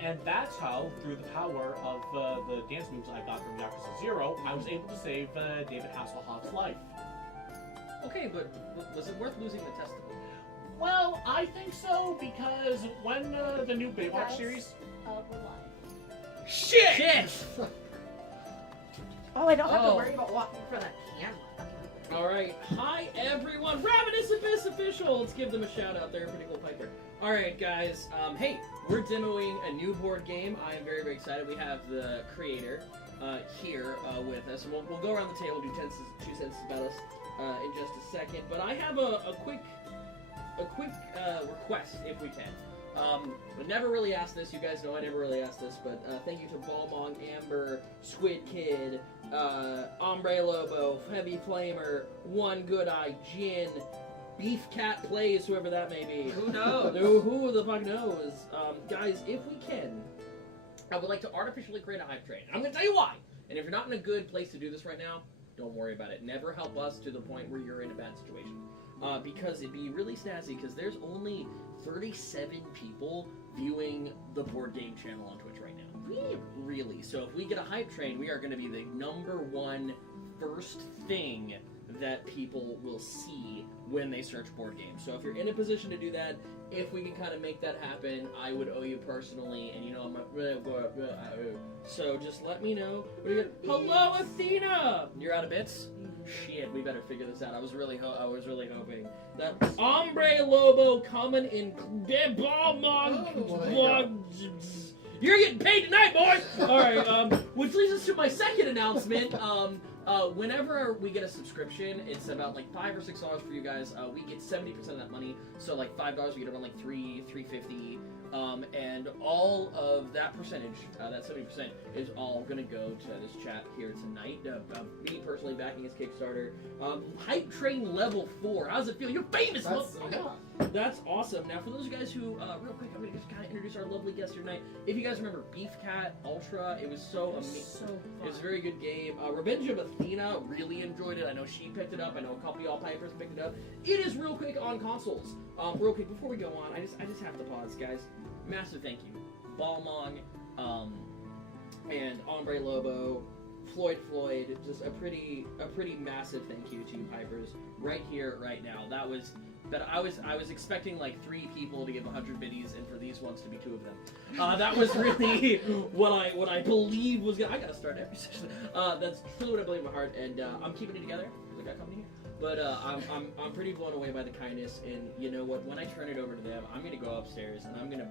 And that's how, through the power of the dance moves I got from Yakuza 0, I was able to save David Hasselhoff's life. Okay, but was it worth losing the testicle? Well, I think so, because when the new Baywatch series... Shit! Oh, I don't have to worry about walking for that camera. Alright, hi everyone, Ravenous Abyss official! Let's give them a shout out there, pretty cool Piper. Alright guys, hey, we're demoing a new board game. I am very, very excited. We have the creator here with us. And we'll go around the table, do 2 sentences about us in just a second. But I have a quick request, if we can. I never really asked this, you guys know I never really asked this, but thank you to Balmong, Amber, Squid Kid, Ombre Lobo, Heavy Flamer, One Good Eye, Jin, Beef Cat Plays, whoever that may be. Who knows? Who the fuck knows? Guys, if we can, I would like to artificially create a hype train. I'm going to tell you why. And if you're not in a good place to do this right now, don't worry about it. Never help us to the point where you're in a bad situation. Because it'd be really snazzy, because there's only 37 people viewing the board game channel on Twitch right now. Really. So if we get a hype train, we are going to be the #1 first thing that people will see when they search board games. So if you're in a position to do that, if we can kind of make that happen, I would owe you personally, and you know, so just let me know. Hello, Athena! You're out of bits? Shit, we better figure this out. I was really hoping that Ombre Lobo coming in. You're getting paid tonight, boys. All right. Which leads us to my second announcement. Whenever we get a subscription, it's about like $5 or $6 for you guys. We get 70% of that money. So like $5, we get around like $3.50. And all of that percentage, that 70%, is all gonna go to this chat here tonight. Me personally backing his Kickstarter. Hype Train Level 4. How does it feel? You're famous, motherfucker. That's awesome. Now, for those of you guys who, real quick, I'm gonna just kind of introduce our lovely guest here tonight. If you guys remember Beef Cat Ultra, it was so amazing. It was a very good game. Revenge of Athena, really enjoyed it. I know she picked it up. I know a couple of y'all Pipers picked it up. It is real quick on consoles. Real quick, before we go on, I just have to pause, guys. Massive thank you, Balmong, and Ombre Lobo, Floyd, just a pretty massive thank you to you Pipers right here, right now. But I was expecting like 3 people to give 100 biddies, and for these ones to be 2 of them. That was really what I believe was gonna. I gotta start every session. That's truly what I believe in my heart, and I'm keeping it together. I got company here. But I'm pretty blown away by the kindness, and you know what? When I turn it over to them, I'm gonna go upstairs and I'm gonna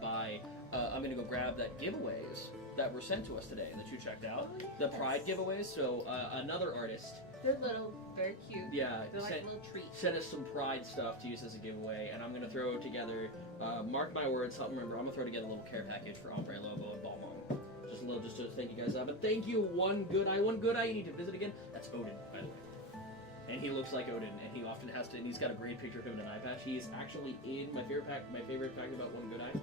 go grab that giveaways that were sent to us today that you checked out, the Pride giveaways. So another artist. They're little, very cute. Yeah, they're like little treats. Sent us some Pride stuff to use as a giveaway, and I'm gonna throw together. Mark my words, help remember. I'm gonna throw together a little care package for Ombre Lobo and Balmong. Just to thank you guys out. But thank you, One Good Eye. One Good Eye. You need to visit again. That's Odin, by the way. And he looks like Odin, and he often has to, and he's got a great picture of him in an eye patch. He's actually in my favorite fact about One Good Eye.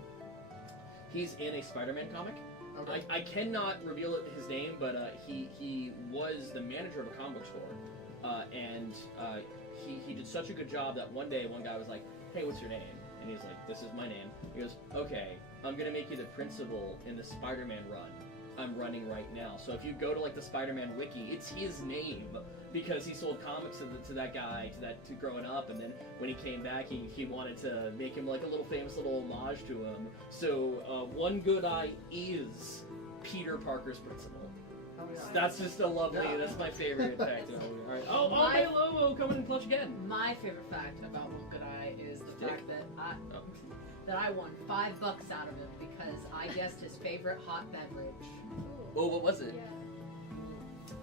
He's in a Spider-Man comic. Okay. I cannot reveal his name, but he was the manager of a comic book store, and he did such a good job that one day one guy was like, "Hey, what's your name?" And he's like, "This is my name." He goes, "Okay, I'm gonna make you the principal in the Spider-Man run I'm running right now." So if you go to like the Spider-Man wiki, it's his name because he sold comics to that guy to growing up, and then when he came back, he wanted to make him like a little famous little homage to him. So One Good Eye is Peter Parker's principal. Oh, yeah. That's just a lovely. Yeah. That's my favorite fact. All right. Oh, my Lobo coming in clutch again. My favorite fact about One Good Eye is the fact that I won $5 out of him because I guessed his favorite hot beverage. Oh, what was it? Yeah.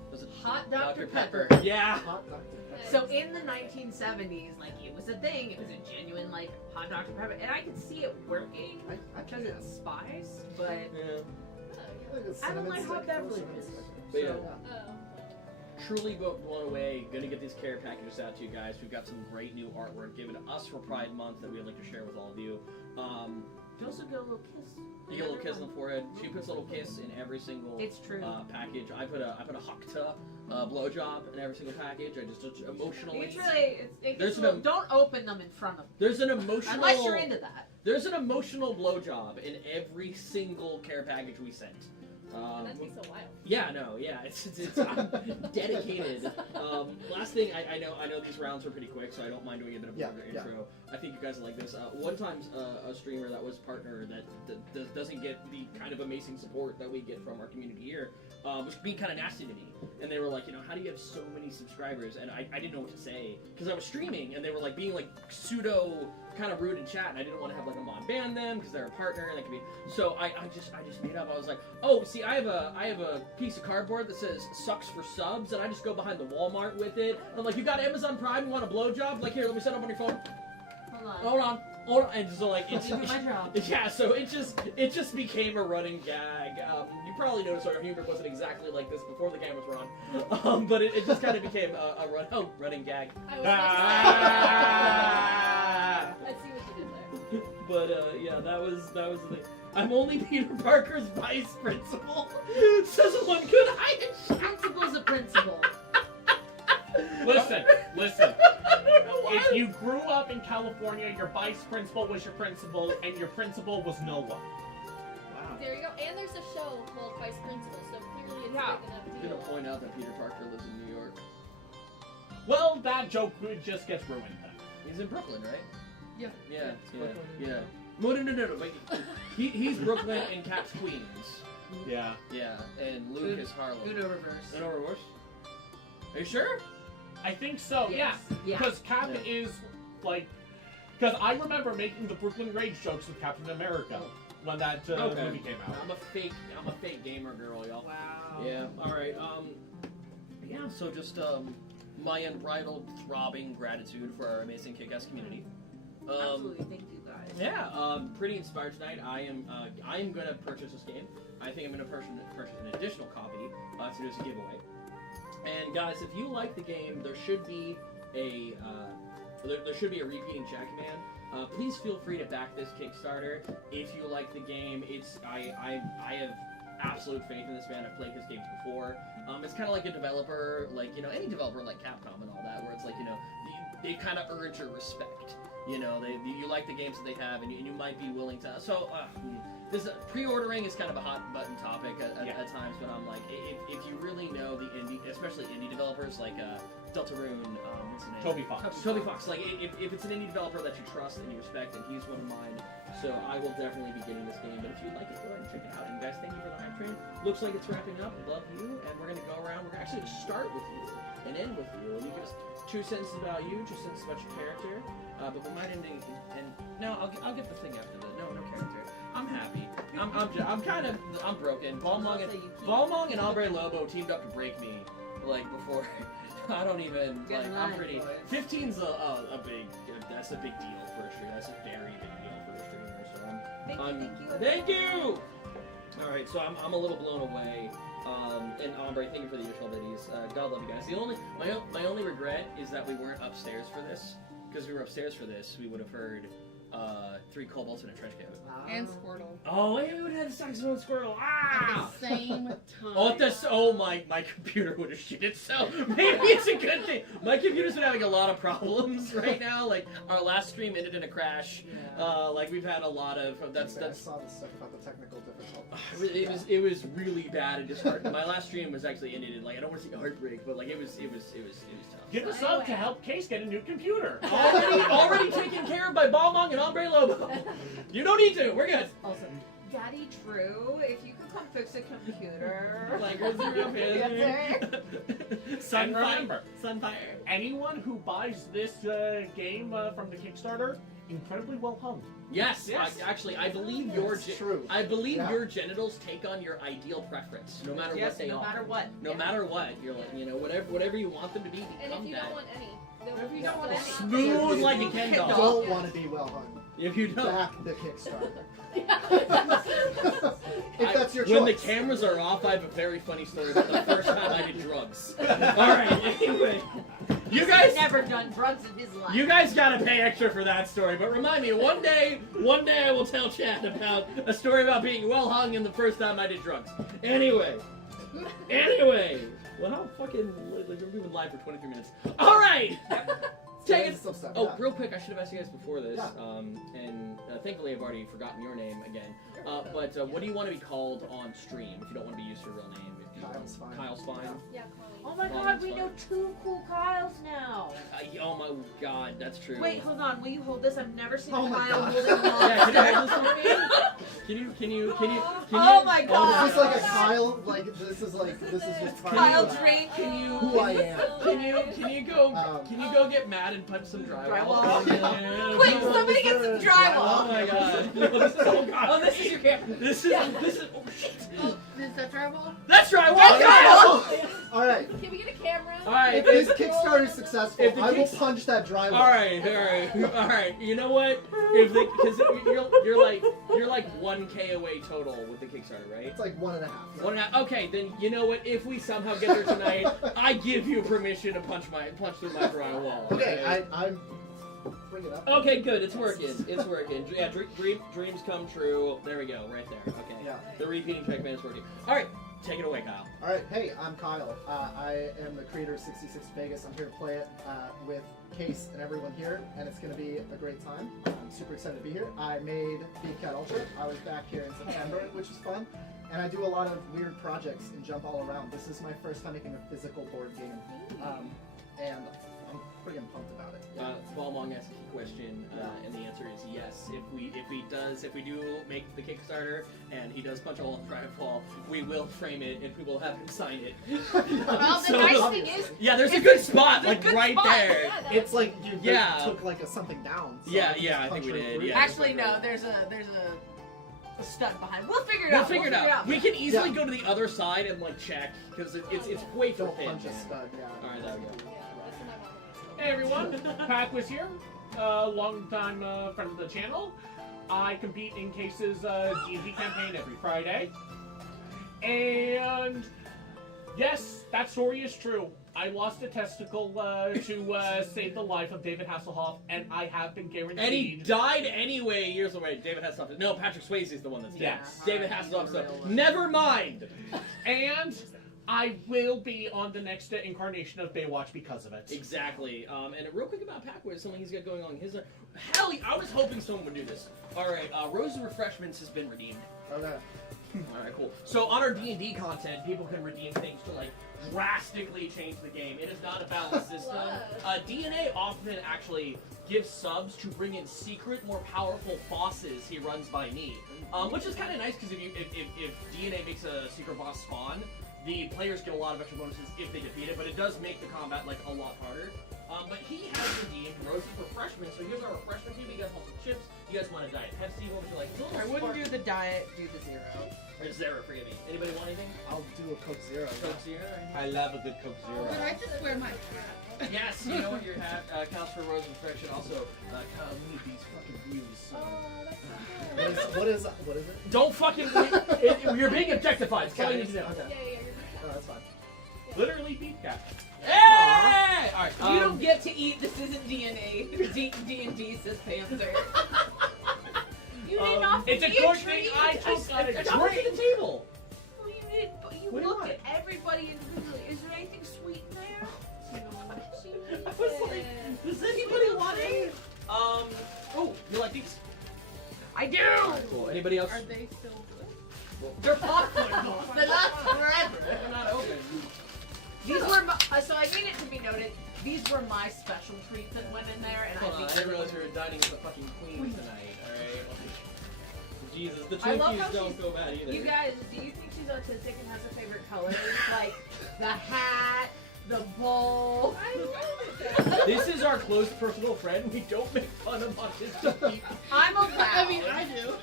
Was it Hot Dr. Pepper? Yeah. Hot Dr. Pepper. So in the 1970s, like it was a thing. It was a genuine like Hot Dr. Pepper, and I could see it working because it's spice, but I don't like hot beverages. But yeah. Truly blown away. Gonna get these care packages out to you guys. We've got some great new artwork given to us for Pride Month that we'd like to share with all of you. You also get a little kiss. You get a little kiss on the forehead. She puts a little kiss in every single package. I put a Hakta blowjob in every single package. I just emotionally. Don't open them in front of me. There's an emotional. Unless you're into that. There's an emotional blowjob in every single care package we sent. That takes a while. Yeah, no, yeah, it's I'm dedicated. Last thing, I know these rounds are pretty quick, so I don't mind doing a bit of a longer intro. I think you guys will like this. One time, a streamer that was partner that doesn't get the kind of amazing support that we get from our community here was being kind of nasty to me, and they were like, how do you have so many subscribers? And I didn't know what to say because I was streaming, and they were like being like pseudo kind of rude in chat, and I didn't want to have like a mod ban them because they're a partner, and that could be. So I just made up. I was like, oh, see, I have a piece of cardboard that says "sucks for subs," and I just go behind the Walmart with it. I'm like, you got Amazon Prime? You want a blowjob? Like, here, let me set up on your phone. Hold on. And so like it's do my job. Yeah, so it just became a running gag. You probably noticed our humor wasn't exactly like this before the cameras were on, but it just kind of became a running gag. I see what you did there. But yeah, that was the thing. I'm only Peter Parker's vice principal. So someone could hide a Principal's a principal. Listen. If you grew up in California, your vice principal was your principal, and your principal was no one. Wow. There you go. And there's a show called Vice Principal, so clearly it's Yeah. big enough I'm deal. gonna point out that Peter Parker lives in New York. Well, that joke just gets ruined then. He's in Brooklyn, right? Yeah. Yeah. No. But he's Brooklyn and Cap's Queens. Yeah. Yeah, and Luke is Harlem. Uno reverse. Uno reverse? Are you sure? I think so, Yes. Yeah. Because Cap is, like... Because I remember making the Brooklyn Rage jokes with Captain America when that movie came out. I'm a fake gamer girl, y'all. Wow. Yeah, alright, yeah, so just, my unbridled, throbbing gratitude for our amazing kick-ass community. Absolutely, thank you guys. Yeah, pretty inspired tonight. I am gonna purchase this game. I think I'm gonna purchase an additional copy to do as a giveaway. And guys, if you like the game, there should be a repeating Jack man. Please feel free to back this Kickstarter if you like the game. I have absolute faith in this man. I've played his games before. It's kind of like a developer, like any developer like Capcom and all that, where it's like they kind of earned your respect. You like the games that they have, and you might be willing to. So, this pre-ordering is kind of a hot button topic at times, but I'm like, if you really know the especially indie developers like Deltarune, what's his name? Toby Fox. Like, if it's an indie developer that you trust and you respect, and he's one of mine, so I will definitely be getting this game. But if you'd like it, go ahead and check it out. And guys, thank you for the hype train. Looks like it's wrapping up. Love you, and we're gonna go around. We're actually gonna start with you and end with you. And you give us 2 sentences about you, 2 sentences about your character. But we might end and no, I'll get the thing after that. No character. I'm happy. I'm broken. Valmong and Hombre Lobo teamed up to break me, like before. I don't even Good like. line, I'm pretty. boys. 15's a big. That's a big deal for a streamer. That's a very big deal for a streamer. So thank you. All right, so I'm a little blown away. And Ombre, thank you for the additional videos. God love you guys. My only regret is that we weren't upstairs for this. Because we were upstairs for this, we would have heard 3 kobolds in a trench coat. And Squirtle. Oh, we would have had a saxophone squirrel. Ah! At the same time. My computer would have shit itself. Maybe it's a good thing. My computer's been having a lot of problems right now. Like our last stream ended in a crash. Like we've had a lot of I saw the stuff about the technical difficulties. It was really bad and disheartening. My last stream was actually ended in, like, I don't want to say heartbreak, but like it was tough. Give us up to help Case get a new computer. Already taken care of by Balmong and Hombre Lobo. You don't need to. We're good. Also, Daddy True, if you could come fix a computer. Sunfire. Anyone who buys this game from the Kickstarter, incredibly well hung. Yes. Actually, I believe true. I believe your genitals take on your ideal preference, no matter what they are. No matter what. No matter what, you're like, whatever you want them to be. And if you don't want any, If you don't want any. Smooth like a Ken doll. Don't want to be well hung. If you don't. Back the Kickstarter. If that's your choice. When the cameras are off, I have a very funny story about the first time I did drugs. Alright, anyway. You guys He's never done drugs in his life. You guys gotta pay extra for that story, but remind me, one day I will tell Chad about a story about being well hung in the first time I did drugs. Anyway. Well, how fucking, like, we've been live for 23 minutes. Alright! Take it. Some stuff. Oh, yeah. real quick, I should have asked you guys before this, Yeah. and thankfully I've already forgotten your name again. But what do you want to be called on stream if you don't want to be used your real name? If you Kyle's fine. Kyle's fine. Yeah, Colleen. Oh my Well, god, that's we fine. know 2 cool Kyles now. Oh my god, that's true. Wait, hold on. Will you hold this? I've never seen Oh a my Kyle God. holding a long Yeah, can you hold this stick. for me? Can you? Oh my Is god. this like a Kyle? Like this is just Kyle Kyle. Drain, can you? Who I am. Can you go get mad and punch some drywall? Drywall? Quick, somebody get some Oh drywall. my god. Oh, this is your camera. This is oh shit. Oh, is that drywall? That's drywall. That's All right. Can we get a camera? All right. If this Kickstarter is successful, If the I will Kicks- punch that drywall. All right. You know what? Because you're like 1K away total with the Kickstarter, right? It's like 1.5. 1.5. Okay, then you know what? If we somehow get there tonight, I give you permission to punch through my drywall. Okay, I'm. Bring it up. Okay, good. It's working. It's working. Yeah, dreams come true. There we go. Right there. Okay. Yeah. The repeating checkman is working. All right. Take it away, Kyle. All right. Hey, I'm Kyle. I am the creator of 66 Vegas. I'm here to play it with Case and everyone here, and it's going to be a great time. I'm super excited to be here. I made Beat Cat Ultra. I was back here in September, which is fun. And I do a lot of weird projects and jump all around. This is my first time making a physical board game, and I'm freaking pumped about it. Balmong asked a key question, and the answer is yes. If we do make the Kickstarter and he does punch a hole in the drywall, we will frame it and we will have him sign it. Well, the So- nice thing is, Yeah, there's a good spot, there's like a good right spot. there. yeah, that It's like you Yeah. took like something down. So Yeah, I can yeah, just I think punch we right did, through. yeah. Actually, no. There's a stud behind. We'll figure it We'll out. figure it out. We can easily Yeah. go to the other side and like check because it's way too Don't thin. punch a stud. Yeah. All right, there we go. yeah, that's what my mom always said. Hey everyone, Pat was here, long-time friend of the channel. I compete in Case's D&D campaign every Friday. And yes, that story is true. I lost a testicle to save the life of David Hasselhoff, and I have been guaranteed... And he died anyway years away. David Hasselhoff. No, Patrick Swayze is the one that's dead. Yes. David Hasselhoff's the... Never mind! And I will be on the next incarnation of Baywatch because of it. Exactly. And real quick about Packwood, something he's got going on. His hell, I was hoping someone would do this. All right, Rose of Refreshments has been redeemed. Okay. All right, cool. So on our D&D content, people can redeem things to like drastically change the game. It is not a balanced system. DNA often actually gives subs to bring in secret, more powerful bosses he runs by me, which is kind of nice because if DNA makes a secret boss spawn, the players get a lot of extra bonuses if they defeat it, but it does make the combat like a lot harder. But he has redeemed Rose's refreshments, so here's our refreshment team. You guys want some chips? You guys want a Diet Pepsi? What would you like? I wouldn't do the diet, do the zero. Or zero, forgive me. Anybody want anything? I'll do a Coke Zero. Coke Zero? I love a good Coke Zero. Could I just wear my hat? Yes, you know what your hat counts for Rose Reflection. Also, Kyle, you need these fucking views. Oh, that's so What is it? Don't fucking. You're being objectified. That's all you need to know. Okay. Yeah, you're Oh, that's fine. Literally beat cat. Hey! All right. You don't get to eat. This isn't DNA. D&D says Panther. You didn't offer It's a me good treat. thing I took on a Come to the table. Well, you did, but you What do you look want? at everybody individually. Is there anything sweet in there? I was like, does anybody want it? Oh, you like these? I do. Cool. Anybody else? Are they still good? They're popcorn balls. They last forever. They're not open. These were my, so I need it to be noted. These were my special treats that went in there, and Hold on, I I didn't think realize we were dining with the fucking queen tonight. All right. Like, Jesus, the I love Twinkies how don't she's- go bad either. you guys. Do you think she's autistic and has a favorite color? Like the hat, the bowl. I love it. This is our close personal friend. We don't make fun of autistic people. I'm allowed. I mean, I do.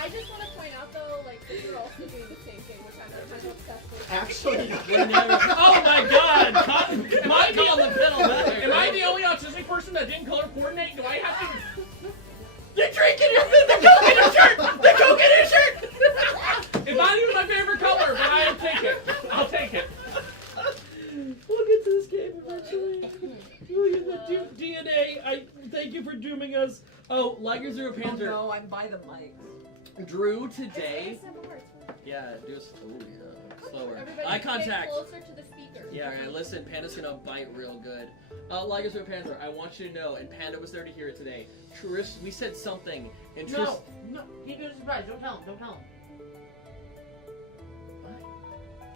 I just want to point out though, like, that you're also doing the same thing, which I'm kind of obsessed with. Actually, Oh my God! Am I on the pedal better? Am I the only autistic person that didn't color coordinate? Do I have to... You're drinking the Coke in your shirt. The Coke in your shirt. It's not even my favorite color, but I'll take it. I'll take it. We'll get to this game eventually. DNA, I thank you for dooming us. Oh, Liger Zero Oh Panther. no, I'm by the mic. Drew It's today. ASMR, it's fine. Yeah, do us. Oh yeah, slower. Everybody Eye get contact. closer to the speaker. speaker. Yeah, okay, listen, Panda's gonna bite real good. Liger's Panther, I want you to know, and Panda was there to hear it today. Trish, we said something, and Trish... No, keep it a surprise. Don't tell him.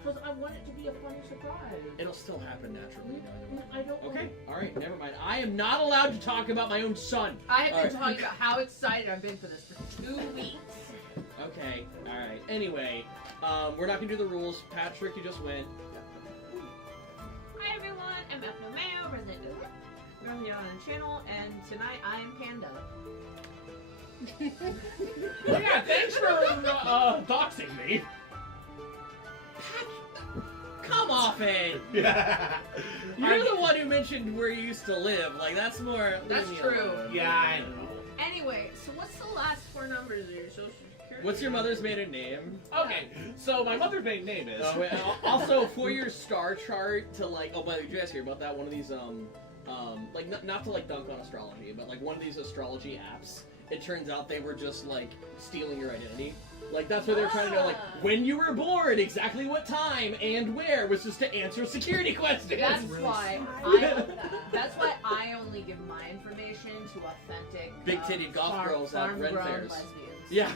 Because I want it to be a funny surprise. It'll still happen naturally. I don't. Okay, alright, never mind. I am not allowed to talk about my own son. I have been Alright. talking about how excited I've been for this for 2 weeks. Okay, alright. Anyway, we're not gonna do the rules. Patrick, you just went. Hi everyone, I'm Ethno Mayo, Resident Evil. I'm here on the channel, and tonight I'm Panda. Yeah, thanks for doxing me. Come off it! Yeah. You're the one who mentioned where you used to live. Like, that's more... That's leave me true. alone. Yeah, I know. Anyway, so what's the last 4 numbers of your social security? What's your mother's maiden name? Okay, so my mother's maiden name is... Oh, wait, also, for your star chart to, like... Oh, by the way, did you guys hear about that? One of these, like, not to, like, dunk on astrology, but, like, one of these astrology apps, it turns out they were just, like, stealing your identity. Like, that's what they were trying to know, like, when you were born, exactly what time, and where, was just to answer security questions. That's really why I that's why I only give my information to authentic Big-titted goth girls at Ren farm-grown fairs. lesbians. Yeah.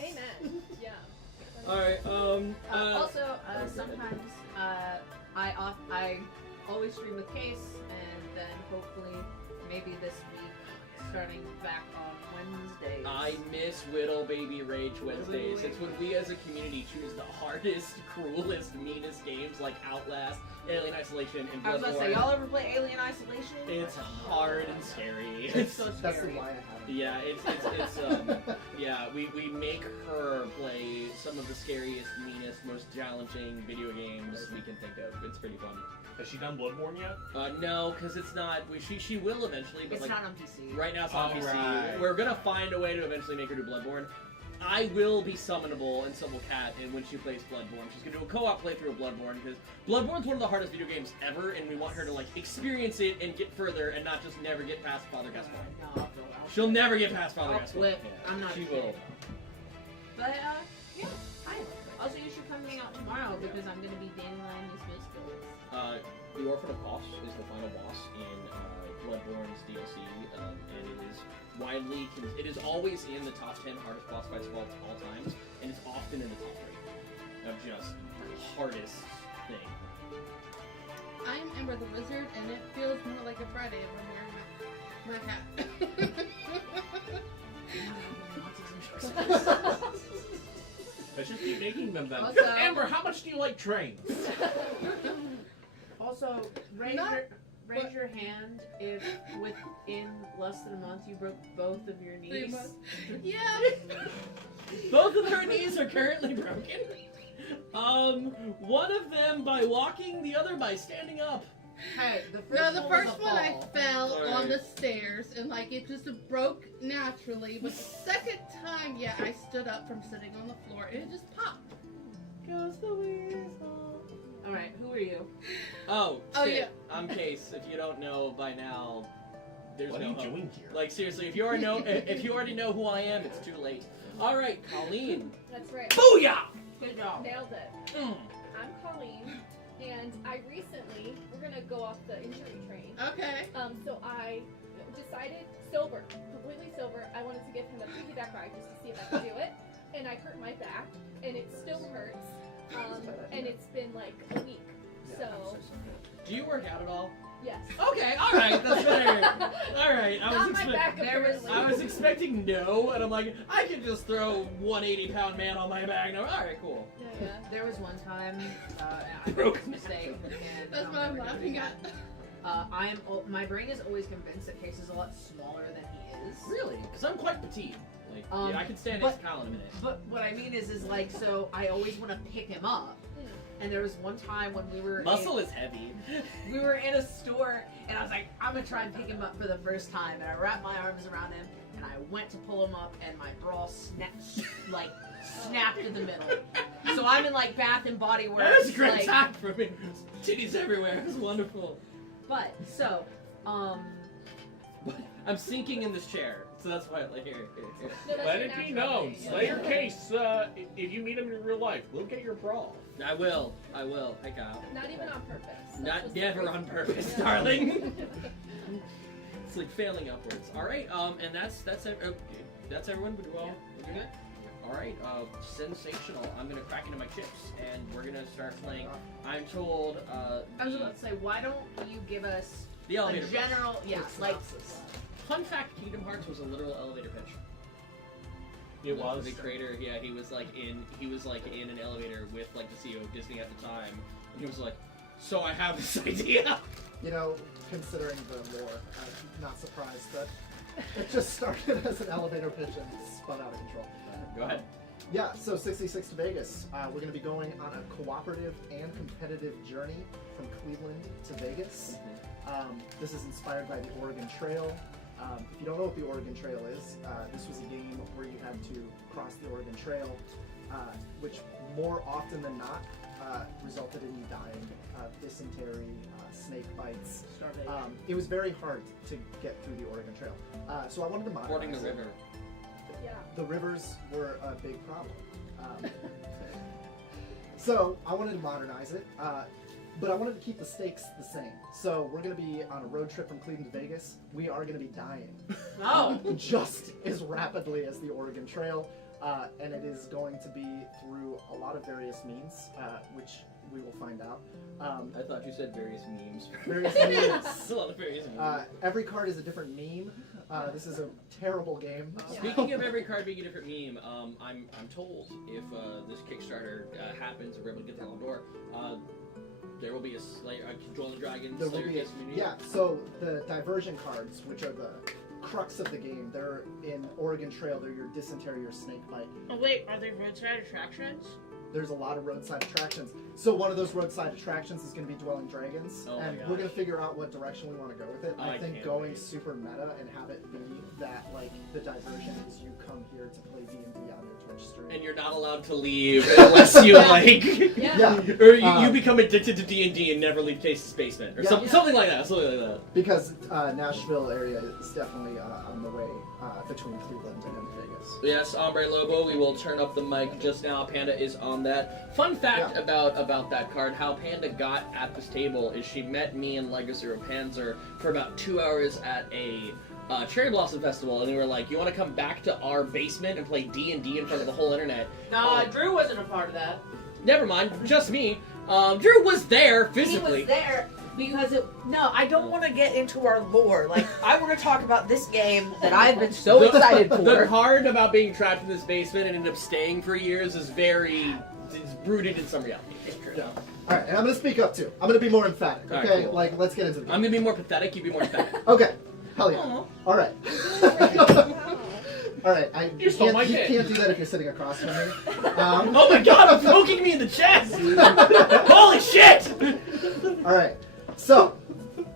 Amen. Yeah. Alright, Also, sometimes I always stream with Case, and then hopefully maybe this week starting back on Wednesdays. I miss Whittle Baby Rage Wednesdays. It's when we as a community choose the hardest, cruelest, meanest games like Outlast, Alien Isolation, and I was about to say, Bloodborne. y'all ever play Alien Isolation? It's hard and scary. It's so That's the scary. why I haven't. Yeah, yeah, we make her play some of the scariest, meanest, most challenging video games we can think of. It's pretty fun. Has she done Bloodborne yet? No, because it's not. She will eventually, but It's like not on PC. right now it's on PC. Alright. We're gonna find a way to eventually make her do Bloodborne. I will be summonable, and so will Kat, and when she plays Bloodborne. She's gonna do a co-op playthrough of Bloodborne, because Bloodborne's one of the hardest video games ever, and we want her to, like, experience it and get further, and not just never get past Father Gaspar. No, I'll She'll never get past Father I'll Gaspar. flip. Yeah, I'm not She kidding. will. But, yeah, hi. Also, you should come hang out tomorrow, because I'm gonna be Dandelion Miss Skills. The Orphan of Kosh is the final boss in Bloodborne's DLC, and it is always in the top 10 hardest boss fights of all times, and it's often in the top 3 of just hardest thing. I'm Ember the Wizard, and it feels more like a Friday if I'm wearing my hat. Let's just keep making them then. Also- Amber, how much do you like trains? Also, raise your hand if within less than a month you broke both of your 3 knees. months. Yeah. Both of her knees are currently broken. One of them by walking, the other by standing up. Hey, the first No, the one was first a one I fall. fell Alright. on the stairs, and like it just broke naturally. But the second time, yeah, I stood up from sitting on the floor, and it just popped. Goes the weasel. Alright, who are you? Oh, Oh, shit. yeah. I'm Case. If you don't know by now, there's What no are you hope. doing here? Like, seriously, if you already know who I am, it's too late. Alright, Colleen. That's right. Booyah! Good job. Nailed it. Mm. I'm Colleen, and I recently, we're gonna go off the injury train. Okay. So I decided, sober, completely sober, I wanted to give him a piggyback ride just to see if I could do it. And I hurt my back, and it still hurts. And it's been like a week. So, Do you work out at all? yes. Okay, alright, that's better. Alright, Not my back, there was- apparently. I was expecting no, and I'm like, I can just throw 180-pound man on my back. No, alright, cool. Yeah. There was one time, I Broke made a mistake, and That's I'll what I'm never do it laughing again. at. My brain is always convinced that Case is a lot smaller than he is. Really? Because I'm quite petite. Like, Um, yeah, I can stand but- next to Kyle in a minute. But what I mean is like, so I always want to pick him up. And there was one time when we were Muscle is heavy. we were in a store, and I was like, I'm gonna try and pick him up for the first time. And I wrapped my arms around him, and I went to pull him up, and my bra snapped in the middle. So I'm in like Bath and Body Works. That was a great like, time for me. Titties everywhere. It was wonderful. But so, I'm sinking in this chair. So that's why, like, here. No, that's Let your it be natural known. thing, yeah. Slayer Case, if you meet him in real life, we'll get your brawl. I will. Hey, Kyle. Not even on purpose. That's Not just never the on reason. purpose, Yeah. darling. It's like failing upwards. All right, and that's everyone. We do all we do that. All right, sensational. I'm gonna crack into my chips, and we're gonna start playing. I'm told. I was about to say, why don't you give us the a elevator. general, yeah, like Fun fact: Kingdom Hearts was a literal elevator pitch. It was. The creator, yeah, he was like in an elevator with like the CEO of Disney at the time, and he was like, "So I have this idea." You know, considering the lore, I'm not surprised that it just started as an elevator pitch and spun out of control. Go ahead. Yeah, so 66 to Vegas. We're going to be going on a cooperative and competitive journey from Cleveland to Vegas. This is inspired by the Oregon Trail. If you don't know what the Oregon Trail is, this was a game where you had to cross the Oregon Trail, which more often than not resulted in you dying. Dysentery, snake bites. It was very hard to get through the Oregon Trail. So I wanted to modernize Fording the it. river. Yeah. The rivers were a big problem. So I wanted to modernize it, but I wanted to keep the stakes the same. So we're going to be on a road trip from Cleveland to Vegas. We are going to be dying just as rapidly as the Oregon Trail, and it is going to be through a lot of various means, which we will find out. I thought you said various memes. Various memes. A lot of various memes. Every card is a different meme. This is a terrible game. Speaking of every card being a different meme, I'm told if this Kickstarter happens and we're able to get that on the door, there will be a Control the Dragon There will Slayer be Case community. yeah, so the diversion cards, which are the crux of the game, they're in Oregon Trail, they're your dysentery, your snake bite. Oh wait, are they roadside attractions? There's a lot of roadside attractions. So one of those roadside attractions is going to be Dwelling Dragons, Oh my and gosh. we're going to figure out what direction we want to go with it. I I think can't going wait. super meta and have it be that, like, the diversion is you come here to play D&D on your Twitch stream. And you're not allowed to leave unless you like, Yeah, or you become addicted to D&D and never leave Case's basement, or Yeah. something like that. Something like that. because Nashville area is definitely on the way between Cleveland and Vegas. Yes, Hombre Lobo, we will turn up the mic just now. Panda is on that. Fun fact Yeah. about that card, how Panda got at this table is she met me and Legacy Panzer for about 2 hours at a Cherry Blossom Festival, and they were like, "You want to come back to our basement and play D&D in front of the whole internet?" No, Drew wasn't a part of that. Never mind, just me. Drew was there physically. He was there because I don't want to get into our lore. Like, I want to talk about this game that I've been so excited for. The part about being trapped in this basement and ended up staying for years is it's rooted in some reality. It's true. Yeah. All right, and I'm going to speak up too. I'm going to be more emphatic. All right, Okay, cool. like let's get into the game. I'm gonna be more pathetic. You be more emphatic. Okay, hell yeah. Aw. All right. All right. You stole my you game. can't do that if you're sitting across from me. Oh my god, I'm poking me in the chest! Holy shit! All right. So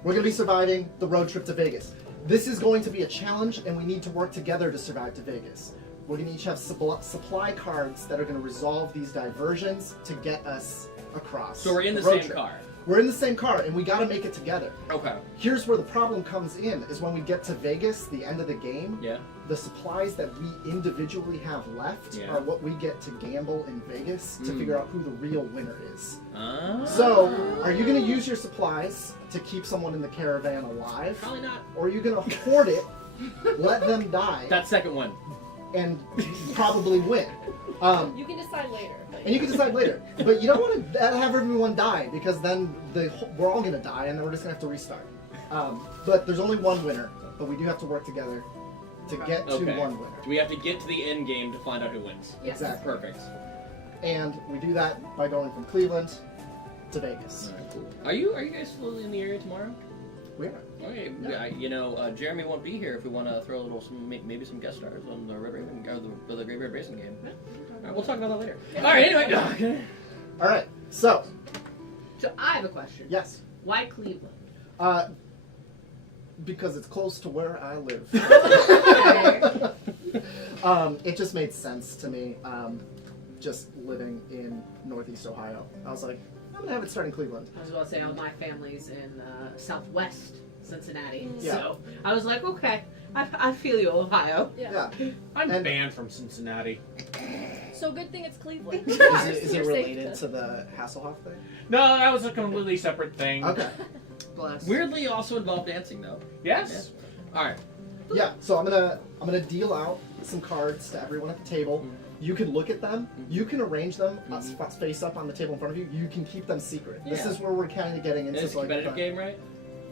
we're gonna be surviving the road trip to Vegas. This is going to be a challenge, and we need to work together to survive to Vegas. We're gonna each have supply cards that are gonna resolve these diversions to get us across. So we're in the road same trip. car. We're in the same car, and we gotta make it together. Okay. Here's where the problem comes in: is when we get to Vegas, the end of the game. Yeah. The supplies that we individually have left Yeah. are what we get to gamble in Vegas to Mm. figure out who the real winner is. Ah. So, are you going to use your supplies to keep someone in the caravan alive? Probably not. Or are you going to hoard it, let them die, That second one. and probably win? You can decide later. But And you can decide later. But you don't want to have everyone die, because then we're all going to die, and then we're just going to have to restart. But there's only one winner, but we do have to work together to get to Okay. one winner. Do we have to get to the end game to find out who wins? Yes. Exactly. Perfect. And we do that by going from Cleveland to Vegas. Alright, cool. Are you guys still in the area tomorrow? We are. Okay. Jeremy won't be here if we want to throw a little maybe some guest stars on the Red Raven or the Great Red Racing game. Alright, we'll talk about that later. Alright, anyway. All right. So, So I have a question. yes. Why Cleveland? Because it's close to where I live. Okay. It just made sense to me. Just living in Northeast Ohio, I was like, I'm gonna have it start in Cleveland. I was about to say all my family's in Southwest Cincinnati, Yeah. so I was like, okay. I feel you, Ohio. Yeah. I'm And- banned from Cincinnati. So good thing it's Cleveland. Is it You're safe related to the Hasselhoff thing? No, that was a completely separate thing. Okay. Bless. Weirdly, also involved dancing though. Yes. All right. Yeah, so I'm gonna deal out some cards to everyone at the table. Mhm. You can look at them. Mhm. You can arrange them Mhm. face up on the table in front of you. You can keep them secret. This Yeah. is where we're kind of getting into It's a like competitive the- game, right?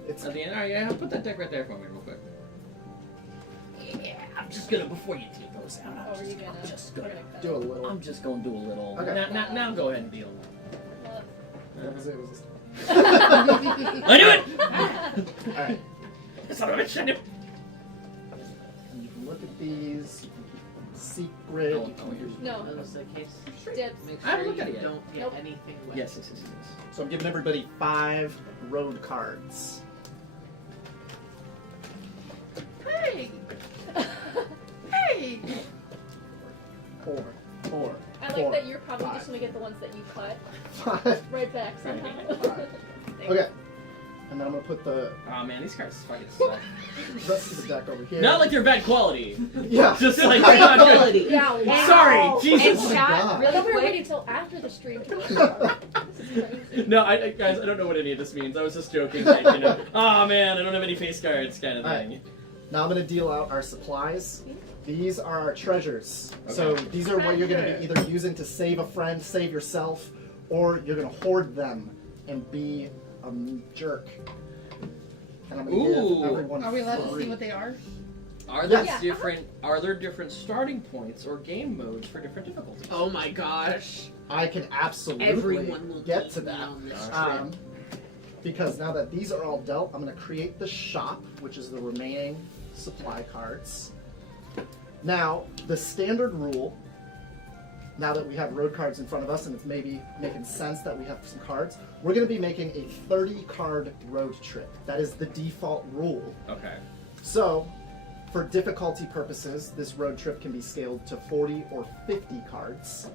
It's At the end. All right, yeah. Put that deck right there for me, real quick. Yeah, I'm just gonna before you take those out. Oh, are you gonna? I'm just we're gonna. cut do a it. little. I'm just gonna do a little. Okay. Now go ahead and deal. Love. What was it? Was this- I do it. All right. Son of a bitch, I knew. And you can look at these. You can keep them secret. Oh, You can oh, use- No. That was the case. Dibs. Make I haven't sure looked at you it yet. don't get Nope. anything wet. Yes. So I'm giving everybody 5 road cards. Hey! Hey! 4, I like that you're probably just gonna get the ones that you cut 5. right back somehow. Okay. And then I'm gonna put the Oh man, these cards fucking suck. rest of the deck over here. Not like they're bad quality. Yeah. Just like they're not good. Quality. Yeah. Wow. Sorry, Jesus. And Oh my chat, God. I really thought we were quick. waiting until after the stream to watch it. This is crazy. No, guys, I don't know what any of this means. I was just joking. Like, you know, oh man, I don't have any face cards, kind of Alright. thing. Now I'm gonna deal out our supplies. These are our treasures. Okay. So these are what you're gonna be either using to save a friend, save yourself, or you're gonna hoard them and be a jerk. And I'm gonna Ooh. give everyone Are we allowed to 3. see what they are? Are there Yes. different? Are there different starting points or game modes for different difficulties? Oh my gosh. I can absolutely Everyone will get beat to me that. on this Um, because now that these are all dealt, I'm going to create the shop, which is the remaining supply cards. Now, the standard rule, now that we have road cards in front of us and it's maybe making sense that we have some cards, we're going to be making a 30-card road trip. That is the default rule. Okay. So, for difficulty purposes, this road trip can be scaled to 40 or 50 cards.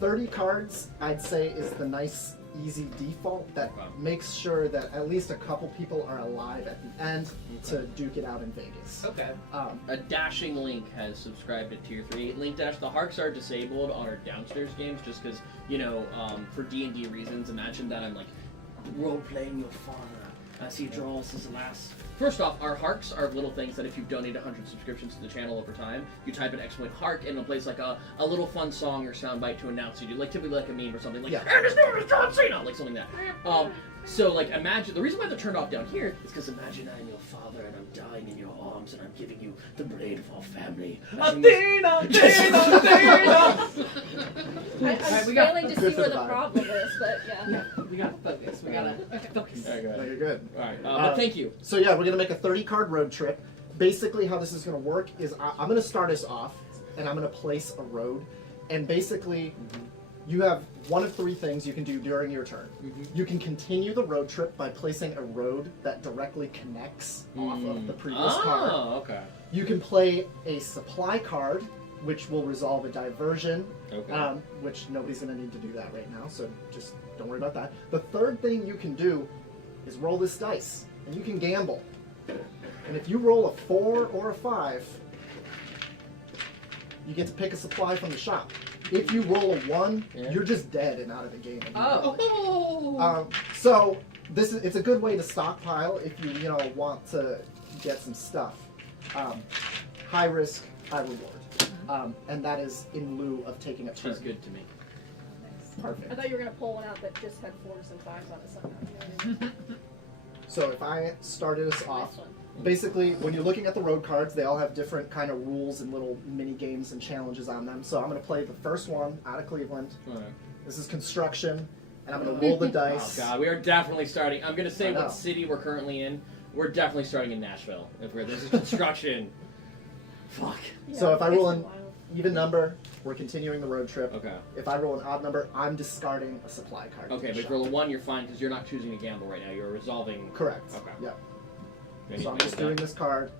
30 cards, I'd say, is the nice, easy default that Wow. makes sure that at least a couple people are alive at the end to duke it out in Vegas. Okay. A dashing Link has subscribed to Tier 3. Link Dash, the Harks are disabled on our downstairs games just because, you know, for D&D reasons. Imagine that I'm like, role-playing your father as he draws his last... First off, our Harks are little things that if you donate 100 subscriptions to the channel over time, you type in ! Hark and it'll play like a little fun song or soundbite to announce you do, like typically like a meme or something, like, Yeah. and his name is John Cena, like something like that. So, like, imagine, the reason why they're turned off down here is because imagine I'm your father and I'm dying in your arms and I'm giving you the blade of our family. Athena, Athena, Athena. I'm we got- failing to good see for where the the vibe. problem is, but yeah. We gotta focus. We gotta focus. Okay. No, you're good. Alright, but thank you. So yeah, we're gonna make a 30-card road trip. Basically, how this is gonna work is I'm gonna start us off, and I'm gonna place a road, and basically, you have one of 3 things you can do during your turn. You can continue the road trip by placing a road that directly connects off of the previous card. Oh, okay. You can play a supply card, which will resolve a diversion, Okay. which nobody's going to need to do that right now, so just don't worry about that. The third thing you can do is roll this dice, and you can gamble. And if you roll a 4 or a 5, you get to pick a supply from the shop. If you roll a 1, Yeah. you're just dead and out of the game. Oh. Oh! So it's a good way to stockpile if you want to get some stuff. High risk, high reward, and that is in lieu of taking a turn. She's good to me. Perfect. I thought you were gonna pull one out that just had 4s and 5s on it somehow. You know what I mean? So if I started us off, Nice one. basically when you're looking at the road cards, they all have different kind of rules and little mini games and challenges on them. So I'm going to play the first one out of Cleveland. Alright. This is construction, and I'm going to roll the Oh dice. god, we are definitely starting. I'm gonna say I know. what city we're currently in. We're definitely starting in Nashville. If we're this is construction. Fuck. So if I it's roll been an wild. even number, we're continuing the road trip. Okay. If I roll an odd number, I'm discarding a supply card. Okay, to but the if shop. you roll a 1, you're fine because you're not choosing to gamble right now. You're resolving. Correct. Okay. Yep. Maybe So I'm make just that. doing this card.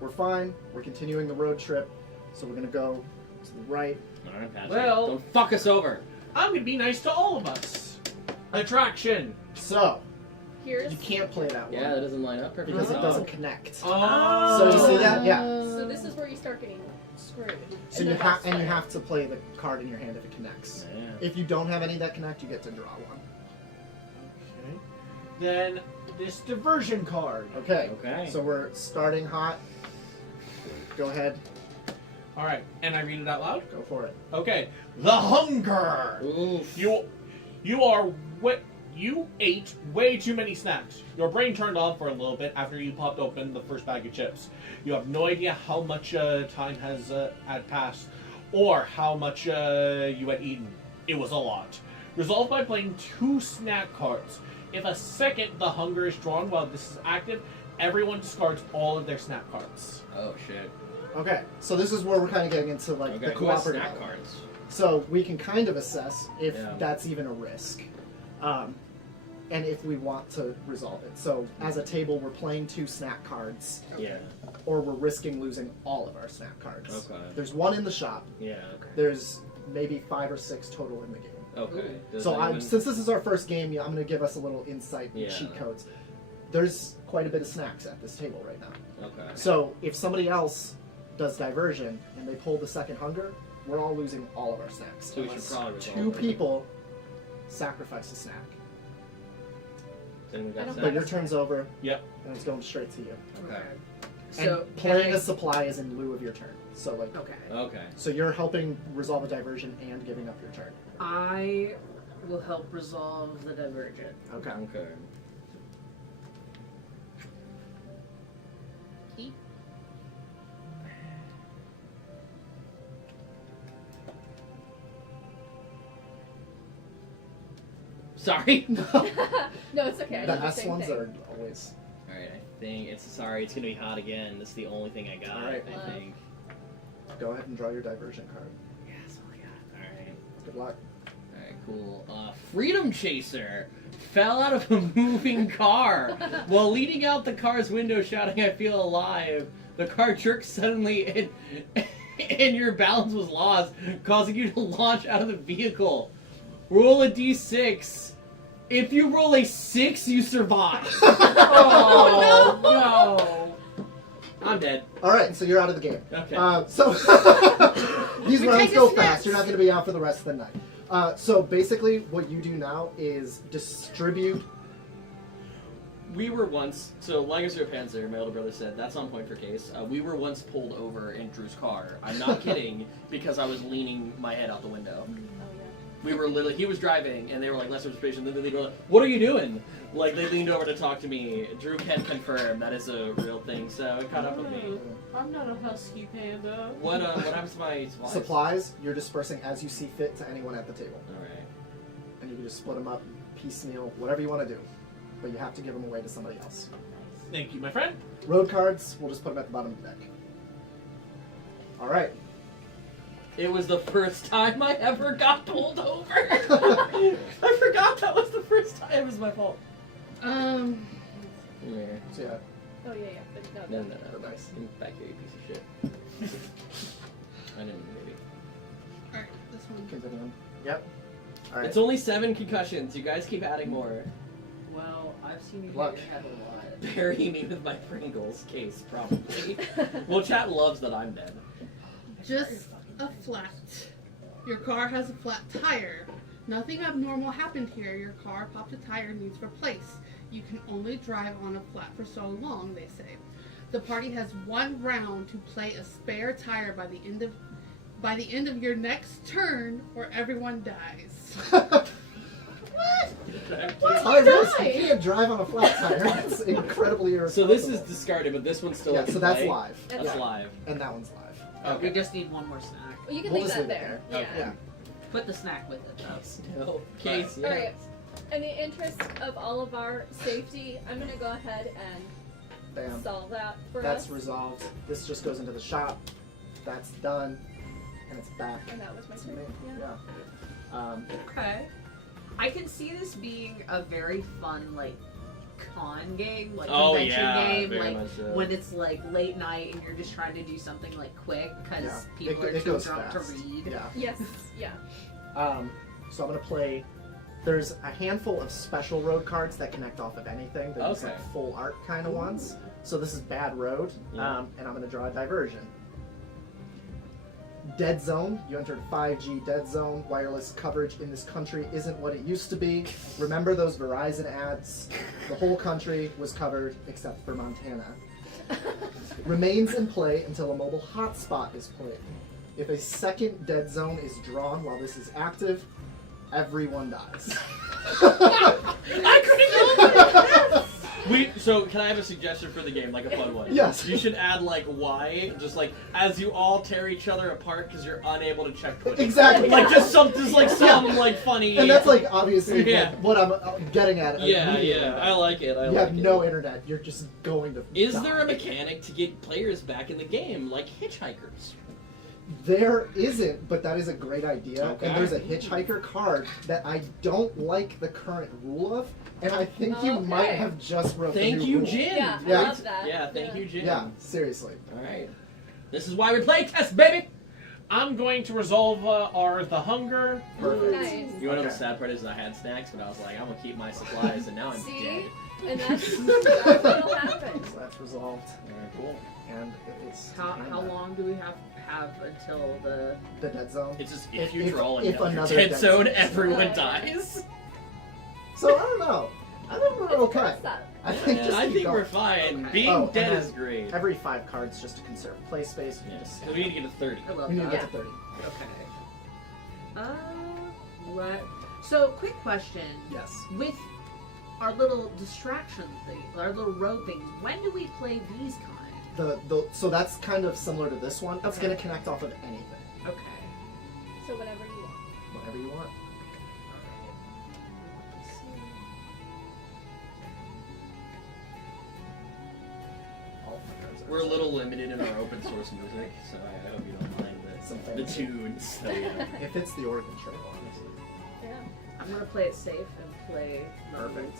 We're fine. We're continuing the road trip. So we're going to go to the right. Alright, Patrick. Well- Don't fuck us over. I'm gonna be nice to all of us. Attraction. So, Pierce. You can't play that one. Yeah, that doesn't line up perfectly. Because it doesn't connect. Oh. So you see that? Yeah. So this is where you start getting screwed. So in you the have boss and you fight. have to play the card in your hand if it connects. Yeah. If you don't have any that connect, you get to draw one. Okay. Then this diversion card. Okay. Okay. So we're starting hot. Go ahead. All right, and I read it out loud. Go for it. Okay. The hunger. Oof. You ate way too many snacks. Your brain turned off for a little bit after you popped open the first bag of chips. You have no idea how much time had passed, or how much you had eaten. It was a lot. Resolve by playing 2 snack cards. If a second the hunger is drawn while this is active, everyone discards all of their snack cards. Oh shit. Okay. So this is where we're kind of getting into like Okay. the Who has cooperative. snack element. cards? So we can kind of assess if Yeah. that's even a risk, and if we want to resolve it. So as a table, we're playing 2 snack cards, Yeah. or we're risking losing all of our snack cards. Okay. There's 1 in the shop. Yeah. Okay. There's maybe 5 or 6 total in the game. Okay. Does So anyone- since this is our first game, I'm going to give us a little insight and Yeah. cheat codes. There's quite a bit of snacks at this table right now. Okay. So if somebody else does diversion and they pull the second hunger, we're all losing all of our snacks. So we should Unless probably resolve 2 it. people sacrifice a snack. Does anyone got I don't snacks? But your turn's over. Yep. And it's going straight to you. Okay. So And playing can a supply is in lieu of your turn. So like, I, okay. Okay. so you're helping resolve a diversion and giving up your turn. I will help resolve the diversion. Okay. Okay. Sorry. No, it's okay. I The did the S same ones thing. are always. Alright, I think it's sorry, it's gonna be hot again. That's the only thing I got, Alright. I think. Go ahead and draw your diversion card. Yeah, that's all I got. Alright. Good luck. Alright, cool. Freedom Chaser fell out of a moving car while leaning out the car's window shouting, "I feel alive." The car jerked suddenly and your balance was lost, causing you to launch out of the vehicle. Roll a d6. If you roll a 6, you survive. Oh no! I'm dead. All right, so you're out of the game. Okay. So these We rounds take a go snack. fast. You're not going to be out for the rest of the night. So basically, what you do now is distribute. We were once, so Lancaster Panzer, my older brother said, that's on point for Case. We were once pulled over in Drew's car. I'm not kidding, because I was leaning my head out the window. Oh, yeah. We were literally, he was driving, and they were like, less observation. Then they were like, what are you doing? Like, they leaned over to talk to me. Drew can confirm that is a real thing, so it caught up with me. I'm not a husky panda. What happens to my supplies? Supplies, you're dispersing as you see fit to anyone at the table. Alright. And you can just split them up, piecemeal, whatever you want to do. But you have to give them away to somebody else. Thank you, my friend. Road cards, we'll just put them at the bottom of the deck. All right. It was the first time I ever got pulled over. I forgot that was the first time. It was my fault. So yeah, Oh, yeah, yeah. But no, No. Nice. Get back here, you piece of shit. I know, maybe. Alright, this one. continuing. Yep. All right. It's only 7 concussions. You guys keep adding more. Well, I've seen you Luck. hit your head a lot. Bury me with my Pringles case, probably. Well, chat loves that I'm dead. Just a flat. Your car has a flat tire. Nothing abnormal happened here. Your car popped a tire and needs replaced. You can only drive on a flat for so long, they say. The party has 1 round to play a spare tire by the end of your next turn, or everyone dies. It's high risk. You can't drive on a flat tire. It's incredibly So irresponsible. this is discarded, but this one's still yeah. in So that's play. live. That's yeah. live. And that one's live. We just need one more snack. Well, you can We'll leave just that leave it there. there. Yeah. Yeah. Put the snack with it, though. Still. Case, All right. In the interest of all of our safety, I'm gonna go ahead and Bam. solve that for That's us. resolved. This just goes into the shop. That's done. And it's back And that was my to me. turn. Yeah. Okay. I can see this being a very fun, like, con game, like Oh, convention yeah, game, very like much so. when it's like late night and you're just trying to do something like quick because Yeah. people It are too goes drunk fast. to read. Yeah. Yes. Yeah. So I'm gonna play There's a handful of special road cards that connect off of anything. They're just Okay. like full art kind of ones. So this is bad road, Yeah. and I'm going to draw a diversion. Dead zone. You entered 5G dead zone. Wireless coverage in this country isn't what it used to be. Remember those Verizon ads? The whole country was covered except for Montana. Remains in play until a mobile hotspot is played. If a second dead zone is drawn while this is active, everyone dies. So can I have a suggestion for the game, like a fun one? Yes. You should add like Y, just like as you all tear each other apart because you're unable to check Twitter. Exactly. Like just some like funny. And that's like obviously Yeah. like, what I'm getting at. Yeah, immediately. yeah. I like it. You have no internet. You're just going to. Is die. there a mechanic to get players back in the game, like hitchhikers? There isn't, but that is a great idea. Okay. And there's a hitchhiker card that I don't like the current rule of, and I think you Okay. might have just wrote the Thank new you, rule. Jim. Yeah, Yeah. I love that. Yeah, thank you, Jim. Yeah, seriously. All right. This is why we play test, baby. I'm going to resolve the hunger. Perfect. Nice. You want to know Okay. the sad part is I had snacks, but I was like, I'm gonna keep my supplies, and now I'm See? dead. And that's what'll happen. So that's resolved, All right, cool. and it's How long do we have until the? the dead zone. It's just If- if you if- draw if another another dead dead zone, zone. everyone Right. dies. So I don't know. I think we're okay. Cross that. I think Man, just I keep think going. we're fine. Okay. Being Oh, and dead then is great. Every 5 cards just to conserve play space. You Yeah. just So we need to get to 30. I love we need to that. get to 30. Okay. What? So, quick question. Yes. With our little distraction thing, our little road things, when do we play these kind? So that's kind of similar to this one. It's Okay. going to connect off of anything, Okay. So whatever you want. whatever you want. All the cards are We're a little limited in our open source music, so I hope you don't mind Some the fancy. tunes. So, yeah. If it's the Oregon Trail, honestly. Yeah. I'm gonna play it safe and play. Perfect.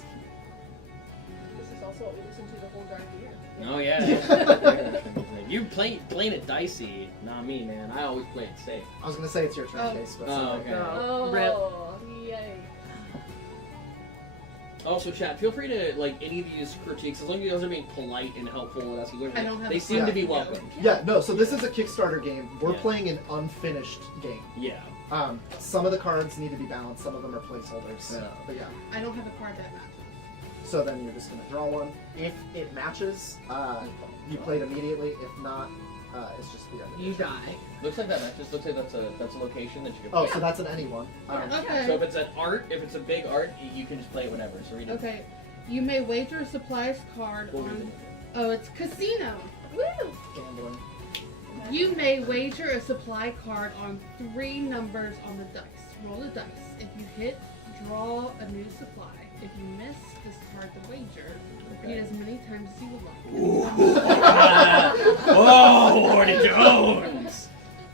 This is also what we listen to the whole drive here. Oh yeah. You playing it dicey, not me, man. I always play it safe. I was going to say it's your turn, Oh. Case, but Oh, something. okay. Oh, Rip. yay. Also, chat, feel free to like any of these critiques, as long as you guys are being polite and helpful and asking questions. I don't have They a seem to card. be Yeah. welcomed. Yeah, no, so this is a Kickstarter game. We're Yeah. playing an unfinished game. Yeah. Some of the cards need to be balanced, some of them are placeholders. Yeah. But yeah. I don't have a card that matches. So then you're just going to draw one. If it matches, you play it immediately. If not, it's just the end. You die. Looks like that matches. Looks like that's a location that you can. Oh, play. so that's an anyone. Okay. So if it's an art, if it's a big art, you can just play it whenever. So read it. Okay. You may wager a supplier's card What was on. it? Oh, it's casino. Woo! Gambling. You may wager a supply card on 3 numbers on the dice. Roll the dice. If you hit, draw a new supply. If you miss, discard the wager. Repeat as many times as you would like. Whoa, Wardy Jones!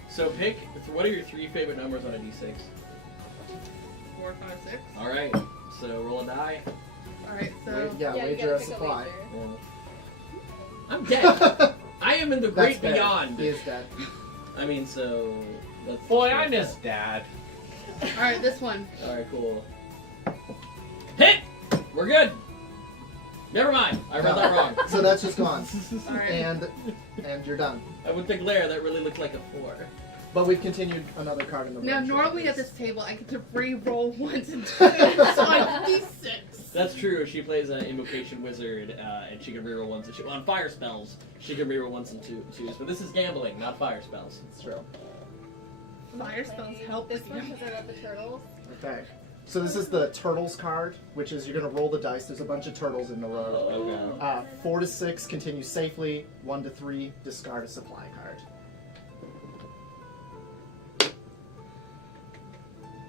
So pick. What are your 3 favorite numbers on a d6? 4, 5, 6. All right. So roll a die. Alright, so. Yeah, you wager gotta a pick supply. wager. I'm dead. I am in the That's great fair. beyond. He is dead. I mean, so. That's Boy, I miss Dad. Alright, this one. All right, cool. Hit. We're good. Never mind. I read that wrong. So that's just gone. Alright. And you're done. I went to glare. That really looked like a 4. But we've continued another card in the Now, room. normally at this table, I get to re-roll 1s and 2s on d6. That's true. She plays an invocation wizard, and she can reroll 1s and 2s. On fire spells, she can reroll 1s and 2s. But this is gambling, not fire spells. It's true. Fire spells help This with one you. because I love the turtles. Okay. So this is the turtles card, which is you're going to roll the dice. There's a bunch of turtles in the row. Okay. 4 to 6, continue safely. 1 to 3, discard a supply card.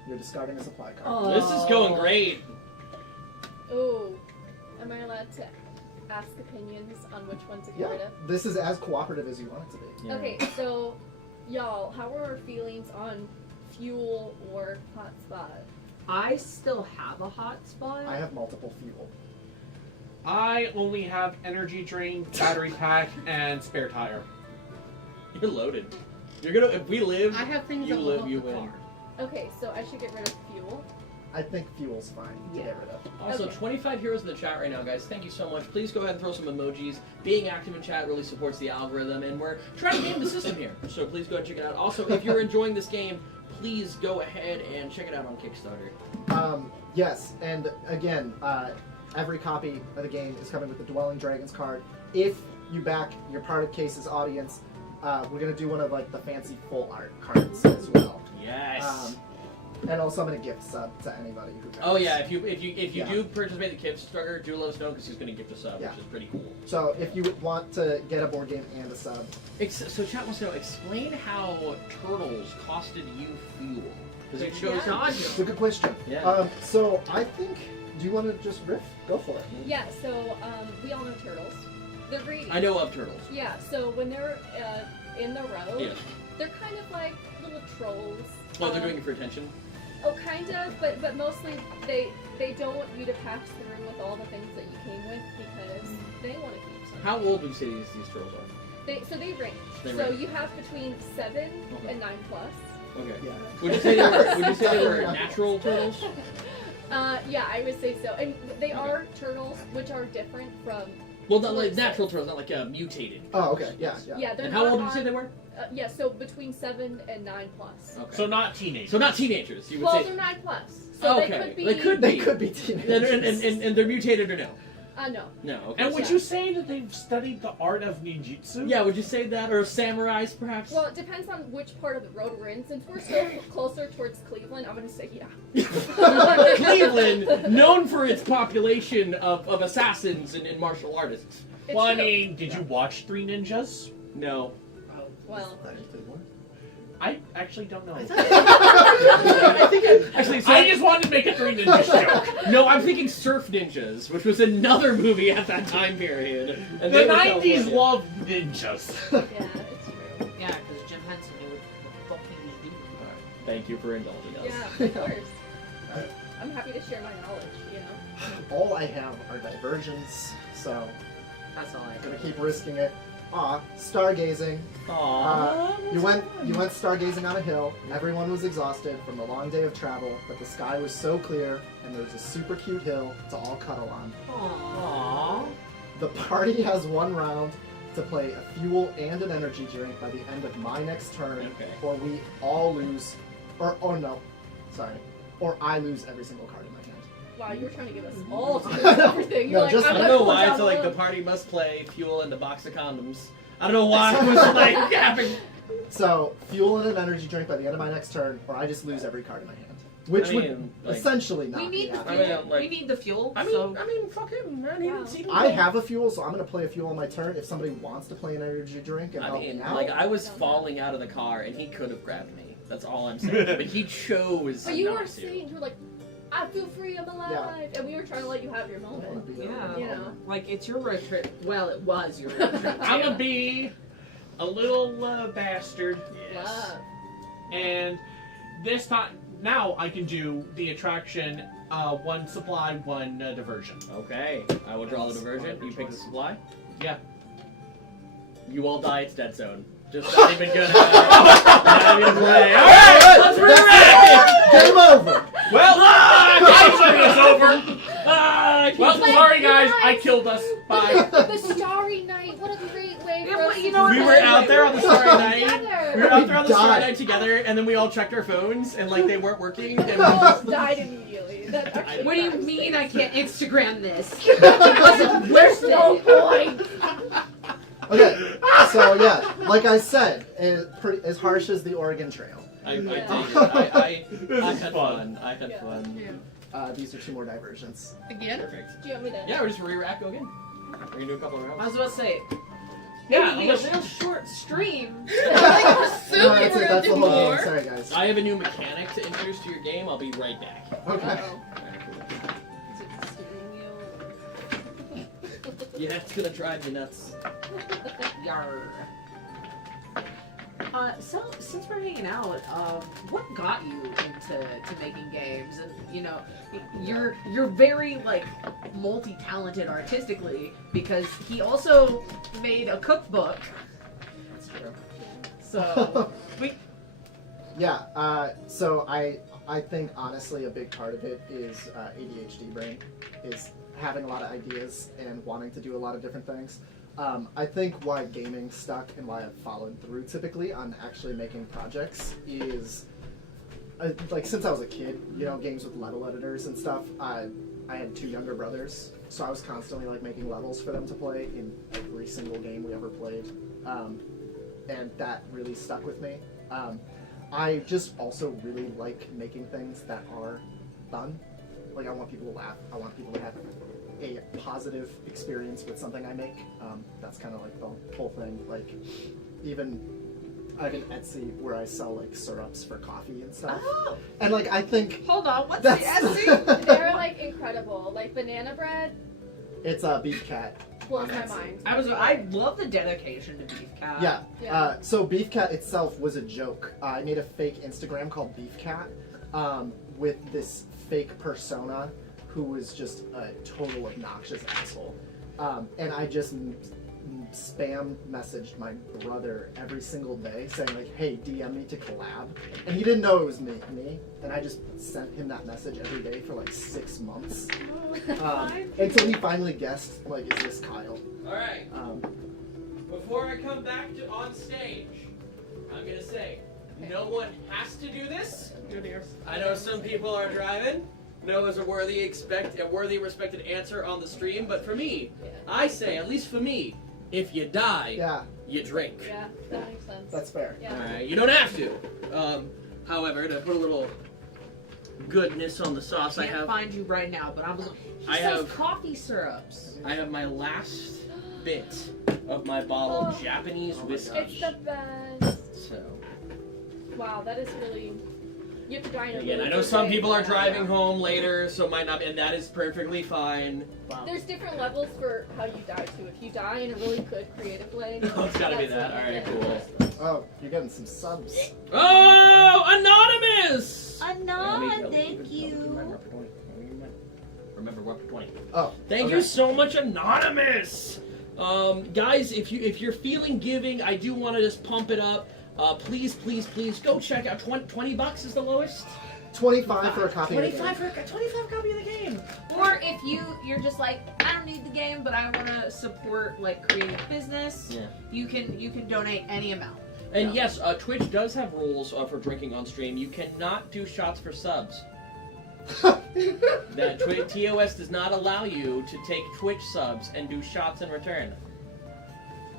You're discarding a supply card. Oh. This is going great. Ooh. Am I allowed to ask opinions on which one to get Yeah, rid of? this is as cooperative as you want it to be. Yeah. Okay, so y'all, how are our feelings on fuel or hotspot? I still have a hot spot. I have multiple fuel. I only have energy drain, battery pack, and spare tire. You're loaded. You're gonna. If we live, I have things you that will live. help You the win. car. Okay, so I should get rid of fuel. I think fuel's fine to get rid of. Also, Okay. 25 heroes in the chat right now, guys. Thank you so much. Please go ahead and throw some emojis. Being active in chat really supports the algorithm, and we're trying to game the system here. So please go and check it out. Also, if you're enjoying this game, please go ahead and check it out on Kickstarter. Yes, and again, every copy of the game is coming with the Dwelling Dragons card. If you back your part of Case's audience, we're gonna do one of like the fancy full art cards as well. Yes. And also, I'm gonna gift sub to anybody who. Oh yeah, if you Yeah. do participate in the Kickstarter, do let us know because he's going to gift us up, Yeah. which is pretty cool. So if you want to get a board game and a sub, So chat wants to know, explain how turtles costed you fuel. Because you chose it's a good question. Yeah. So I think, do you want to just riff? Go for it. Yeah, so we all know turtles. They're greedy. I know of turtles. Yeah, so when they're in the road, Yes. they're kind of like little trolls. Oh, they're doing it for attention? Oh, kind of, but mostly they don't want you to pass through with all the things that you came with because they want to keep some. How old would you say these turtles are? They range. They so range. you have between 7 Okay. and 9 plus. Okay. Yeah. Would you say they were natural turtles? Yeah, I would say so. And they Okay. are turtles, which are different from. Well, not like natural turtles, not like mutated. Oh, okay. Yeah. Yeah, they're And how not old did you on- say they were? Yeah, so between 7 and 9 plus. Okay. So not teenagers. So not teenagers, you would Well, say. they're 9 plus. So Okay. they could be. They could They could be teenagers. And they're mutated or no? No. No, okay. And would Yeah. you say that they've studied the art of ninjutsu? Yeah, would you say that? Or samurais, perhaps? Well, it depends on which part of the road we're in. Since we're so closer towards Cleveland, I'm gonna say yeah. Cleveland, known for its population of assassins and martial artists. It's Well, I true. mean, did you watch Three Ninjas? No. Well, I actually don't know. I think actually, so I just wanted to make a Three Ninjas joke. no, I'm thinking Surf Ninjas, which was another movie at that time period. And The they were 90s California. loved ninjas. yeah, it's true. Yeah, because Jim Henson knew what the fuck he was doing. Thank you for indulging us. Yeah, of course. I'm happy to share my knowledge. You know. All I have are diversions, so That's all I I'm gonna keep risking it. Stargazing. Aww. You went stargazing on a hill. Everyone was exhausted from the long day of travel, but the sky was so clear, and there was a super cute hill to all cuddle on. Aww. The party has 1 round to play a fuel and an energy drink by the end of my next turn, Okay. or we all lose, or no, sorry, or I lose every single card in my hand. Wow, you were trying to give us all to do everything. You're No, like, just- I'm I gonna don't know pull why down it's like the one. party must play fuel and a box of condoms. I don't know why it was like having. So, fuel and an energy drink by the end of my next turn, or I just lose every card in my hand. Which I mean, would like- essentially not We need be the happening. fuel. I mean, like- we need the fuel. I mean, so fuck him. I didn't Wow. see him. I have a fuel, so I'm going to play a fuel on my turn. If somebody wants to play an energy drink and I help mean, me out. like I was falling out of the car and he could have grabbed me. That's all I'm saying. But he chose But you not were to. saying, you were like, I feel free, I'm alive. And we were trying to let you have your I don't wanna moment. be there. Yeah. You know. like it's your road trip. Well, it was your road trip. I'm gonna be a little bastard, Love. and this time now I can do the attraction. 1 supply, 1 diversion. Okay, I will draw the diversion. You pick the supply. Yeah. You all die. It's dead zone. Just not even gonna. Not even play. All right, let's react. Game over! Well, it's over. Well, But sorry guys, you I killed us. Bye. The Starry Night, what a great way Yeah, for but us you to know what, We man? were out there on the Starry Night. together. We were out there on the Starry died. Night together, and then we all checked our phones, and like they weren't working. And We both died immediately. That actually What do you sucks. mean I can't Instagram this? There's no point. Okay, so yeah, like I said, as harsh as the Oregon Trail. I dig it. This I is had fun. fun. I had Yeah. fun. Yeah. These are 2 more diversions. Again? Perfect. Do you want me to? Yeah, we're just re-rack go again. We're gonna do a couple of I rounds. was about to say. Yeah, Maybe a real short stream. I like assuming No, we're that's it. gonna That's do the whole more. game. Sorry, guys. I have a new mechanic to introduce to your game. I'll be right back. Okay. Uh-oh. Is it the steering wheel? Yeah, it's gonna drive you nuts. Yarr. So since we're hanging out, what got you into making games? And you know, you're very like multi-talented artistically because he also made a cookbook. That's true. So Yeah, so I think honestly a big part of it is ADHD brain, is having a lot of ideas and wanting to do a lot of different things. I think why gaming stuck and why I've followed through typically on actually making projects is, like, since I was a kid, you know, games with level editors and stuff, I had 2 younger brothers, so I was constantly like making levels for them to play in every single game we ever played, and that really stuck with me. I just also really like making things that are fun. Like, I want people to laugh. I want people to have a positive experience with something I make. That's kind of like the whole thing. Like, even I have an Etsy where I sell like syrups for coffee and stuff. Oh. And like, I think Hold on, what's the that's Etsy? They're like incredible. Like banana bread it's a Beef Cat. blows on my Etsy. mind. I love the dedication to Beef Cat. Yeah. Yeah. So Beef Cat itself was a joke. I made a fake Instagram called Beef Cat with this fake persona who was just a total obnoxious asshole. And I just spam messaged my brother every single day saying like, hey, DM me to collab. And he didn't know it was me. And I just sent him that message every day for like 6 months. Until he finally guessed, like, is this Kyle? Alright. Before I come back to on stage, I'm gonna say, no one has to do this. I know some people are driving. No is a worthy, respected answer on the stream, but for me, I say, at least for me, if you die, Yeah, you drink. Yeah, that makes sense. that's fair. Yeah. Alright, you don't have to. However, to put a little goodness on the sauce, I can't find you right now, but I'm. I sells have- coffee syrups. I have my last bit of my bottle of Oh. Japanese whiskey. It's the best. So, Wow, that is really. You have to die in a again, really I know good some way. people are driving home later, so it might not, and that is perfectly fine. There's different levels for how you die too. If you die in a really good creative way, Oh, it's gotta be that's that. when you Alright, get- cool. Oh, you're getting some subs. Oh, anonymous! Anon, thank you. Remember, we're up to 20. Oh, Thank okay. you so much, Anonymous! Guys, if you're feeling giving, I do want to just pump it up. Please go check out. $20 is the lowest. 25 for a copy. 25 for a 25 copy of the game. Or if you're just like, I don't need the game, but I want to support like creative business, Yeah. you can donate any amount. And yes, Twitch does have rules for drinking on stream. You cannot do shots for subs. That TOS does not allow you to take Twitch subs and do shots in return.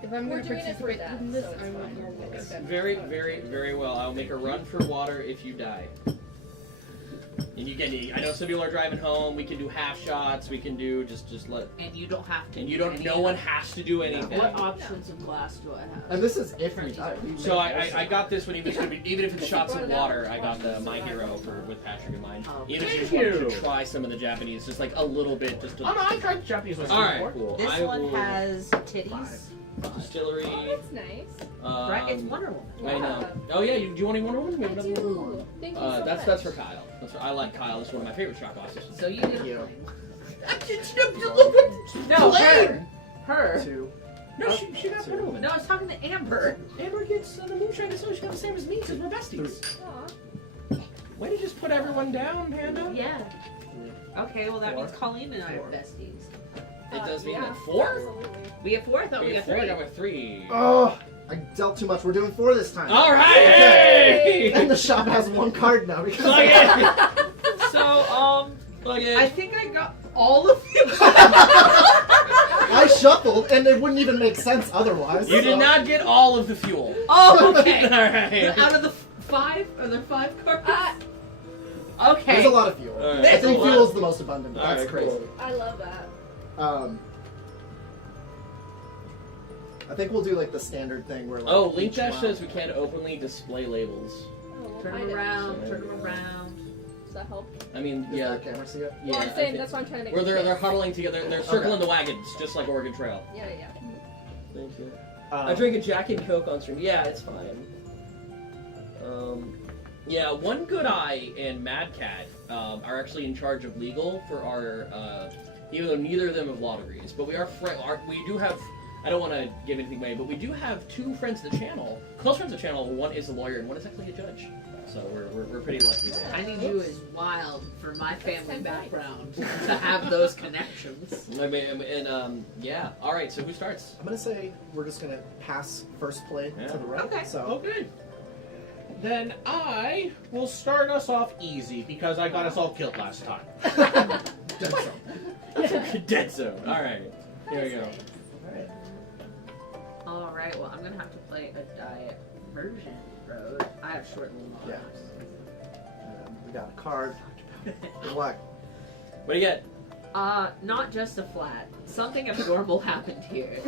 If I'm We're going to doing it for participate that, in this, so it's I want fine. more water. Very, very, very well. I'll make a run for water if you die. And you can. I know some people are driving home. We can do half shots. We can do just let. And you don't have to. And you do don't. any No of one that. has to do anything. What options of glass do I have? And this is if we die. We So may I got this one, even if it's shots of brought it water. out. I got the My Hero with Patrick in mind. Oh. Even if you Thank just wanted you. to try some of the Japanese, just like a little bit, just to. Oh no, I tried Japanese whiskey All right, before. cool. This I one will- has titties. Distillery. Oh, that's nice. Right? It's Wonder Woman. I know. Oh yeah, do you want any Wonder Woman? We I have another Wonder do. Woman. Thank you so much. That's for Kyle. I like Kyle. It's one of my favorite shot glasses. So you did. you. No, Plain. her. 2. No, she got Wonder Woman. No, I was talking to Amber. Amber gets the moonshine, so she got the same as me because we're besties. Aw. Way to just put everyone down, Panda. Yeah. Okay, well that 4. means Colleen and I are 4. besties. It does mean yeah, that 4? Absolutely. We have 4. I thought we We got got 4. 3. I got my 3. Oh, I dealt too much. We're doing 4 this time. All right. Hey! And the shop has 1 card now because. Look at it. So Look I at think I got all of you. I shuffled, and it wouldn't even make sense otherwise. You did not get all of the fuel. Oh, okay. All right. Out of the 5, are there 5 cards? Okay. There's a lot of fuel. All right. I think All right. fuel's the most abundant. But that's Alright, crazy. cool. I love that. I think we'll do like the standard thing where like. Oh, Link each Dash round- says we can't openly display labels. Oh, we'll Turn find it. around, turn around. Does that help? I mean, Does yeah. the camera see it? Yeah, Well, I'm I saying think- that's why I'm trying to make Where it they're fit. huddling together, they're circling the wagons, just like Oregon Trail. Yeah, yeah. Thank you. I drink a Jack and Coke on stream. Yeah, it's fine. Yeah, One Good Eye and Mad Cat are actually in charge of legal for our. Even though neither of them have law degrees, but we are we do have. I don't want to give anything away, but we do have 2 friends of the channel, close friends of the channel. One is a lawyer, and one is actually a judge. So we're pretty lucky there. Tiny Jew is wild for my family background to have those connections. I mean, and yeah. All right. So who starts? I'm gonna say we're just gonna pass first play to the right. Okay. So Okay. Then I will start us off easy because I got us all killed last time. Dead zone. Dead zone. All right. Here we go. Alright. Alright, well, I'm gonna have to play a diversion road. I have short and long Yeah. arms. We got a card. Good luck. What do you get? Not just a flat. Something abnormal happened here.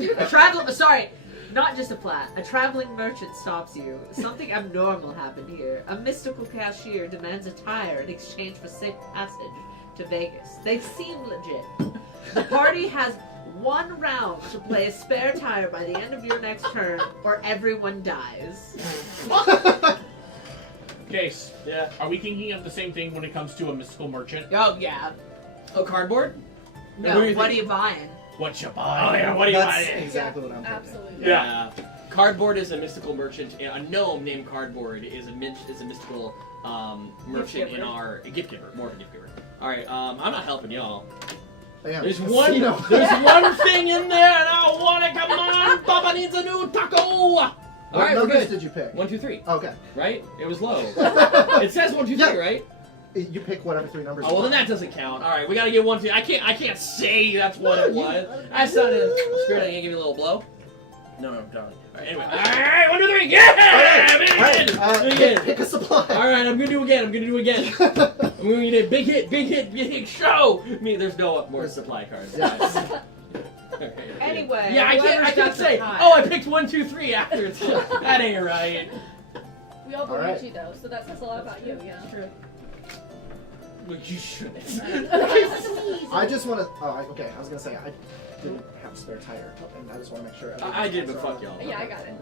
Not just a flat. A traveling merchant stops you. Something abnormal happened here. A mystical cashier demands a tire in exchange for safe passage to Vegas. They seem legit. The party has 1 round to play a spare tire by the end of your next turn, or everyone dies. Case, Yeah. are we thinking of the same thing when it comes to a mystical merchant? Oh, yeah. Oh, cardboard. No, What do you what are think? you buying? What you Oh buy? yeah. What do you That's want? exactly what I'm thinking. Absolutely. Yeah. Cardboard is a mystical merchant. A gnome named Cardboard is a mystical merchant in our gift giver. More of a gift giver. All right. I'm not helping y'all. Bam. There's Casino. one thing in there, and I want it. Come on, Papa needs a new taco. All What right, we're numbers good. did you pick? 1, 2, 3. Okay. Right? It was low. It says 1, 2, 3, Yeah. right? You pick whatever 3 numbers. Oh you well, then want. that doesn't count. All right, we gotta get 1, 2. I can't say that's what it was. That's not a spirit. I can give you a little blow. No, darling. All right, anyway. All right, 1, 2, 3. Yeah, Alright, man. pick a supply. All right, I'm gonna do again. I'm gonna get big hit. Show me. There's no more supply cards. Yes. Okay. Anyway, Yeah, I whoever's can't got say. the tie. Oh, I picked 1, 2, 3 after it's. That ain't right. We all believe Alright. you though, so that says a lot about you. Yeah. True. Well, you shouldn't. I just want to. Okay. I was gonna say I didn't have a spare tire, and I just want to make sure. I did, but fuck y'all. Yeah, I got it.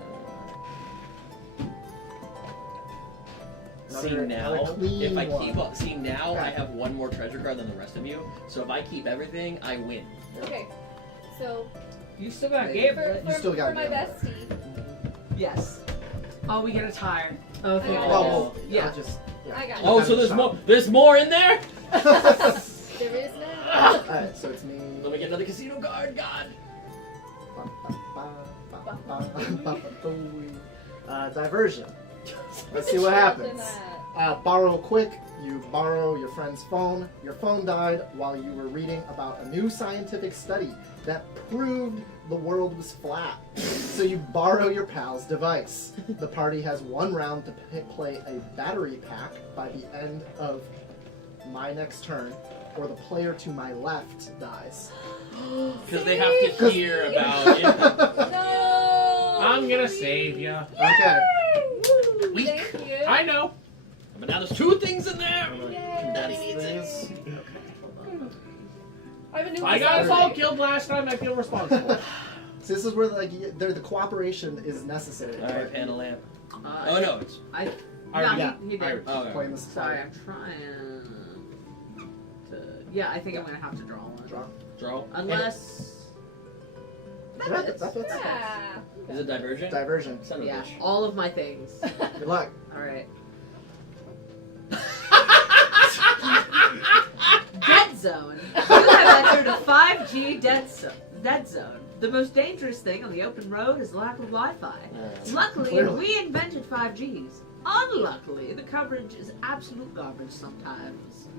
See Another now, clean if I one. keep up, see now Okay. I have 1 more treasure card than the rest of you. So if I keep everything, I win. Okay. So You still got Maybe. Gabriel. You still got for my Gabriel. bestie, Yes. Oh, we get a tire. Oh, thank I Oh, got you. well, Yeah. I'll just. Yeah. I got it. Oh, so there's more. There's more in there. There is now. Alright, so it's me. Let me get another casino card. God. Diversion. Let's see what happens. Borrow quick. You borrow your friend's phone. Your phone died while you were reading about a new scientific study that proved the world was flat. So you borrow your pal's device. The party has 1 round to play a battery pack by the end of my next turn, or the player to my left dies. Because they have to hear about it. No. I'm gonna save you. Okay. Weak. Thank you. I know. But now there's 2 things in there. Yay. Daddy needs it. Please. I have a new I got us one. all killed last time. I feel responsible. So this is where the cooperation is necessary. All right, pan a lamp. Uh, Oh no, it's. I. I No, already yeah. he did. I- Oh, okay. Playing the Sorry, I'm trying to. Yeah, I think I'm gonna have to draw one. Draw. Draw. Unless. That fits. That fits. Yeah. Is it diversion? Diversion. Son of a Yeah, bitch. all of my things. Good luck. All right. Dead zone. You have entered a 5G dead zone. The most dangerous thing on the open road is lack of Wi-Fi. Luckily, Clearly. we invented 5Gs. Unluckily, the coverage is absolute garbage sometimes.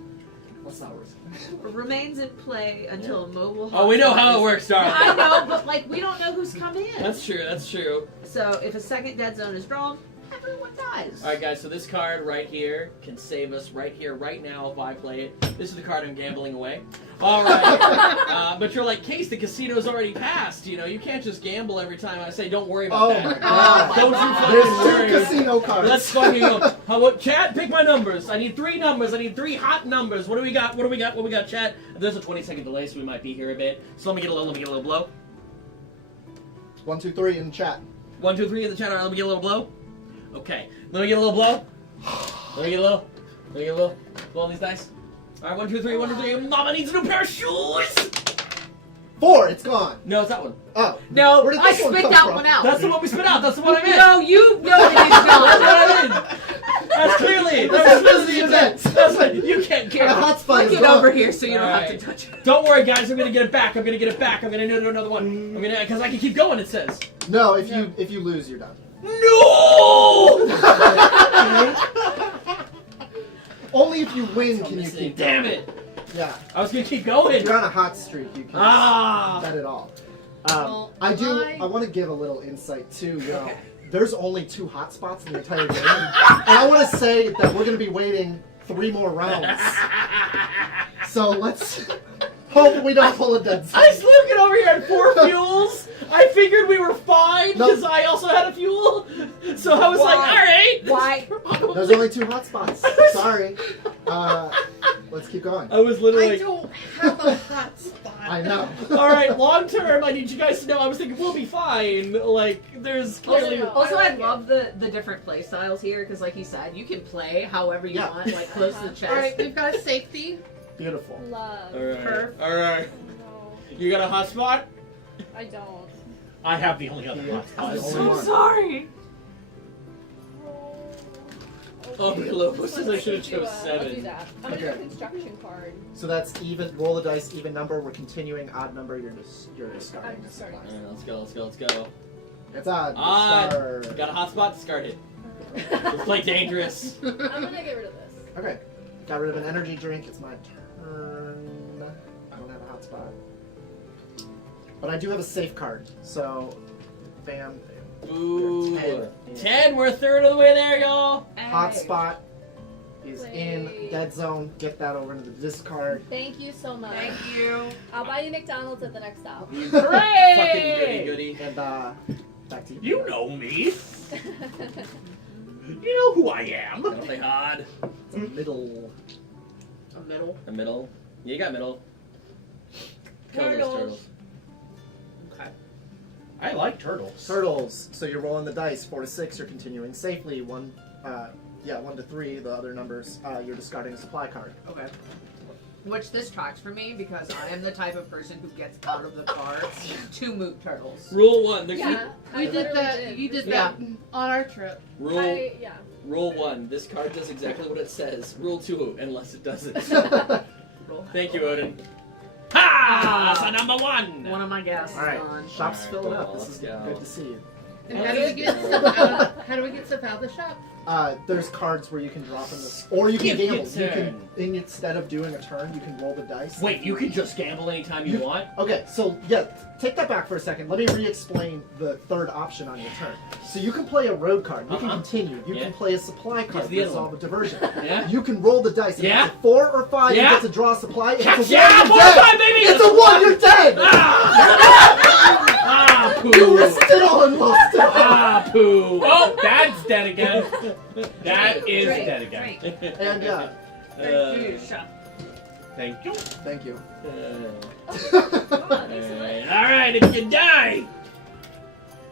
That's not worth it. Remains in play until a mobile. Oh, we know hotspot how it is- works, darling. I know, but like we don't know who's come in. That's true. That's true. So if a second dead zone is drawn, everyone dies. All right, guys. So this card right here can save us right here, right now. If I play it, this is the card I'm gambling away. All right. But you're like, Case, the casino's already passed. You know, you can't just gamble every time I say, don't worry about Oh that. my god. Don't you fucking There's worry. 2 casino cards. Let's fucking go. How about chat? Pick my numbers. I need 3 numbers. I need 3 hot numbers. What do we got? What do we got? What do we got, chat? There's a 20-second delay, so we might be here a bit. So let me get a little blow. 1, 2, 3 in chat. 1, 2, 3 in the chat. All right, let me get a little blow. Okay. Let me get a little blow. Let me get a little. Let me get a little. Blow all these dice. All right, 1, 2, 3. 1, 2, 3. Mama needs a new pair of shoes. 4. It's gone. No, it's that one. Oh. No, Where did I this one spit come that from? one out. That's the one we spit out. That's the one I meant. No, you know it is That's not. what I meant. That's clearly the intent. That's what you can't get. A hot spot Look is it gone. over here so you don't have Alright. to touch it. Don't worry, guys. I'm gonna get it back. I'm gonna do another one. Because I can keep going. It says. No, if you lose, you're done. No! Only if you win can you keep Damn going. it! Yeah. I was gonna keep If going. you're on a hot streak, you can Ah! bet it all. Well, I want to give a little insight too. You know, Okay. there's only 2 hot spots in the entire game, and I want to say that we're going to be waiting 3 more rounds. So let's hope we don't pull a dead I zone. looking over here at 4 fuels. I figured we were fine because I also had a fuel. So I was like, all right. Why? There's only 2 hot spots. Sorry. Let's keep going. I was literally I like, don't have a hot spot. I know. all right, long term, I need you guys to know. I was thinking we'll be fine. Like, there's clearly. Also, I I like love the different play styles here because, like he said, you can play however you Yeah. want, like close to the chest. Alright, we've got a safety. Beautiful. Love. All right. Perf. All right. No, You got a hot spot? I don't. I have the only other Yeah. hot spot. I'm I'm Only so one. sorry. Oh, Okay. hello. This Says one, I should have let's chose do, I'll do 7. that. I'm gonna do a Okay. construction card. So that's even. Roll the dice, even number. We're continuing. Odd number. You're discarding. I'm discarding. All right, let's go. It's odd. Odd. Discard. Got a hot spot? Discard it. Let's play dangerous. I'm gonna get rid of this. Okay. Got rid of an energy drink. It's my turn. I don't have a hot spot. But I do have a safe card. So, bam. Ooh. 10. 10. We're a third of the way there, y'all. Hot Hey. spot is in Wait. dead zone. Get that over into the discard. Thank you so much. Thank you. I'll buy you McDonald's at the next stop. Fucking goody. And back to you. You know me. You know who I am. Don't play hard. It's a middle. A middle. The middle. Yeah, you got middle. Kill those Turtles. turtles. Okay. I like turtles. Turtles. So you're rolling the dice. 4 to 6. You're continuing safely. 1 to 3. The other numbers. You're discarding a supply card. Okay. Which this tracks for me because I am the type of person who gets out of the car to move turtles. Rule 1. There's Yeah, I We did literally that. You did Yeah. that on our trip. Rule Yeah. Rule 1. This card does exactly what it says. Rule 2, unless it doesn't. Thank you, Odin. Ha! That's a number 1. One of my guesses. All right. Gone. Shop's Alright, filling cool. up. This is Let's go. good to see you. And how do we get stuff out of, how do we get stuff out of the shop? There's cards where you can drop in this, or you can Skip your gamble. You turn. can, instead of doing a turn, you can roll the dice. Wait, you can just gamble anytime you want? Okay, so yeah, take that back for a second. Let me re-explain the third option on your turn. So you can play a road card. You can continue. You Yeah. can play a supply card What's the to other solve a diversion. Yeah? You can roll the dice. If Yeah? it's a 4 or 5, Yeah? you get to draw a supply. If it's a Yeah, 1, more you're dead. time, baby! It's a 1, you're dead! Ah, You poo! risked it all and lost it all. Ah, poo! Oh, Dad's dead again. Dad is Drink, dead again. drink. And yeah, Thank you. thank you. Come on, make some money. Alright, if you die!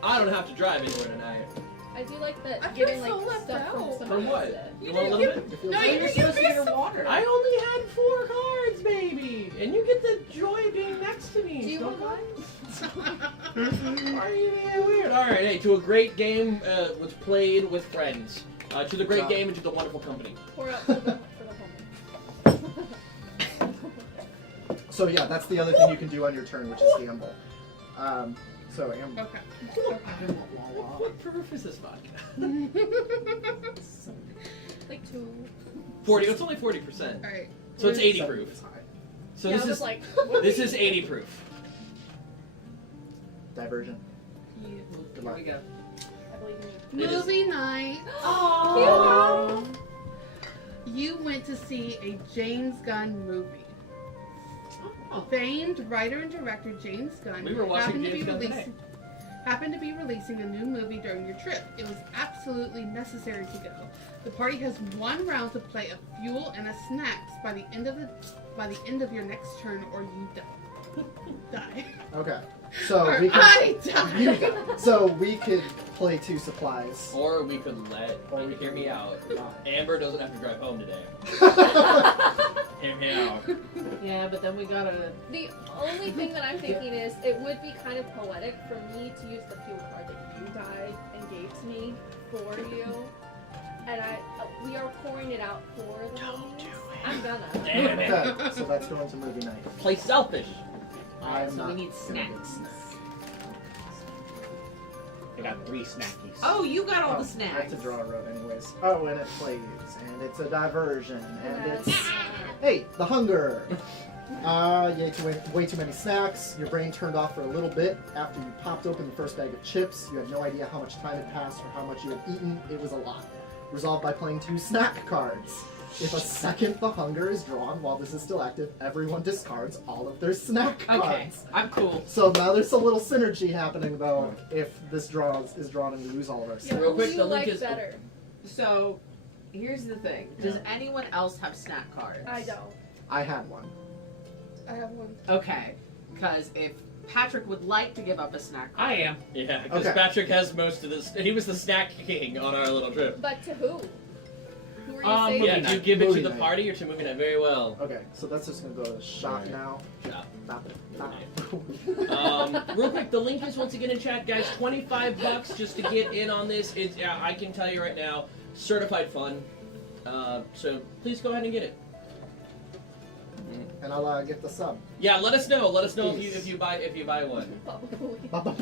I don't have to drive anywhere tonight. I do like that I feel giving like so left stuff from out. somebody For what? else. You want a little bit? It feels No, like- you You're didn't supposed to give get me your water. I only had 4 cards, baby! And you get the joy of being next to me. Do you Don't want mine? Why are you being weird? Alright, hey, to a great game was played with friends. To the great Job. game and to the wonderful company. Pour out for the homie. So yeah, that's the other thing you can do on your turn, which is gamble. So gamble. Okay. What proof is this vodka? Like 2. 40. It's only 40%. Alright. So it's 80 Seven proof. is high. So Yeah, I this was is like, this is 80 proof. Diversion. Here we go. I believe in you. It is- Movie night. Oh. You went to see a James Gunn movie. Oh. Famed writer and director James Gunn We were watching happened to James be Gunn today. releasing happened to be releasing a new movie during your trip. It was absolutely necessary to go. The party has 1 round to play a fuel and a snacks by the end of your next turn, or you die. Okay. So Or we could. I die. So we could play 2 supplies. Or we could let. Or we hear could- me out. Amber doesn't have to drive home today. Hear me out. Yeah, but then we gotta. The only thing that I'm thinking is it would be kind of poetic for me to use the fuel card that you died and gave to me for you. and we are pouring it out for the homies. I'm gonna. Damn it. Okay, so that's going to movie night. Play selfish. I'm so not we need gonna get snacks. I got 3 snackies. Oh, you got all the I have snacks. to draw a road anyways. Oh, and it plays, and it's a diversion, and Yes. it's... Hey, the hunger! Way too many snacks. Your brain turned off for a little bit after you popped open the first bag of chips. You had no idea how much time had passed or how much you had eaten. It was a lot. Resolved by playing 2 snack cards. If a second the hunger is drawn while this is still active, everyone discards all of their snack cards. Okay, I'm cool. So now there's a little synergy happening though if this is drawn and we lose all of our Yeah, snacks. Real quick, who do the you link like is- better? So, here's the thing. Does anyone else have snack cards? I don't. I had one. I have one. Okay, because if Patrick would like to give up a snack card, I am. Yeah, because Okay. Patrick has most of this. He was the snack king on our little trip. But to who? Who are you saying? Yeah, Movie do you night. give it to Movie the night. party or to movie night? Very well. Okay, so that's just gonna go to shop now. Shop. Stop. Real quick, the link is once again in chat, guys. $25 just to get in on this. It's I can tell you right now, certified fun. So please go ahead and get it. And I'll get the sub. Yeah, let us know. Let us know Please. if you buy one. Baba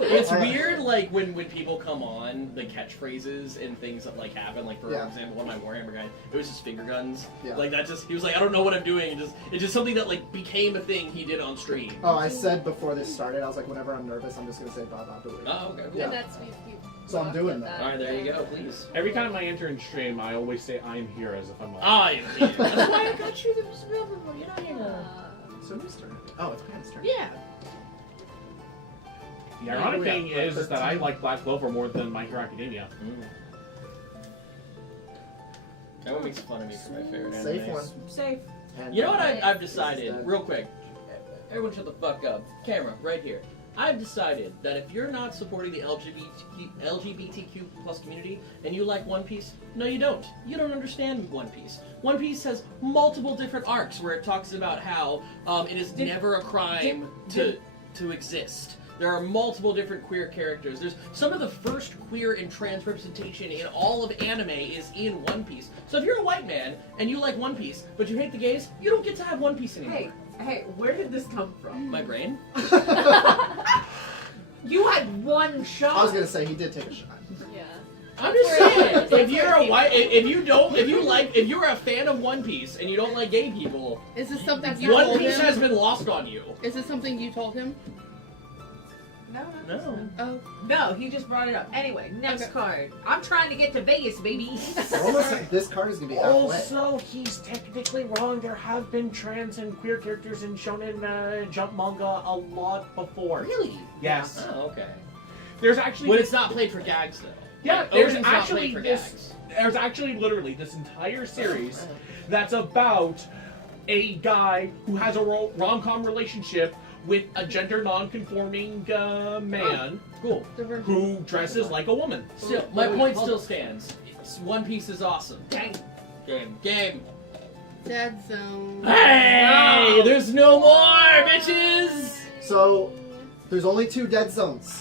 It's All right. weird, like when people come on, the catchphrases and things that like happen. Like for Yeah. example, one of my Warhammer guys, it was just finger guns. Yeah. Like that just he was like, I don't know what I'm doing. It's just something that like became a thing he did on stream. Oh, I said before this started, I was like, whenever I'm nervous, I'm just gonna say Baba Booey. Oh, okay, cool. Yeah. And that's you So I'm rock doing with that. All right, there you go. Please. Every time I enter in stream, I always say I'm here as if I'm like. Ah, yeah. That's why I got you the silver one. You're not here. So whose turn? Oh, it's Pam's turn. Yeah. The ironic Yeah, thing yeah, is that I 13. like Black Clover more than My Hero Academia. That one makes fun of me for my favorite Safe animes. one. safe. And You know what Right. I've decided, Is that- real quick. Everyone shut the fuck up. Camera, right here. I've decided that if you're not supporting the LGBTQ plus community and you like One Piece, no you don't. You don't understand One Piece. One Piece has multiple different arcs where it talks about how it is never a crime to exist. There are multiple different queer characters. There's some of the first queer and trans representation in all of anime is in One Piece. So if you're a white man and you like One Piece, but you hate the gays, you don't get to have One Piece anymore. Hey, where did this come from? My brain? You had one shot. I was gonna say he did take a shot. Yeah. I'm just That's where it saying, is. if you're a white, if you're a fan of One Piece and you don't like gay people, Is this something you One told Piece him? has been lost on you. Is this something you told him? No. Oh, No, he just brought it up. Anyway, next Okay. card. I'm trying to get to Vegas, baby. Almost, this card is gonna be halfway. Also, he's technically wrong. There have been trans and queer characters in Shonen Jump manga a lot before. Really? Yes. Oh, okay. There's actually When it's not played for gags, though. Yeah, Like, there's Odin's not actually played for this. gags. There's actually literally this entire series that's about a guy who has a rom-com relationship with a gender non-conforming man Cool. diversion. who dresses like a woman. Still, my point still stands. One Piece is awesome. Dang. Game. Dead zone. Hey! There's no more, bitches! So there's only 2 dead zones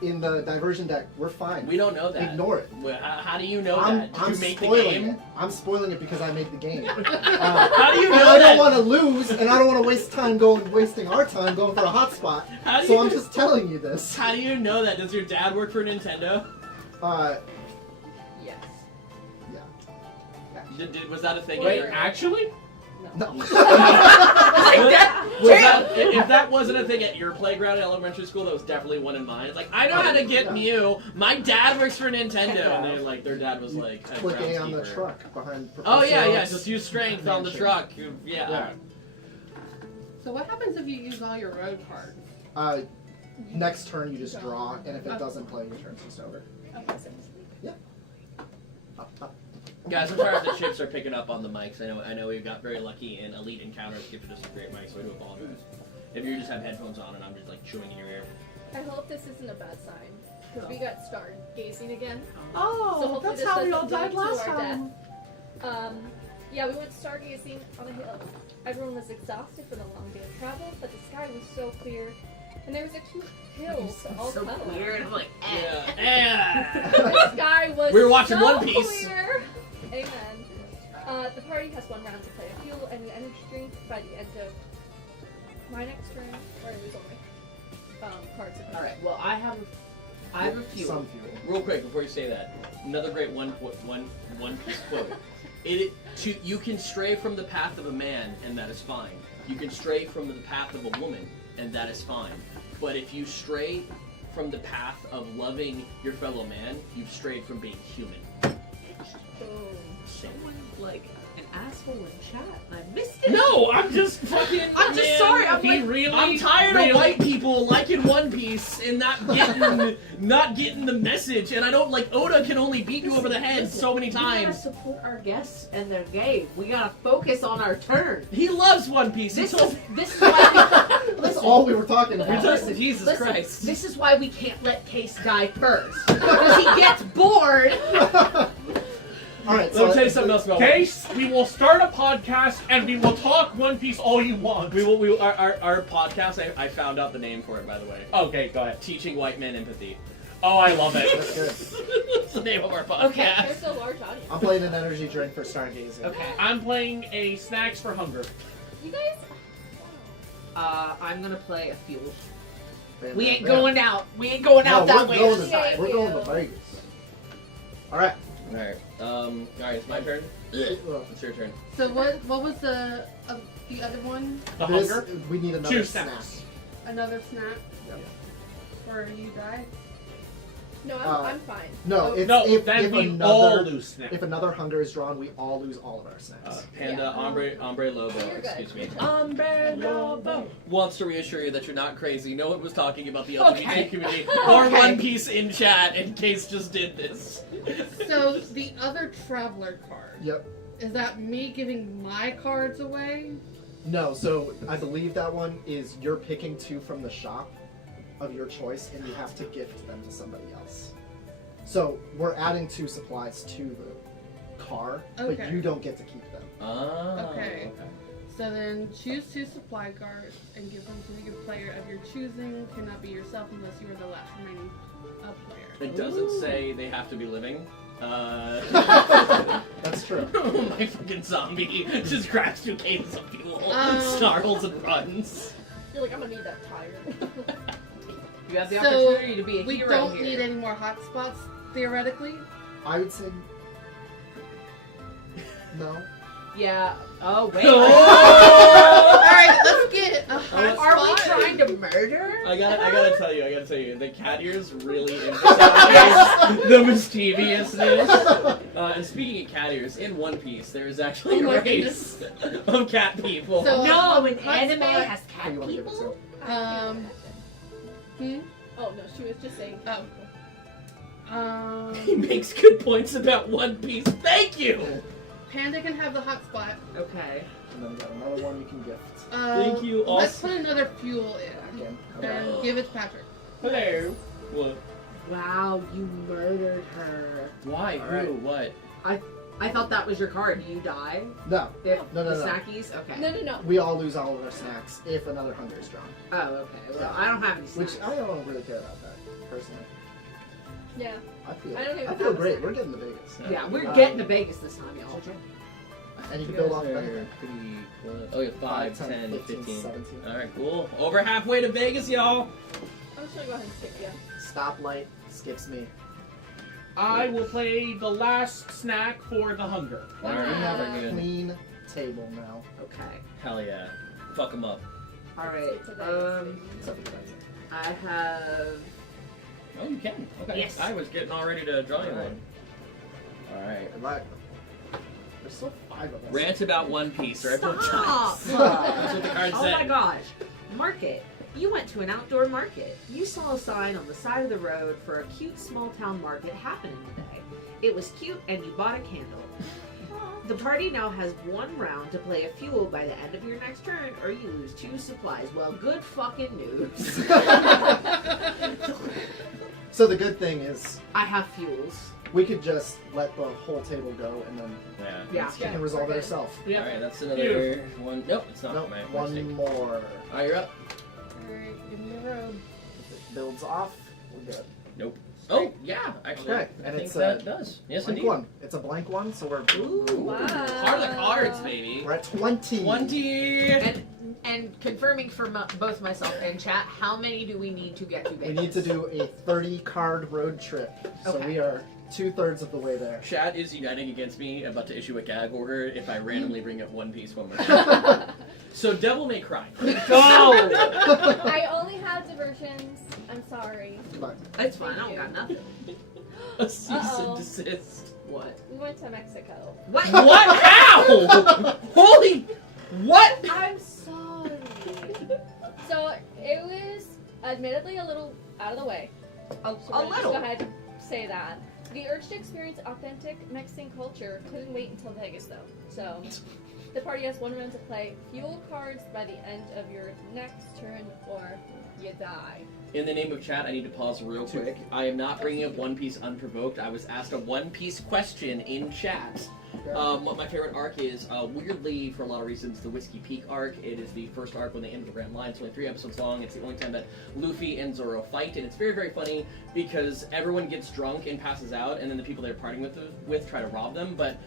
in the diversion deck. We're fine. We don't know that. Ignore it. Well, how do you know I'm, that? Did I'm you make the spoiling game? it. I'm spoiling it because I made the game. How do you And know I that? don't want to lose, and I don't want to wasting our time going for a hotspot. How do So you- I'm just telling you this. How do you know that? Does your dad work for Nintendo? Yes. Yeah. Was that a thing? Wait, at your- actually? No. If that wasn't a thing at your playground in elementary school, that was definitely one in mine. It's like, I know how to get Yeah. Mew. My dad works for Nintendo. Yeah. And they're like, their dad was like, a Click A on the groundskeeper. truck behind. Oh, yeah, Professor yeah. Oak's Just use strength on the mansion. truck. Yeah. Yeah. So what happens if you use all your road cards? Next turn you just draw, and if it doesn't play, your turn's just over. Up, up. Guys, I'm sorry if the chips are picking up on the mics. I know we got very lucky in Elite Encounters gifted us a great mic, so I do apologize. If you just have headphones on and I'm just like chewing in your ear. I hope this isn't a bad sign. Because we got stargazing again. Oh, So hopefully that's this how we all doesn't died lead to last our time. Yeah, we went stargazing on a hill. Everyone was exhausted from the long day of travel, but the sky was so clear. and there was a cute hill to all so cuddle. weird. I'm like, eh. Yeah. The sky was We were watching so One Piece. clear. Amen. The party has 1 round to play a fuel and an energy drink by the end of my next turn, or there's only cards. All right. Well, I have a few. Some fuel. Real quick before you say that, another great one piece quote. You can stray from the path of a man, and that is fine. You can stray from the path of a woman, and that is fine. But if you stray from the path of loving your fellow man, you've strayed from being human. Someone like an asshole in chat. I missed it. No, I'm just fucking. I'm just sorry. I'm tired of white people liking One Piece and not getting the message. And I don't like Oda can only beat you over the head so many We gotta times. support our guests and their game. We gotta focus on our turn. He loves One Piece. This He told is this is why we, That's all we were talking about. Listen, Jesus listen, Christ. This is why we can't let Case die first because he gets bored. All right, Let me tell you something else about One Piece. Case, we will start a podcast and we will talk One Piece all you want. Our podcast. I found out the name for it, by the way. Okay, go ahead. Teaching white men empathy. Oh, I love it. That's good. That's the name of our podcast. Okay. There's a large audience. I'm playing an energy drink for stargazing. Okay. I'm playing a snacks for hunger. You guys. I'm gonna play a fuel. Man, We ain't yeah. going out. We ain't going out No, that we're way. going this to, time. we're going to Vegas. All right. Alright. Alright, it's my turn. It's your turn. So what was the other one? The This- hunger? We need another 2 snack. snacks. Another snack? Yep. Or you die? No, I'm fine. No, it's No, if, then if we another all lose snacks. if another hunger is drawn, we all lose all of our snacks. Panda, Yeah. Hombre Lobo, You're good. excuse me. You're Lobo wants to reassure you that you're not crazy. No one was talking about the LGBT Okay. community or Okay. One Piece in chat in case just did this. So the other traveler card, Yep. is that me giving my cards away? No, so I believe that one is you're picking 2 from the shop of your choice, and you have to gift them to somebody else. So we're adding 2 supplies to the car, but Okay. you don't get to keep them. Oh. Okay. So then choose 2 supply cards and give them to the player of your choosing. Cannot be yourself unless you are the last remaining player. It doesn't say they have to be living. That's true. My fucking zombie just grabs 2 cases of fuel, snarls and runs. You're like, I'm gonna need that tire. You have the So, opportunity to be a We hero don't here. need any more hotspots, theoretically. I would say no. Yeah. Oh wait. Alright, let's get a hotspot. Are we trying to murder? I gotta tell you, the cat ears really emphasize the mischievousness. And speaking of cat ears, in One Piece, there is actually Oh my a race of cat people. So- No, an Hotspot. anime has Who cat you want to give it people. to? Oh no, she was just saying. Oh. He makes good points about One Piece. Thank you! Panda can have the hotspot. Okay. And then we got another one you can gift. Thank you, Let's awesome. put another fuel in Again. and give it to Patrick. Hello. What? Wow, you murdered her. Why? All right. Who? What? I thought that was your card. Do you die? No, If No, no, the no. snackies? Okay. No. we all lose all of our snacks if another hunger is drawn. Oh, okay. Well, I don't have any snacks. Which I don't really care about that personally. Yeah. I feel I don't even feel have a great. snack. We're getting to Vegas. Yeah, we're Um, getting to Vegas this time, y'all. And you can guys build off of are anything. pretty close. Oh yeah, 5, 10, 15. 17. Alright, cool. Over halfway to Vegas, y'all. I'm just gonna go ahead and skip you. Stoplight skips me. I will play the last snack for the hunger. We Alright, have very a good. clean table now. Okay. Hell yeah. Fuck them up. All right. It's a Vegas Except for that. I have. Oh, you can. Okay. Yes. I was getting all ready to draw you Alright. one. Alright. Right. There's still 5 of us. Rant about One Piece, or everyone Stop! dies. That's what the card Oh said. my gosh. Market. You went to an outdoor market. You saw a sign on the side of the road for a cute small town market happening today. It was cute and you bought a candle. The party now has 1 round to play a fuel by the end of your next turn, or you lose 2 supplies. Well, good fucking news. So the good thing is I have fuels. we could just let the whole table go and then Yeah. Yeah. she can resolve it herself. Yeah. Alright, that's another one. Nope, it's not Nope, my one mistake. more. Alright, you're up. Alright, give me a robe. If it builds off, we're good. Oh, yeah, actually. Okay, I and think it's that does. Yes, blank indeed. one. It's a blank one, so we're Wow. Heart of the cards, baby. we're at 20. 20. And confirming for both myself and chat, how many do we need to get to Vegas? We need to do a 30-card road trip, so Okay. we are 2/3 of the way there. Chat is uniting against me, about to issue a gag order if I randomly bring up One Piece one more time. So Devil May Cry. Go! I only have diversions. I'm sorry. It's fine. I don't got nothing. A cease Uh-oh. and desist. What? We went to Mexico. What? What? How? Holy... What? I'm sorry. So it was admittedly a little out of the way. A So we're gonna just little. go ahead and say that. The urge to experience authentic Mexican culture couldn't wait until Vegas, though. So the party has one round to play fuel cards by the end of your next turn, or you die. In the name of chat, I need to pause real quick. I am not bringing up One Piece unprovoked. I was asked a One Piece question in chat. What my favorite arc is, weirdly, for a lot of reasons, the Whiskey Peak arc. It is the first arc when they end the Grand Line. It's only 3 episodes long. It's the only time that Luffy and Zoro fight, and it's very, very funny because everyone gets drunk and passes out, and then the people they're partying with try to rob them. But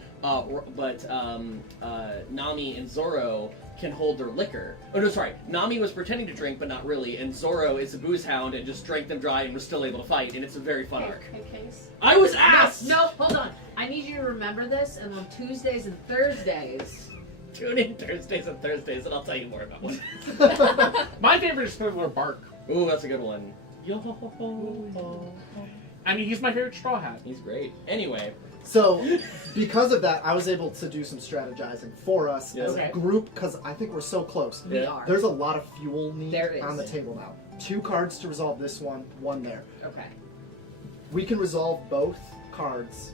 Nami and Zoro can hold their liquor. Oh no, sorry. Nami was pretending to drink, but not really, and Zoro is a booze hound and just drank them dry and was still able to fight, and it's a very fun arc. Hey, Case. I was asked. No, hold on. I need you to remember this, and on Tuesdays and Thursdays. Tune in Thursdays and Thursdays, and I'll tell you more about one. My favorite is Fiddler Bark. Ooh, that's a good one. I mean, he's my favorite Straw Hat. He's great. Anyway, So, because of that, I was able to do some strategizing for us Yes. as a group, because I think we're so close. We Yeah. are. There's a lot of fuel need There is. on the table now. 2 cards to resolve this one there. Okay. We can resolve both cards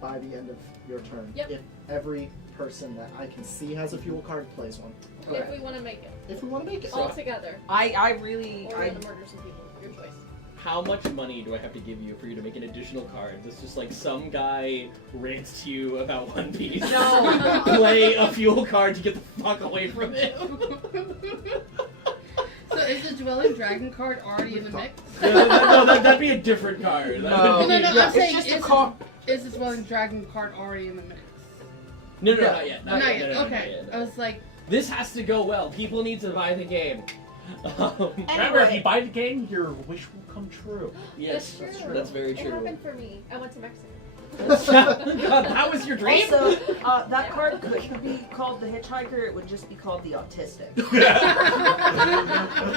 by the end of your turn. Yep. If every person that I can see has a fuel card plays one. If we want to make it If we want to make it. all together, I really. or we want to murder some people, your choice. how much money do I have to give you for you to make an additional card? That's just like some guy rants to you about One Piece. No. Play a fuel card to get the fuck away from him. So is the Dwelling Dragon card already in the mix? No, that'd be a different card. No. No, That'd no, be- I'm saying it's just a card. is the Dwelling Dragon card already in the mix? No, Yeah. not yet. Not yet. No, Okay. not yet. I was like, This has to go well. People need to buy the game. Remember, if you buy the game, your wish will come true. Yes, That's true. that's very It true. happened for me. I went to Mexico. God, that was your dream? Also, that card couldn't be called the Hitchhiker, it would just be called the Autistic.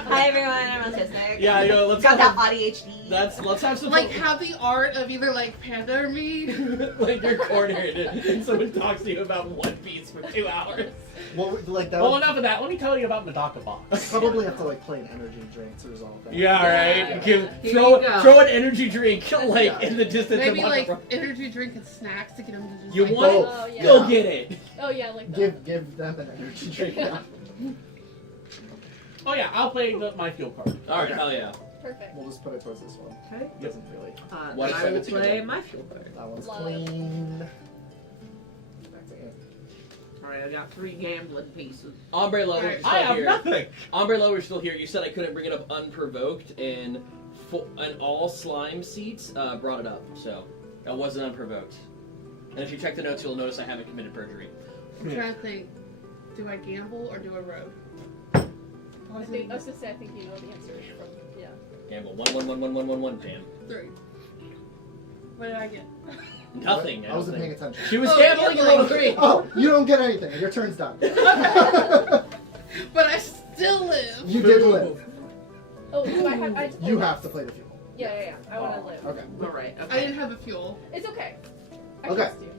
Hi everyone, I'm autistic. Yeah, yo, let's Got that have, ADHD. let's have some like have the art of either like Panda or me. like you're cornered and someone talks to you about One Piece for 2 hours. Well, like that Well, would enough of that. Let me tell you about Medaka Box. probably have to like play an energy drink to resolve that. Yeah, right. Here Throw you go. throw an energy drink like Yeah. in the distance. Maybe and like walk energy drink and snacks to get them to just You like, want it? Oh yeah. Go get it. Oh yeah, like that. Give them an energy drink. Yeah. Oh yeah, I'll play my fuel card. All right, Okay. hell yeah. Perfect. We'll just put it towards this one. Okay. It doesn't really. What I will if I play would my fuel card. That one's Love. clean. Back to Ant. Alright, I got 3 gambling pieces. Ombre Lover, Alright. still I have here. nothing. Ombre Lover's still here. You said I couldn't bring it up unprovoked, and all slime seats brought it up, so that wasn't unprovoked. And if you check the notes, you'll notice I haven't committed perjury. I'm trying to think. Do I gamble or do I rogue? I think I was gonna say I think you know the answer from yeah. Gamble 1 Pam. 3. What did I get? Nothing. I wasn't don't paying think. attention. She was Oh, gambling a level 3. Oh, you don't get anything. Your turn's done. But I still live. You did live. Oh, do I have? I have to play You this? have to play the fuel. Yeah. I want to live. Okay. Alright, I okay. didn't have a fuel. It's okay. I Okay. trust you.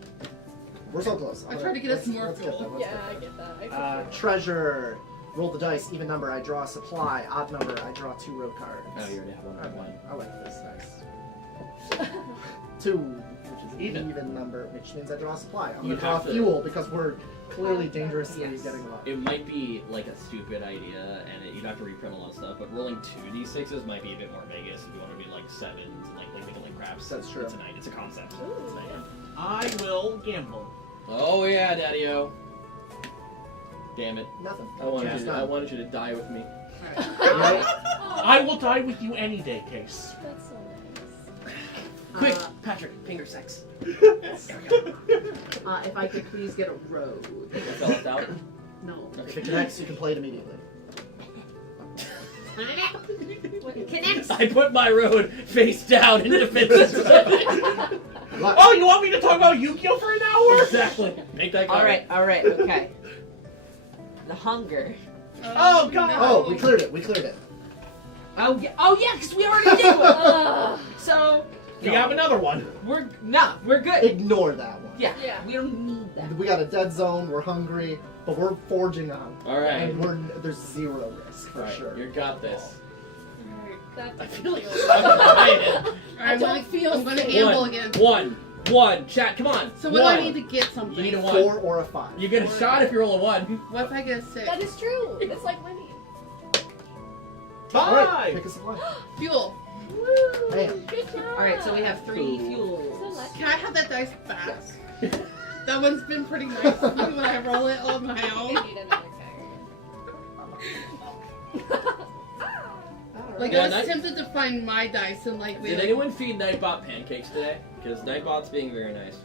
We're so close. I tried to get us more let's get fuel. there, let's Yeah, get I there. get that. I trust you. Treasure. Roll the dice. Even number, I draw a supply. Odd number, I draw 2 road cards. Oh, you already have one. Okay, One. I like this. Nice. 2, which is an even number, which means I draw a supply. I'm You gonna draw have to- fuel because we're clearly dangerously Yes. getting low. It might be like a stupid idea, and you'd have to reprint a lot of stuff, but rolling 2d6s might be a bit more Vegas if you want to do like 7s and like make it like craps. That's true. It's a 9. It's a concept. Ooh, It's a 9. I will gamble. Oh yeah, Daddy-o. Damn it! Nothing. I wanted Just you. done. I wanted you to die with me. Alright. I will die with you any day, Case. That's so nice. Quick, Patrick, finger sex. If I could please get a road. I fell left out. No. If it connects, you can play it immediately. Connects. I put my road face down in defense. Oh, you want me to talk about Yu-Gi-Oh for an hour? Exactly. Make that card. Alright, okay. The hunger. Oh, God. Oh, we cleared it. We cleared it. Oh yeah, because we already did one. So We have another one. we're good. Ignore that one. Yeah, Yeah. we don't need that. We got a dead zone. We're hungry, but we're forging on. All right. And there's zero risk for All right, sure. you got this. That I doesn't feel like feel I'm behind it. Alright, I don't feel I'm gonna safe. gamble again. One. Chat, come on. So what do one. I need to get something? You need a 1. 4 or a 5. You get a shot if you roll a 1. What if I get a 6? That is true. It's like winning. All right, Bye. pick a supply. Fuel. Woo! Man. Good job. Alright, so we have 3 So fuels. lucky. Can I have that dice back? That one's been pretty nice when I roll it on my I own. need another card. Like, Yeah, I was nice. tempted to find my dice and like... Did anyone feed Nightbot pancakes today? Because Nightbot's being very nice.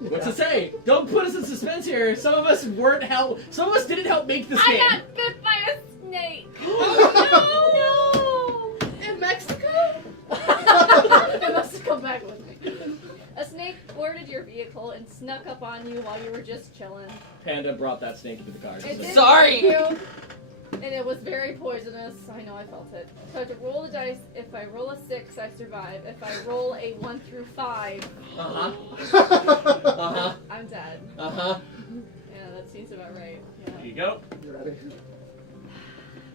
What's it say? Don't put us in suspense here. Some of us weren't help. Some of us didn't help make this game. I got bit by a snake. Oh no! In Mexico? It must have come back with me. A snake boarded your vehicle and snuck up on you while you were just chilling. Panda brought that snake into the car. It just did so- Sorry. you, and it was very poisonous. I know, I felt it. So I had to roll the dice. If I roll a 6, I survive. If I roll a 1 through 5, I'm dead. Yeah, that seems about right. There Yeah. you go. You ready?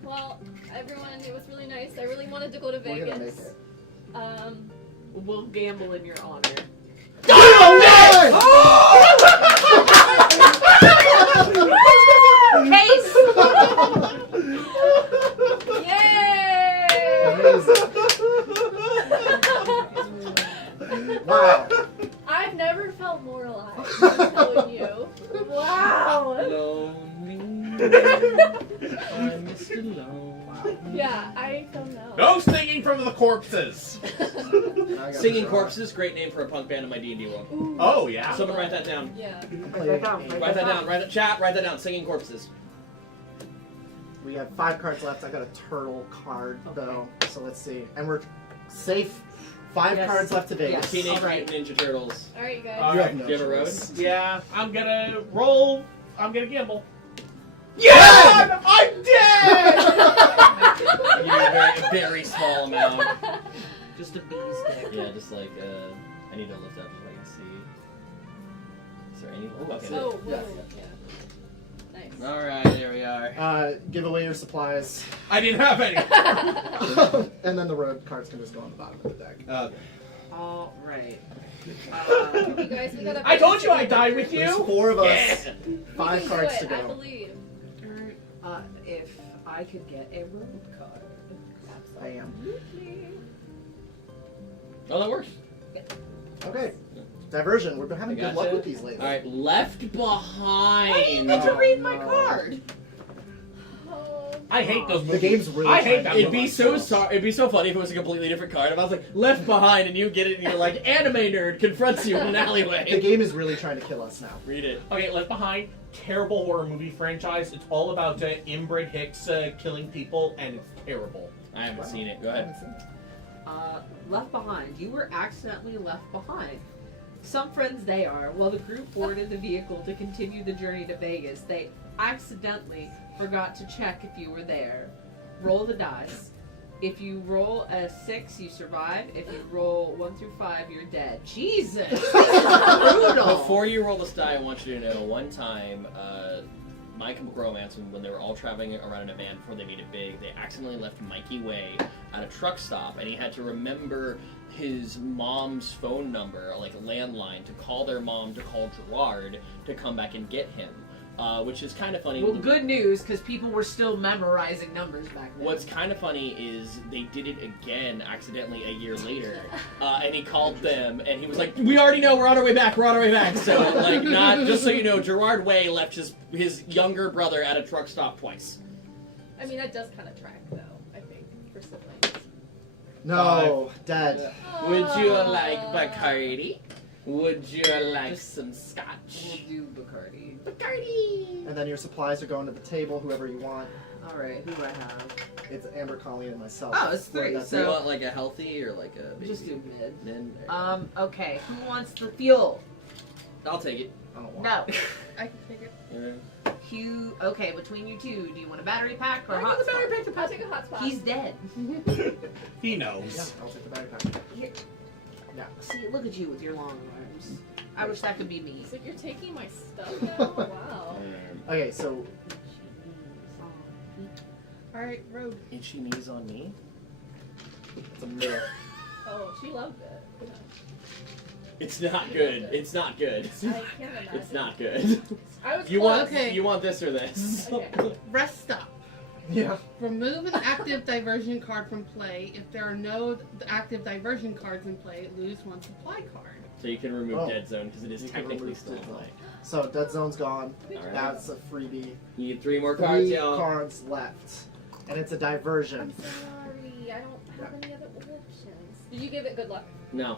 Well, everyone, it was really nice. I really wanted to go to We're gonna make Vegas. it. We'll gamble in your honor. Case! Yay! Wow. I've never felt more alive. I'm telling you. Wow. Lonely. I'm Mr. Alone. Yeah, I don't know. No singing from the corpses. I got Singing the Corpses, great name for a punk band in my D&D world. Ooh. Oh, yeah. Someone write that down. Yeah. Play Write that down. Chat, write that down. Singing Corpses. We have 5 cards left. I got a turtle card though, so let's see. And we're safe. 5 Yes. cards left to Vegas. Yes. Teenage Alright. Mutant Ninja Turtles. All right, you guys. All You right. have no Do you have a road? choice. Yeah, I'm gonna roll. I'm gonna gamble. Yeah! I'm dead! You need a very small amount. Just a bee's dick. Yeah, just like, I need to lift up so I can see. Is there any? Oh, okay. Oh, whoa. Yes. Yeah. Nice. Alright, there we are. Give away your supplies. I didn't have any. And then the road cards can just go on the bottom of the deck. Alright. You guys, we gotta. I told you I'd die with There's you. 4 of us. Yeah. 5 we can cards do to it, I go. believe. If I could get a road card. I am. Oh, that works. Okay. Diversion. We've been having I good luck gotcha. with these lately. Alright, Left Behind. I didn't get to read my card. Oh, I hate those The movies. game's really I hate trying that to It'd be so us. it'd be so funny if it was a completely different card. If I was like Left Behind and you get it and you're like anime nerd confronts you in an The alleyway. game is really trying to kill us now. Read it. Okay, Left Behind, terrible horror movie franchise. It's all about inbred Hicks killing people, and it's terrible. I haven't seen it. Go ahead. Left behind. You were accidentally left behind. Some friends they are. While the group boarded the vehicle to continue the journey to Vegas, they accidentally forgot to check if you were there. Roll the dice. If you roll a 6, you survive. If you roll 1 through 5, you're dead. Jesus! This is brutal! Before you roll this die, I want you to know one time, My Chemical Romance, when they were all traveling around in a van before they made it big, they accidentally left Mikey Way at a truck stop, and he had to remember his mom's phone number, like a landline, to call their mom to call Gerard to come back and get him. which is kind of funny. Well, good news, because people were still memorizing numbers back then. What's kind of funny is they did it again accidentally a year later, and he called them, and he was like, "We already know, we're on our way back, we're on our way back." So, like, not just so you know, Gerard Way left his younger brother at a truck stop twice. I mean, that does kind of track, though, I think, for siblings. No, Dad. Would you like Bacardi? Would you like some scotch? We'll do Bacardi. Bacardi! And then your supplies are going to the table, whoever you want. Alright, who do I have? It's Amber, Colleen, and myself. Oh, it's three, That's Do you so- want like a healthy or like a baby? Just do mid. Then, Okay, who wants the fuel? I'll take it. I don't want No. I can take it. Okay, between you two, do you want a battery pack or a I'll hot get the battery spot? pack. I'll take a hot spot. He's dead. He Yeah, knows. I'll take the battery pack. Here. Yeah. See, look at you with your long arms. I wish that could be me. It's like, you're taking my stuff now? Wow. Okay, so Alright, road. Itchy knees on me. it's a myth. Oh, she loved it. It's not good. It's not good. I can't imagine. It's not good. I was You close. want Okay. you want this or this? Okay. Rest stop. Yeah. Remove an active diversion card from play. If there are no active diversion cards in play, lose one supply card. So you can remove Oh. Dead Zone because it is You can technically remove still in Dead Zone. play. So Dead Zone's gone. Alright. That's a freebie. You need 3 more cards, 3 y'all. cards left. And it's a diversion. I'm sorry. I don't have any other options. Did you give it good luck? No.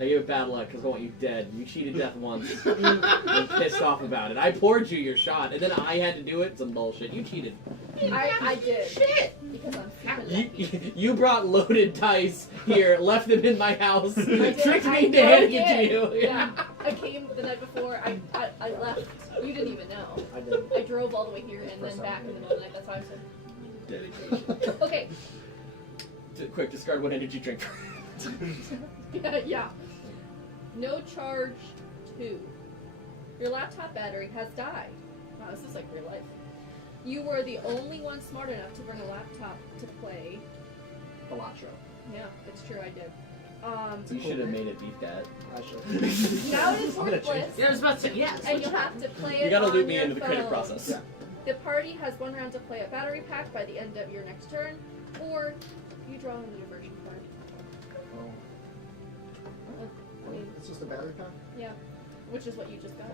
I gave it bad luck because I want you dead. You cheated death once. I'm pissed off about it. I poured you your shot, and then I had to do it. Some bullshit. You cheated. I did. Shit! Because I'm super lucky. You brought loaded dice here, left them in my house, I did. tricked I me into did. handing it to you. Yeah. I came the night before. I left. You didn't even know. I did. I drove all the way here and then back in the middle of the night. That's why I'm so. Dedication. Okay. Quick, discard one energy drink. Yeah. No charge 2. Your laptop battery has died. Wow, this is like real life. You were the only one smart enough to bring a laptop to play. Elatro. Yeah, it's true, I did. You should have made it beef cat. I should. Now it is I'm gonna change worthless, Yeah, I was about to say, yes. and you'll have to play it You gotta on loop me your into the creative phone. process. Yeah. The party has 1 round to play a battery pack by the end of your next turn, or you draw a diversion card. I mean, It's just a battery pack. yeah, which is what you just got.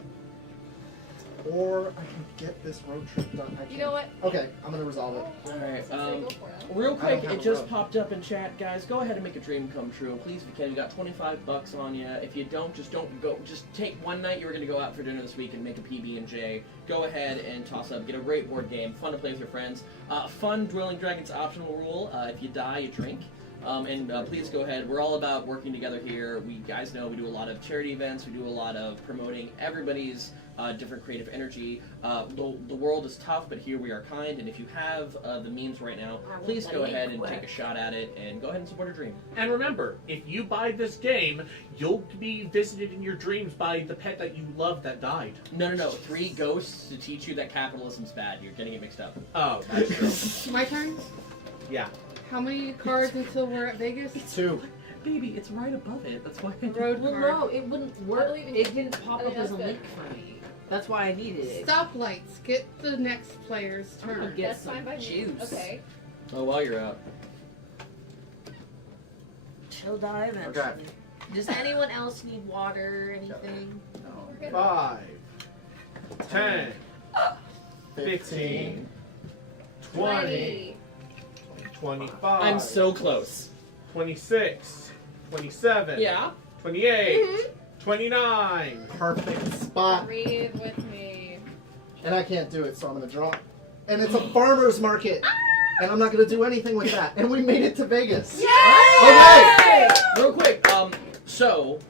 Or I can get this road trip done. You know what? Okay, I'm gonna resolve it. Alright, Go for it. real I quick, don't have it a just road. popped up in chat, guys. Go ahead and make a dream come true, please. If you can, you got $25 on you. If you don't go. Just take one night you were gonna go out for dinner this week and make a PB&J. Go ahead and toss up. Get a great board game, fun to play with your friends. Fun Dwelling Dragons optional rule. If you die, you drink. Please go ahead. We're all about working together here. We guys know we do a lot of charity events. We do a lot of promoting everybody's different creative energy. The world is tough, but here we are kind. And if you have the means right now, please go ahead and take a shot at it and go ahead and support your dream. And remember, if you buy this game, you'll be visited in your dreams by the pet that you love that died. No. 3 ghosts to teach you that capitalism's bad. You're getting it mixed up. Oh, that's true. My turn? Yeah. How many cards until we're at Vegas? 2. Baby, it's right above it. That's why. Road Well, card. no, it wouldn't work. believe in you. It didn't pop I up think as a that's link for me. That's why I needed it. Stoplights. Get the next player's I'm gonna turn. get That's some fine by me. juice. Okay. Oh, while you're out. She'll die eventually. Okay. Does anyone else need water or anything? We're good. 5, 10, 15, 20, 25. I'm so close. 26, 27, Yeah. 28, 29. Perfect spot. Breathe with me. And I can't do it, so I'm gonna draw. And it's a farmer's market. And I'm not gonna do anything with that. And we made it to Vegas. Okay. Real quick. So,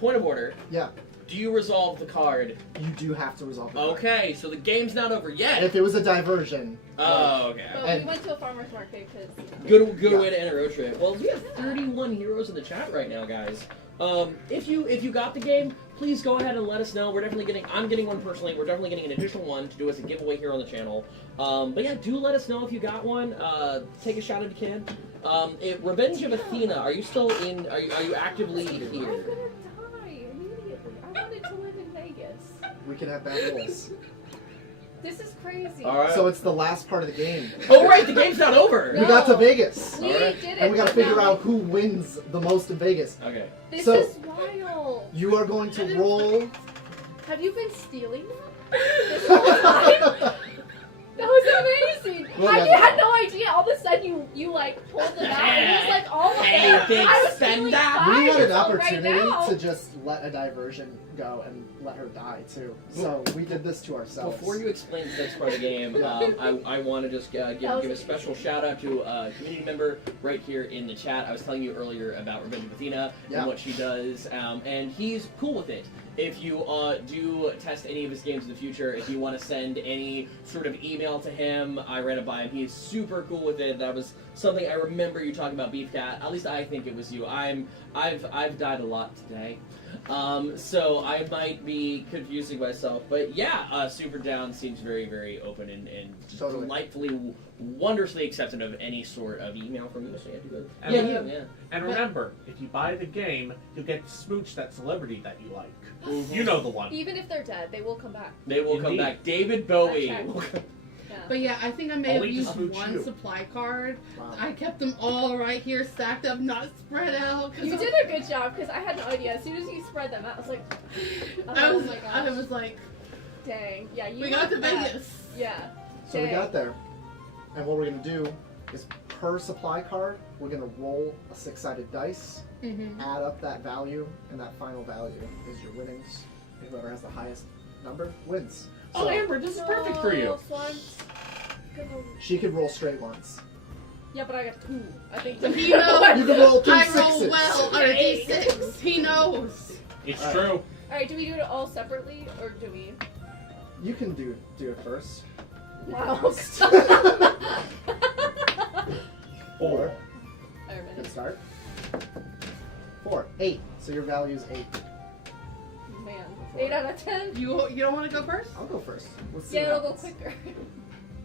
point of order. Yeah. Do you resolve the card? You do have to resolve the card. Okay, so the game's not over yet. If it was a diversion. Oh, okay. But And- we went to a farmer's market because Good Yeah. way to end a road trip. Well, we have 31 heroes in the chat right now, guys. If you got the game, please go ahead and let us know. I'm getting one personally. We're definitely getting an additional one to do as a giveaway here on the channel. But yeah, do let us know if you got one. Take a shot if you can. Revenge of Athena. Are you still in? Are you actively I'm here? gonna die immediately. I wanted to live in Vegas. We can have bad rolls. This is crazy. All right. So it's the last part of the game. Oh right, the game's not over. We got to No. Vegas. We Alright. did it. And we gotta but figure now out who wins the most in Vegas. Okay. This So- is wild. You are going to roll. Have you been stealing that? This whole time? That was amazing. Well, I that's- had no idea. All of a sudden, you like pulled them out. And it was like all of Hey, them. big I was spender. feeling We fine had an until opportunity right now. to just let a diversion go and let her die too. So we did this to ourselves. Before you explain the next part of the game, I want to just give a special shout out to a community member right here in the chat. I was telling you earlier about Revenge of Athena Yeah. and what she does, and he's cool with it. If you do test any of his games in the future, if you want to send any sort of email to him, I ran it by him. He's super cool with it. That was something I remember you talking about, Beef Cat. At least I think it was you. I've died a lot today. So I might be confusing myself, but yeah, Super Down seems very, very open and just Totally. delightfully, wondrously accepting of any sort of email from you. So yeah, do that. And, Yeah. and remember, if you buy the game, you'll get to smooch that celebrity that you like. Mhm. You know the one. Even if they're dead, they will come back. They will come Indeed. back. David Bowie. Okay. Yeah. But yeah, I think I may have Only to used smooch one you. supply card. Wow. I kept them all right here, stacked up, not spread out. 'cause You did a good job because I had no idea. As soon as you spread them out, I was like, I oh was, my gosh, I was like, dang. Yeah, you we got to were bad. Vegas. Yeah. So we Dang. got there. And what we're going to do is per supply card, we're going to roll a 6-sided dice, Mm-hmm. add up that value, and that final value is your winnings. And whoever has the highest number wins. Oh, So Amber, this is perfect for you. So I'm gonna... she could roll straight ones. Yeah, but I got 2. I think. You know, You can roll 2 I sixes. roll well on a Eight. d6. He knows. It's Alright. true. Alright, do we do it all separately or do we? You can do it first. You can Wow. last. 4. Good start. 4. 8. So your value is 8. Man, 8 out of 10. You don't want to go first? I'll go first. Let's see Yeah, what it'll go happens.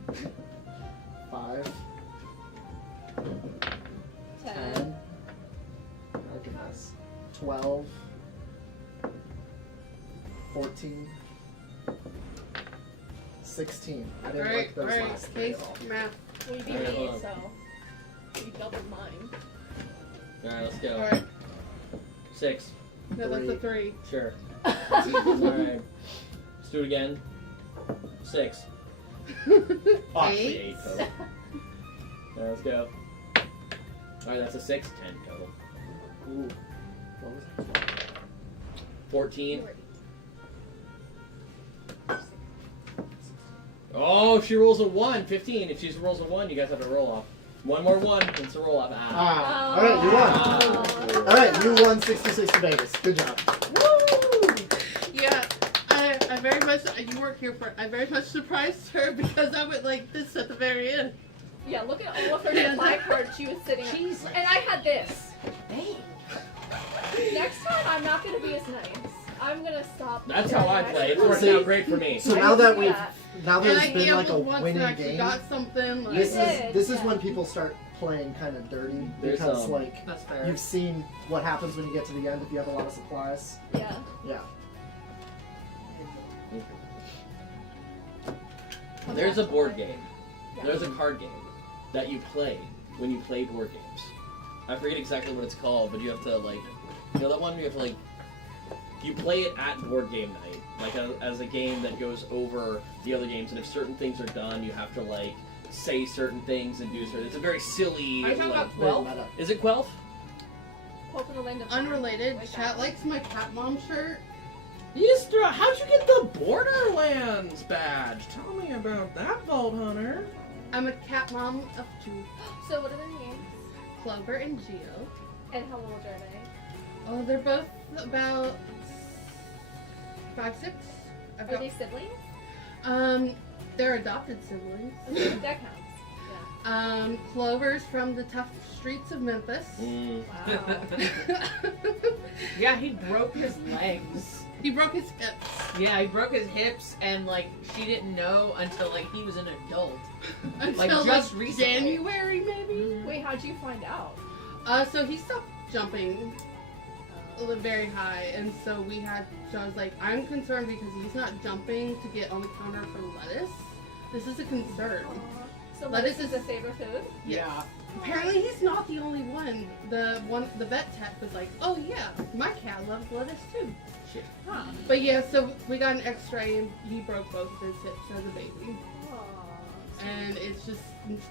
quicker. 5. 10. 10. Oh goodness. 12. 14. 16. I didn't like those Alright, last 3 case at all. math. We beat Alright, me, hold on. so we doubled mine. Alright, let's go. Alright, 6. no, that's a 3. Sure. Alright. Let's do it again. 6. Actually, 8 total. Alright, let's go. Alright, that's a 6. 10 total. Ooh. What was it? 14. Oh, she rolls a 1. 15. If she rolls a 1, you guys have to roll off. One more 1, it's a roll off. Ah. Alright, you won. Alright, you won 66 to Vegas. Good job. Yeah, I very much, you weren't here for it. I very much surprised her because I went like this at the very end. Yeah, look at all of her supply cards she was sitting on. Jeez. And I had this. Dang. Next time, I'm not going to be as nice. I'm going to stop. That's how I play. It's Actually, working out great for me. So I now can that do we've that. now And I there's been like a gambled once and winning actually game. got something. Like, This did, is yeah. when people start playing kind of dirty There's, because like That's fair. you've seen what happens when you get to the end if you have a lot of supplies. Yeah. Yeah. There's a board game. Yeah. There's a card game that you play when you play board games. I forget exactly what it's called, but you have to like, you know that one? You have to like, you play it at board game night, like as a game that goes over the other games, and if certain things are done, you have to like say certain things and do certain. It's a very silly. Are you talking like, about 12? Meta. is it Quelf? Hope in the land of unrelated, Like chat that. likes my cat mom shirt. Easter, how'd you get the Borderlands badge? Tell me about that, Vault Hunter. I'm a cat mom of 2, So what are their names? Clover and Geo. And how old are they? Oh, they're both about 5, 6. I've Are got, they siblings? they're adopted siblings. That counts. Clover's from the tough streets of Memphis. Mm. Wow. Yeah, he broke his legs. He broke his hips. Yeah, he broke his hips, and like she didn't know until like he was an adult. Until just like recently. January, maybe. Wait, how'd you find out? So he stopped jumping. very high, and so I was like, I'm concerned because he's not jumping to get on the counter for lettuce. This is a concern. So Lettuce lettuce is a favorite food? Yeah. Apparently he's not the only one. The vet tech was like, oh yeah, my cat loves lettuce too. Shit. Huh. But yeah, so we got an X-ray and he broke both of his hips as a baby. And it's just,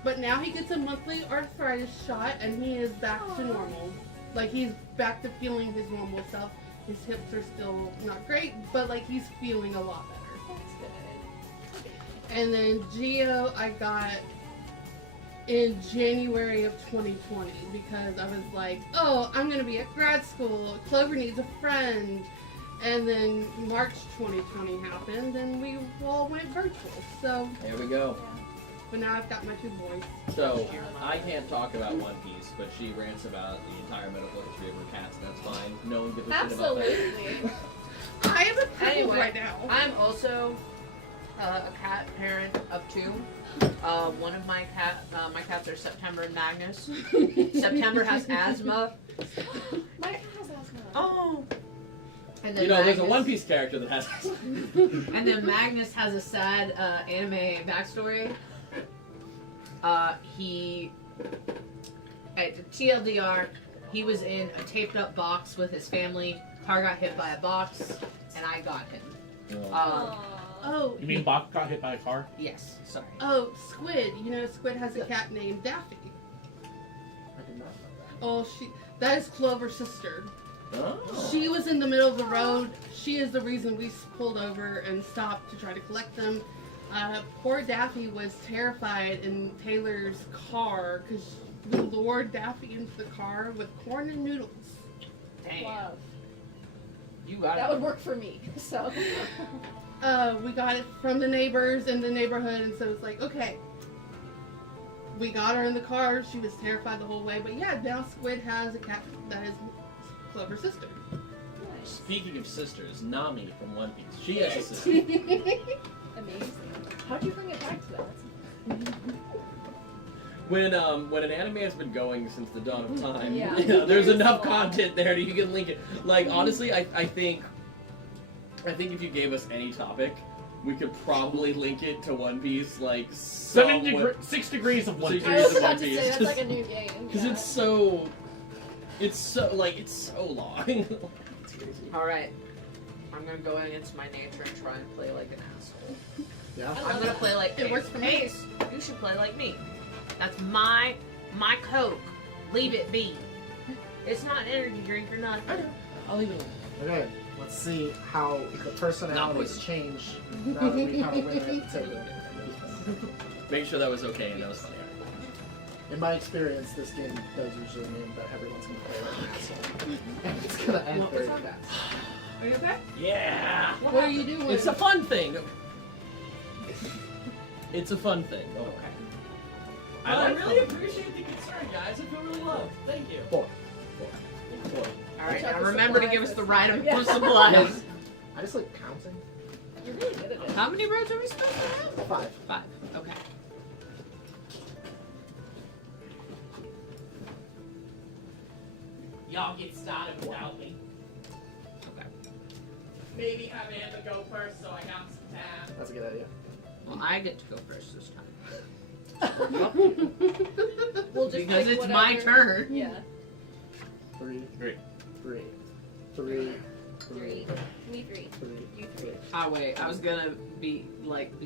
but now he gets a monthly arthritis shot and he is back to normal. Like he's back to feeling his normal self. His hips are still not great, but like he's feeling a lot better. That's good. And then Geo I got in January of 2020 because I was like, oh, I'm gonna be at grad school. Clover needs a friend. And then March 2020 happened and we all went virtual. So, There we go. but now I've got my 2 boys. So, I can't talk about One Piece, but she rants about the entire medical history of her cats, and that's fine. No one gives a shit about that. Absolutely. I am a crippled Anyway, right now. I'm also a cat parent of 2. One of my cats are September and Magnus. September has asthma. My cat has asthma. Oh. And then You know, there's a Magnus- One Piece character that has. And then Magnus has a sad anime backstory. He, at TLDR, he was in a taped up box with his family. Car got hit by a box, and I got him. Oh, You mean Bach got hit by a car? Yes, sorry. oh, Squid. You know, Squid has a cat named Daffy. I did not know Oh, that is Clover's sister. Oh. She was in the middle of the road. She is the reason we pulled over and stopped to try to collect them. Poor Daffy was terrified in Taylor's car because we lured Daffy into the car with corn and noodles. Damn. Love. You got That it. would work for me. So. We got it from the neighbors in the neighborhood, and so it's like, okay. We got her in the car. She was terrified the whole way. But yeah, now Squid has a cat that is Clover's sister. Speaking of sisters, Nami from One Piece. She has a sister. Amazing. How'd you bring it back to that? When an anime has been going since the dawn of time, Yeah. there's There's enough a lot. content there that you can link it. Like honestly, I think if you gave us any topic, we could probably link it to One Piece. Like 6 degrees of one. 6 I degrees was of about One to Piece. say that's like a new game. Because yeah. it's so long. It's crazy. Alright. I'm gonna go against my nature and try and play like an asshole. Yeah. I I'm love gonna that. play like It Ace. works for me. Ace, you should play like me. That's my Coke. Leave it be. It's not an energy drink or nothing. I'll leave it. Okay, let's see how the personalities poison. change now that we kind of win at the table. Make sure that was okay and that was funny. In my experience, this game does usually mean that everyone's going to play like an asshole. And it's going to end What very was fast. Are you okay? Yeah. What are you doing? It's a fun thing. It's a fun thing. Okay. I really appreciate the concern, guys. I feel really loved. Thank you. 4. Alright, Check now the remember to supplies give us this the right time. of Yeah. supplies. I just like counting. You're really good at it. How many roads are we supposed to have? 5. 5. Okay. Y'all get started without me. Okay. Maybe have Amanda go first so I got some time. That's a good idea. Well, I get to go first this time. We'll just Because pick it's my whatever- turn. Yeah. 3. 3. 3. 3. 3. Me 3. 3. You 3. Oh wait, I was gonna be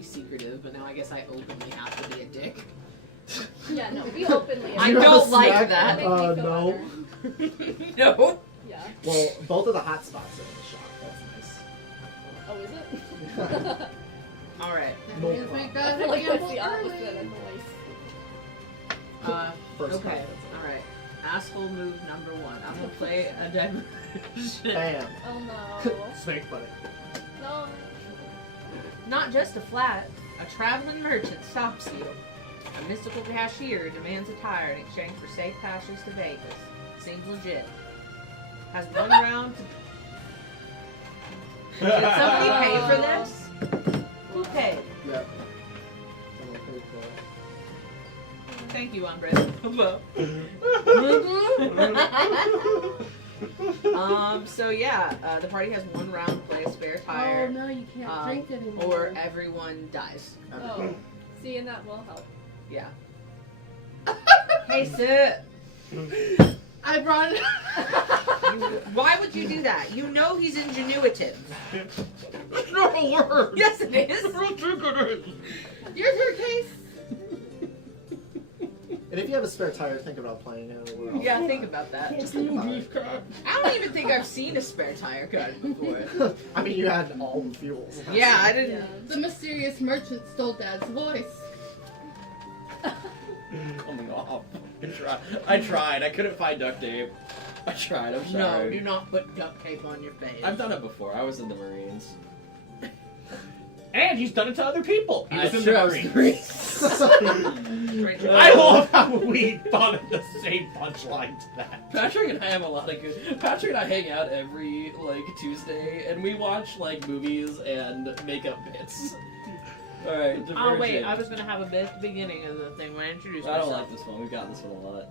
secretive, but now I guess I openly have to be a dick. Yeah, no, we openly. I You have a don't like snack? that. Make me feel No. better. No. Yeah. Well, both of the hot spots are in the shop. That's Oh, is it? nice. Alright. That No means we problem. got I to feel like that's gamble the opposite early. of noise. First Okay. card, that's Alright. Asshole move number 1. I'm gonna play a diversion. it. Bam. Oh no. Snake buddy. No. Not just a flat, a traveling merchant stops you. A mystical cashier demands a tire in exchange for safe passage to Vegas. Seems legit. Has one round to... Did somebody pay for this? Who paid? Yep. Someone paid for it. Thank you, Umbrella. So yeah, the party has 1 round to play a spare Oh tire, no, you can't drink anymore. or everyone dies. Oh, seeing that will help. Yeah. Hey, sir. I brought it. Why would you do that? You know he's ingenuitive. It's not a word. Yes, it is. I don't think it is. Here's your case. And if you have a spare tire, think about playing it. Yeah, think about that. Just think about it. I don't even think I've seen a spare tire gun before. I mean, you had all the fuels. Yeah, I didn't. Yeah. The mysterious merchant stole Dad's voice. Coming off. I tried. I couldn't find duct tape. I tried. I'm No, sorry. do not put duct tape on your face. I've done it before. I was in the Marines. And he's done it to other people. He was in the Marines. I love how we thought of the same punchline to that. Patrick and I have a lot of good. Patrick and I hang out every Tuesday, and we watch movies and make up bits. All right. Oh wait, Divergent. I was gonna have a bit at the beginning of the thing when I introduced I don't myself. like this one. We've got this one a lot.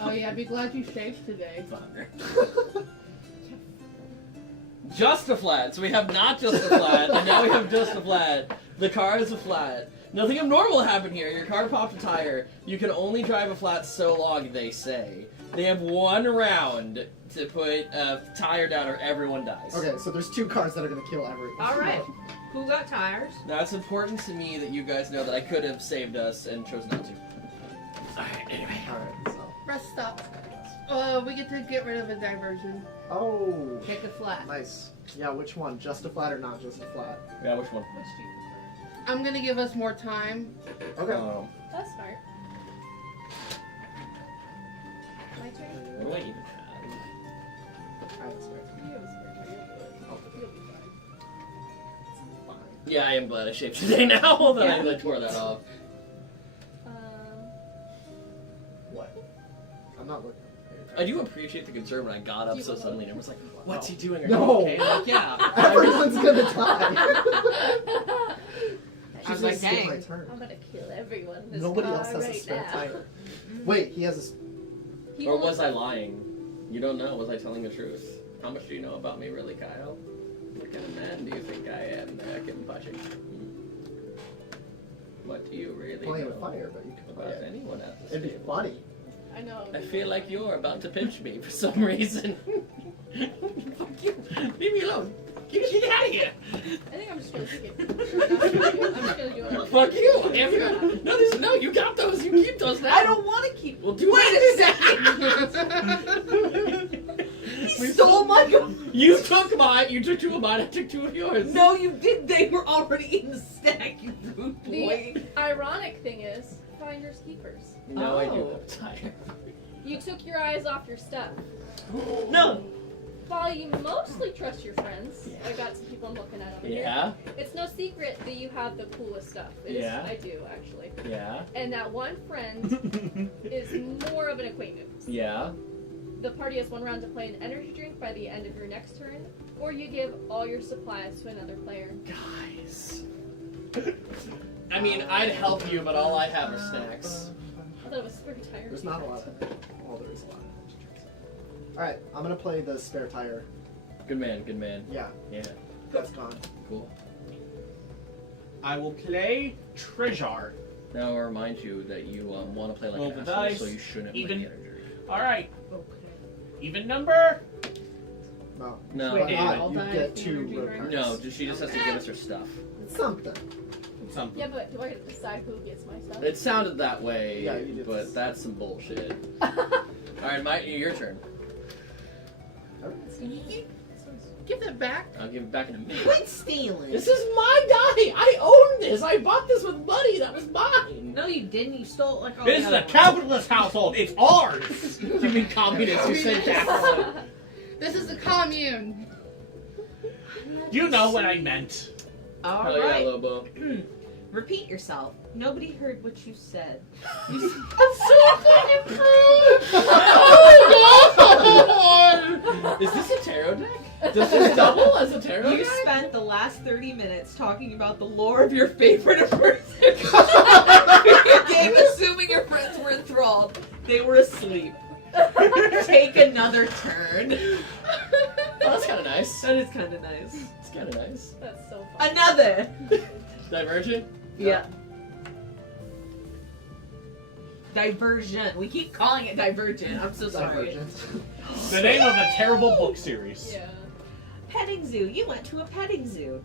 Oh yeah, be glad you shaved today. Just a flat. So we have not just a flat, and now we have just a flat. The car is a flat. Nothing abnormal happened here. Your car popped a tire. You can only drive a flat so long, they say. They have 1 round to put a tire down or everyone dies. Okay, so there's 2 cars that are gonna kill everyone. Alright. Who got tires? Now it's important to me that you guys know that I could have saved us and chose not to. Alright, anyway. Alright, so. Rest stop. We get to get rid of a diversion. Oh, Pick a flat. nice. Yeah, which one? Just a flat or not just a flat? Yeah, which one? Which do you I'm gonna give us more time. Okay. That's smart. My turn. What do I even have? I have a spare tire. You have a spare tire. You'll be fine. Fine. Yeah, I am glad I shaved today now that I tore that off. What? I'm not looking. I do appreciate the concern when I got up so suddenly and everyone's like, what's he doing? Are No. you okay? I'm like, yeah. Everyone's gonna die. I She's was gonna like, skip my dang. turn. I'm gonna kill everyone in this Nobody car else has a right spare now. tire. Wait, he has a. He Or won't- was I lying? You don't know. Was I telling the truth? How much do you know about me, really, Kyle? What kind of man do you think I am that I can budget? What do you really Playing know with fire, but you can about play it. anyone at this It'd be table? funny. I know. I feel like you're about to pinch me for some reason. Fuck you. Leave me alone. Get out of here. I think I'm just gonna skip. I'm just gonna do it. Fuck you. No, you got those. You keep those now. I don't want to keep. Well, do Wait a second! He stole my gun! You took mine. You took 2 of mine. I took 2 of yours. No, you didn't. They were already in the stack, you rude boy. The ironic thing is, finders keepers. No, I do Oh. have a tire. You took your eyes off your stuff. No. While you mostly trust your friends, I got some people I'm looking at over here. Yeah. It's no secret that you have the coolest stuff. It is- Yeah. I do actually. Yeah. And that one friend is more of an acquaintance. Yeah. The party has 1 round to play an energy drink by the end of your next turn, or you give all your supplies to another player. Guys. I mean, I'd help you, but all I have are snacks. I thought it was spare tire. There's not a lot of. Well, there is a lot of. Alright, I'm gonna play the spare tire. Good man. Good man. Yeah, Yeah. that's gone. Cool. I will play Treasure. Now I'll remind you that you want to play like Roll an the asshole, dice. so you shouldn't Even- play the energy. Alright. Okay. Even number. No. No. But Wait, not, all you dice, get the 2 energy road drink? cards. No, she just has to give us her stuff. It's something. Something. Yeah, but do I get to decide who gets my stuff? It sounded that way, Yeah, you did. but that's some bullshit. Alright, your turn. Give that back. I'll give it back in a minute. Quit stealing! This is my die! I own this! I bought this with money! That was mine! No, you didn't. You stole it like all This the is a other ones. capitalist household. It's ours. You mean communist? You said that. This is a commune. You know what I meant. Hell All yeah, right. Lobo. Repeat yourself. Nobody heard what you said. You so fucking true! Is this a tarot deck? Does this double as a tarot You deck? spent the last 30 minutes talking about the lore of your favorite video game, assuming your friends were enthralled. They were asleep. Take another turn. That's so funny. Another. Divergent? Yeah. Diversion. We keep calling it Divergent. I'm so sorry. Divergent. The name of a terrible book series. Yeah. Petting zoo. You went to a petting zoo.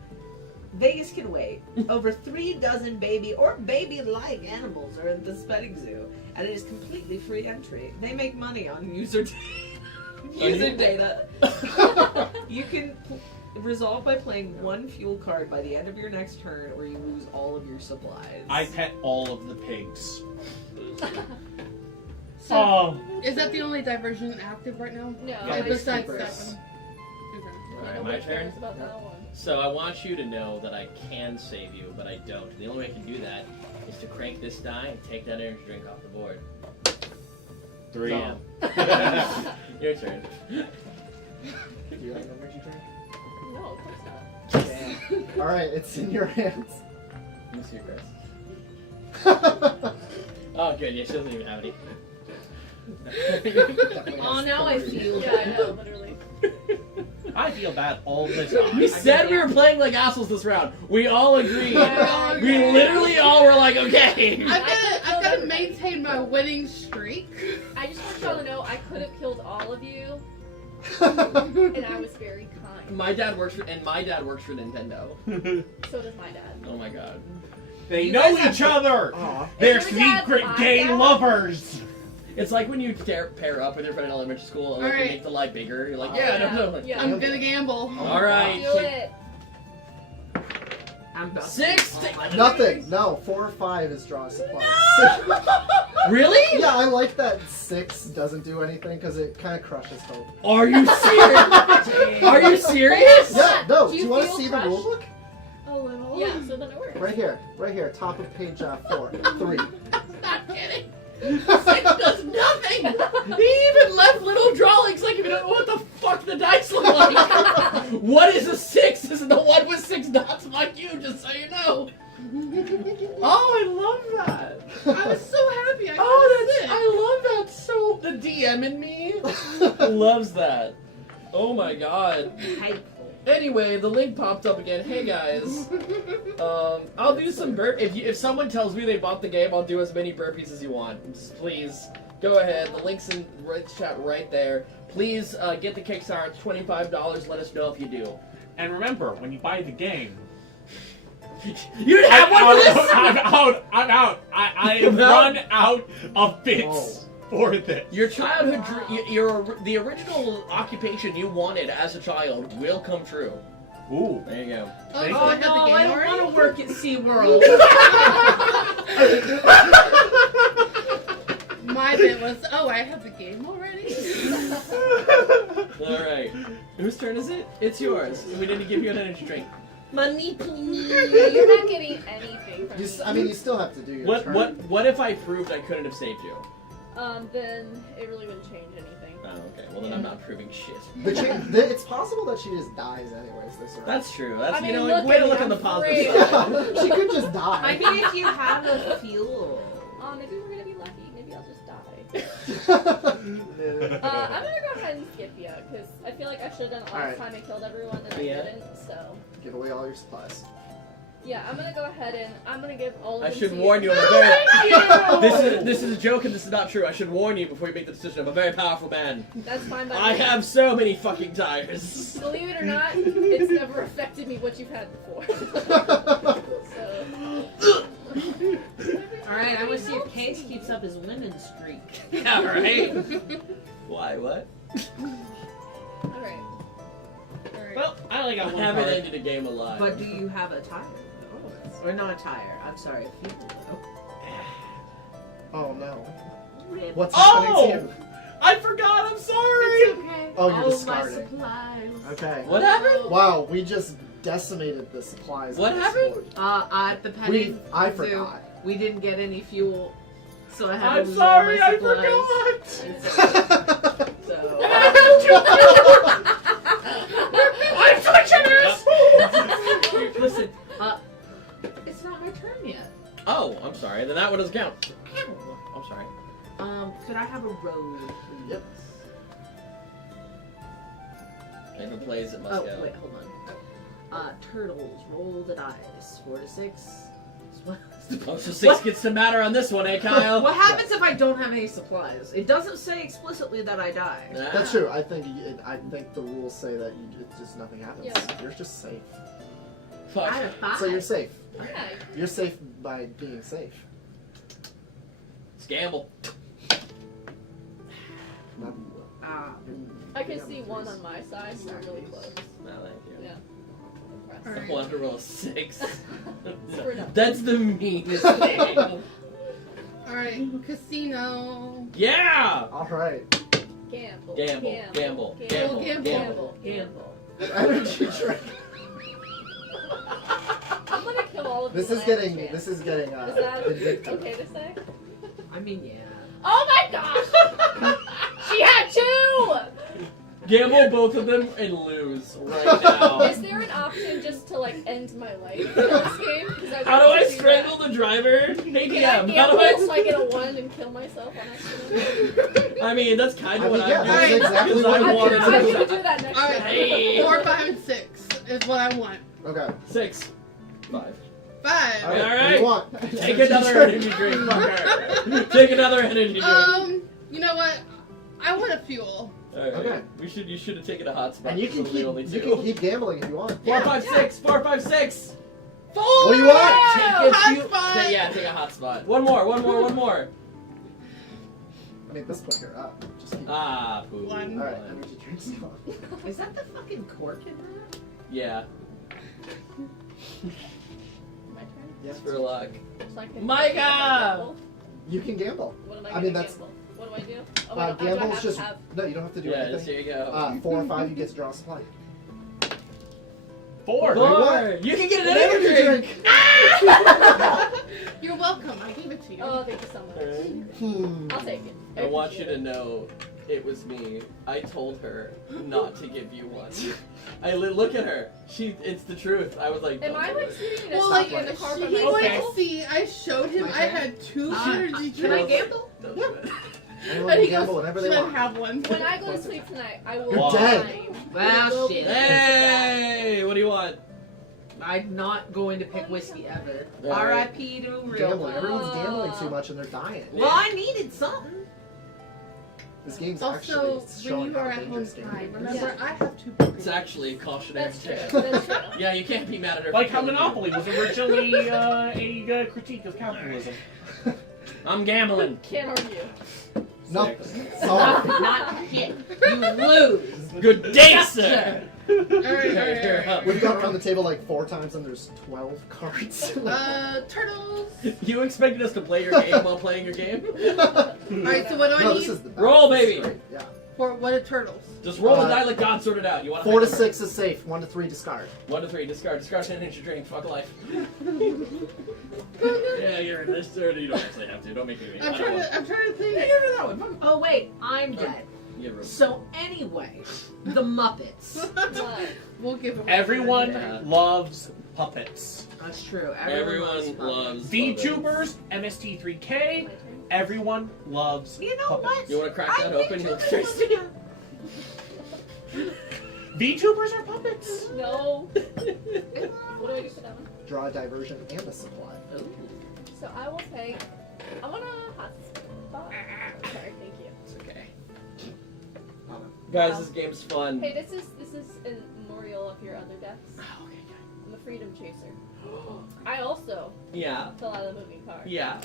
Vegas can wait. Over 3 dozen baby or baby-like animals are at this petting zoo, and it is completely free entry. They make money on user data. You can resolve by playing 1 fuel card by the end of your next turn, or you lose all of your supplies. I pet all of the pigs. So, Oh. is that the only diversion active right now? No. Yeah, Like, there's besides keepers. 7. Okay. Alright, Nobody my turn? cares about that one. So I want you to know that I can save you, but I don't. The only way I can do that is to crank this die and take that energy drink off the board. 3. No. Your turn. Do you have an energy drink? No, of course not. Damn. Alright, it's in your hands. Let me see your Oh, good. Yeah, she doesn't even have any. Oh, now I feel. Yeah, I know, literally. I feel bad all the time. We said we were playing like assholes this round. We all agreed. Yeah. We literally all were like, okay. I've got to maintain my winning streak. I just want y'all to know I could have killed all of you, and I was very kind. My dad works for Nintendo. So does my dad. Oh my god. They You know guys have each other. Aw. They're Is your dad secret my gay dad? lovers. It's like when you pair up with your friend in elementary school and like, you Alright. make the light bigger. You're like, Oh, yeah, yeah. no. Yeah. I'm gonna gamble. Alright. Do it. I'm about to- 6. Nothing. No, 4 or 5 is draw supplies. Really? Yeah, I like that 6 doesn't do anything because it kind of crushes hope. Are you serious? Are you serious? Yeah, no. Do Do you you want to feel see crushed? the rule book? A little. Yeah, so then it works. Right here, top of page 4, 3. Stop kidding. 6 does nothing. He even left little drawings like if you don't know what the fuck the dice look like. What is a 6? This is the one with 6 dots like you, just so you know. Oh, I love that. I was so happy. I I love that. So the DM in me loves that. Oh my god. Hypeful. Anyway, the link popped up again. Hey guys, I'll do some if someone tells me they bought the game, I'll do as many burpees as you want. Just please go ahead. The link's in the chat right there. Please get the Kickstarter. It's $25. Let us know if you do. And remember, when you buy the game, You didn't have one for this. I'm out. I have run out of bits for this. Your childhood, the original occupation you wanted as a child will come true. Ooh. There you go. Oh, Thank I you. had the No, game I don't already? want to work at SeaWorld. My bit was, oh, I have the game already? All right. Whose turn is it? It's yours. We didn't give you an energy drink. Money, please. You're not getting anything from me. You still have to do your turn. What if I proved I couldn't have saved you? Then it really wouldn't change anything. Oh, okay. Well, then I'm not proving shit. It's possible that she just dies anyways this round. That's true. That's I mean, you know, look way at to me, look on I'm the positive free. side. Yeah, she could just die. I mean, if you have a fuel. Maybe we're gonna be lucky. Maybe I'll just die. I'm gonna go ahead and skip you because I feel like I should have done it last Alright. time I killed everyone and Yeah. I didn't. So Give away all your supplies. yeah, I'm gonna go ahead and I'm gonna give all of I them should to warn you. I'm a Thank you. very. This is a joke and this is not true. I should warn you before you make the decision. I'm a very powerful man. That's fine by I me. have so many fucking tires. Believe it or not, it's never affected me what you've had before. So Alright, I want to see if Case keeps up his winning streak. Yeah, right. Why? What? alright. Alright. Well, I only I got one haven't card. ended a game alive. But do you have a tire? Or not a tire, I'm sorry, a fuel. Oh no. Rip. What's happening Oh! to you? I forgot. I'm sorry. It's okay. Oh, you're All of my discarding. supplies. Okay. What happened? Wow, we just decimated the supplies. What on this happened? board. At the petting I zoo, forgot. we didn't get any fuel, so I had to I'm lose sorry. all I my supplies. forgot. And so, I'm so generous. listen, it's not my turn yet. Oh, I'm sorry. Then that one doesn't count. I'm sorry. Could I have a road, please? Yep. If it plays, it must Oh, go. wait, hold Turtles, roll the dice. 4 to 6. Oh, so 6 gets to matter on this one, eh, Kyle? What happens if I don't have any supplies? It doesn't say explicitly that I die. Ah. That's true. I think the rules say that just nothing happens. Yeah. You're just safe. Fuck. I have 5. So you're safe. Yeah. You're safe by being safe. Let's gamble. Not, I can see one on my side, so we're really close. No, thank you. Yeah. I Alright. want to roll a 6. Screwed up. That's the meanest thing. Alright, casino. Yeah! all right. Gamble. Gamble, gamble, gamble, Gamble. Gamble. Energy drink. I'm gonna kill all of This you is when I have a getting. chance. This is getting. Is that vindictive. okay to say? I mean, yeah. Oh my gosh! She had 2! Gamble both of them and lose right now. Is there an option just to like end my life in this game? 'Cause I How do want I to do strangle the driver? Hey, that. DM, Can I how do gamble so I... I get a 1 and kill myself on accident? I mean, that's kind I of what mean, yeah, I'm that's doing. exactly because what I I'm wanted I'm to gonna do do that next Alright, time. Hey. 4, 5, and 6 is what I want. Okay. 6. 5. 5. All right. All What do right. you want? Take another energy drink, fucker. Take another energy drink. You know what? I want a fuel. Alright. Okay. You should have taken a hot spot. And you can Those are the only keep. You two. can keep gambling if you want. 4, 5, 6. 4, 5, 6. 4! What do you want? Take a Hot few. spot! Yeah, take a hot spot. One more. I mean, at this point you're up. Just keep. Ah, poo. 1. all right. Energy drinks. Gone. Is that the fucking cork in that? Yeah. My turn? Yes. For luck. So I can Micah! gamble? You can gamble. What am I I gonna mean, that's- gamble? What do I do? Oh, wait, do I Gamble's have just. to have... No, you don't have to do Yeah, just anything. here you go. 4 or 5, you get to draw a supply. 4. Four. You can get an energy drink. You're welcome. I gave it to you. Oh, thank you so much. Hmm. I'll take it. I want you to know it was me. I told her not to give you one. Look at her. It's the truth. I was like, Am don't I do like it. sitting in a Well, seat like, in the car by he myself? went to see, I showed him My I turn? had 2 energy drinks. Can I gamble? Don't do it. Anyone And can he gamble goes, whenever should they I want. have one? When I go to sleep tonight, I will You're dead. find- Well, will shit. be- Hey, what do you want? I'm not going to pick whiskey ever. All right. R.I.P. to real Gambling. one. Everyone's gambling too much and they're dying. Well, I needed something. This game's Also, actually when showing you how are at home dangerous gambling time, is. remember, I have 2 It's actually a cautionary That's true. tale. That's true. Yeah, you can't be mad at her. Like for how killing you. Monopoly was originally a critique of capitalism. I'm gambling. Can't argue. No. 6. Sorry. Not shit. You lose. Good day, sir. Alright. We've gone around the table like 4 times and there's 12 cards. Turtles. You expected us to play your game while playing your game? Alright, so what do I No, need? this is the best. Roll, This is baby. great, Yeah. For what are turtles? Just roll the Uh, die like God sorted out. You want 4 to 6 is safe. 1 to 3 discard. 1 to 3. Discard. Discard 10 inch drink. Fuck life. Yeah, you're in this or you don't actually have to. Don't make me. I'm trying to think. Yeah, get rid of that one. Oh wait, I'm dead. Get rid of it. So anyway, the Muppets. What? We'll give it. Everyone Yeah. loves puppets. That's true. Everyone loves VTubers, MST3K, My turn? everyone loves You know puppets. what? You want to crack that I open? think You look you thirsty. VTubers are puppets. No. What do I do for that one? Draw a diversion and a supply. So I will take. I want a hot spot. Sorry, thank you. It's okay. Guys, Wow. this game's fun. Hey, this is in memorial of your other deaths. Oh, okay, I'm a freedom chaser. I also Yeah. fell out of the moving car. Yeah.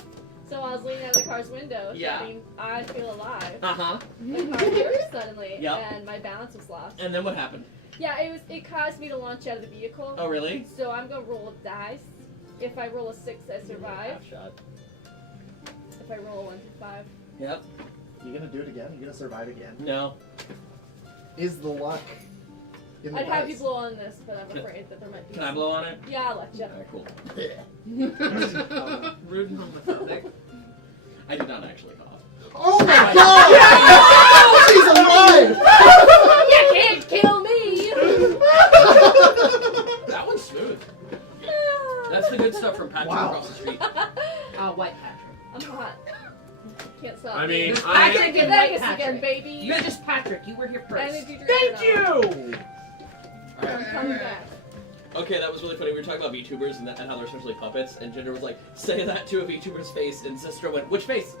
So I was leaning out of the car's window, Yeah. shouting, "I feel alive." Uh huh. The car jerked suddenly, Yep. and my balance was lost. And then what happened? Yeah, it caused me to launch out of the vehicle. Oh, really? So I'm gonna roll a dice. If I roll a 6, I survive. Half shot. If I roll a 1 through 5, Yep. You gonna do it again? You gonna survive again? No. Is the luck in the I'd have you dice? blow on this, but I'm afraid that there might be. Can I blow on it? Yeah, I'll let you. Alright, cool. Rude and homophobic. I did not actually cough. Oh my god! She's alive! You can't kill me! That one's smooth. That's the good stuff from Patrick Wow. across the street. White Patrick. I'm hot. Can't stop. I mean, There's I. Patrick Get and Vegas White again, Patrick. baby. You're just Patrick. You were here first. Energy drink Thank it up. you! I'm coming back. Okay, that was really funny. We were talking about VTubers and how they're essentially puppets, and Ginger was like, say that to a VTuber's face, and Zistra went, which face?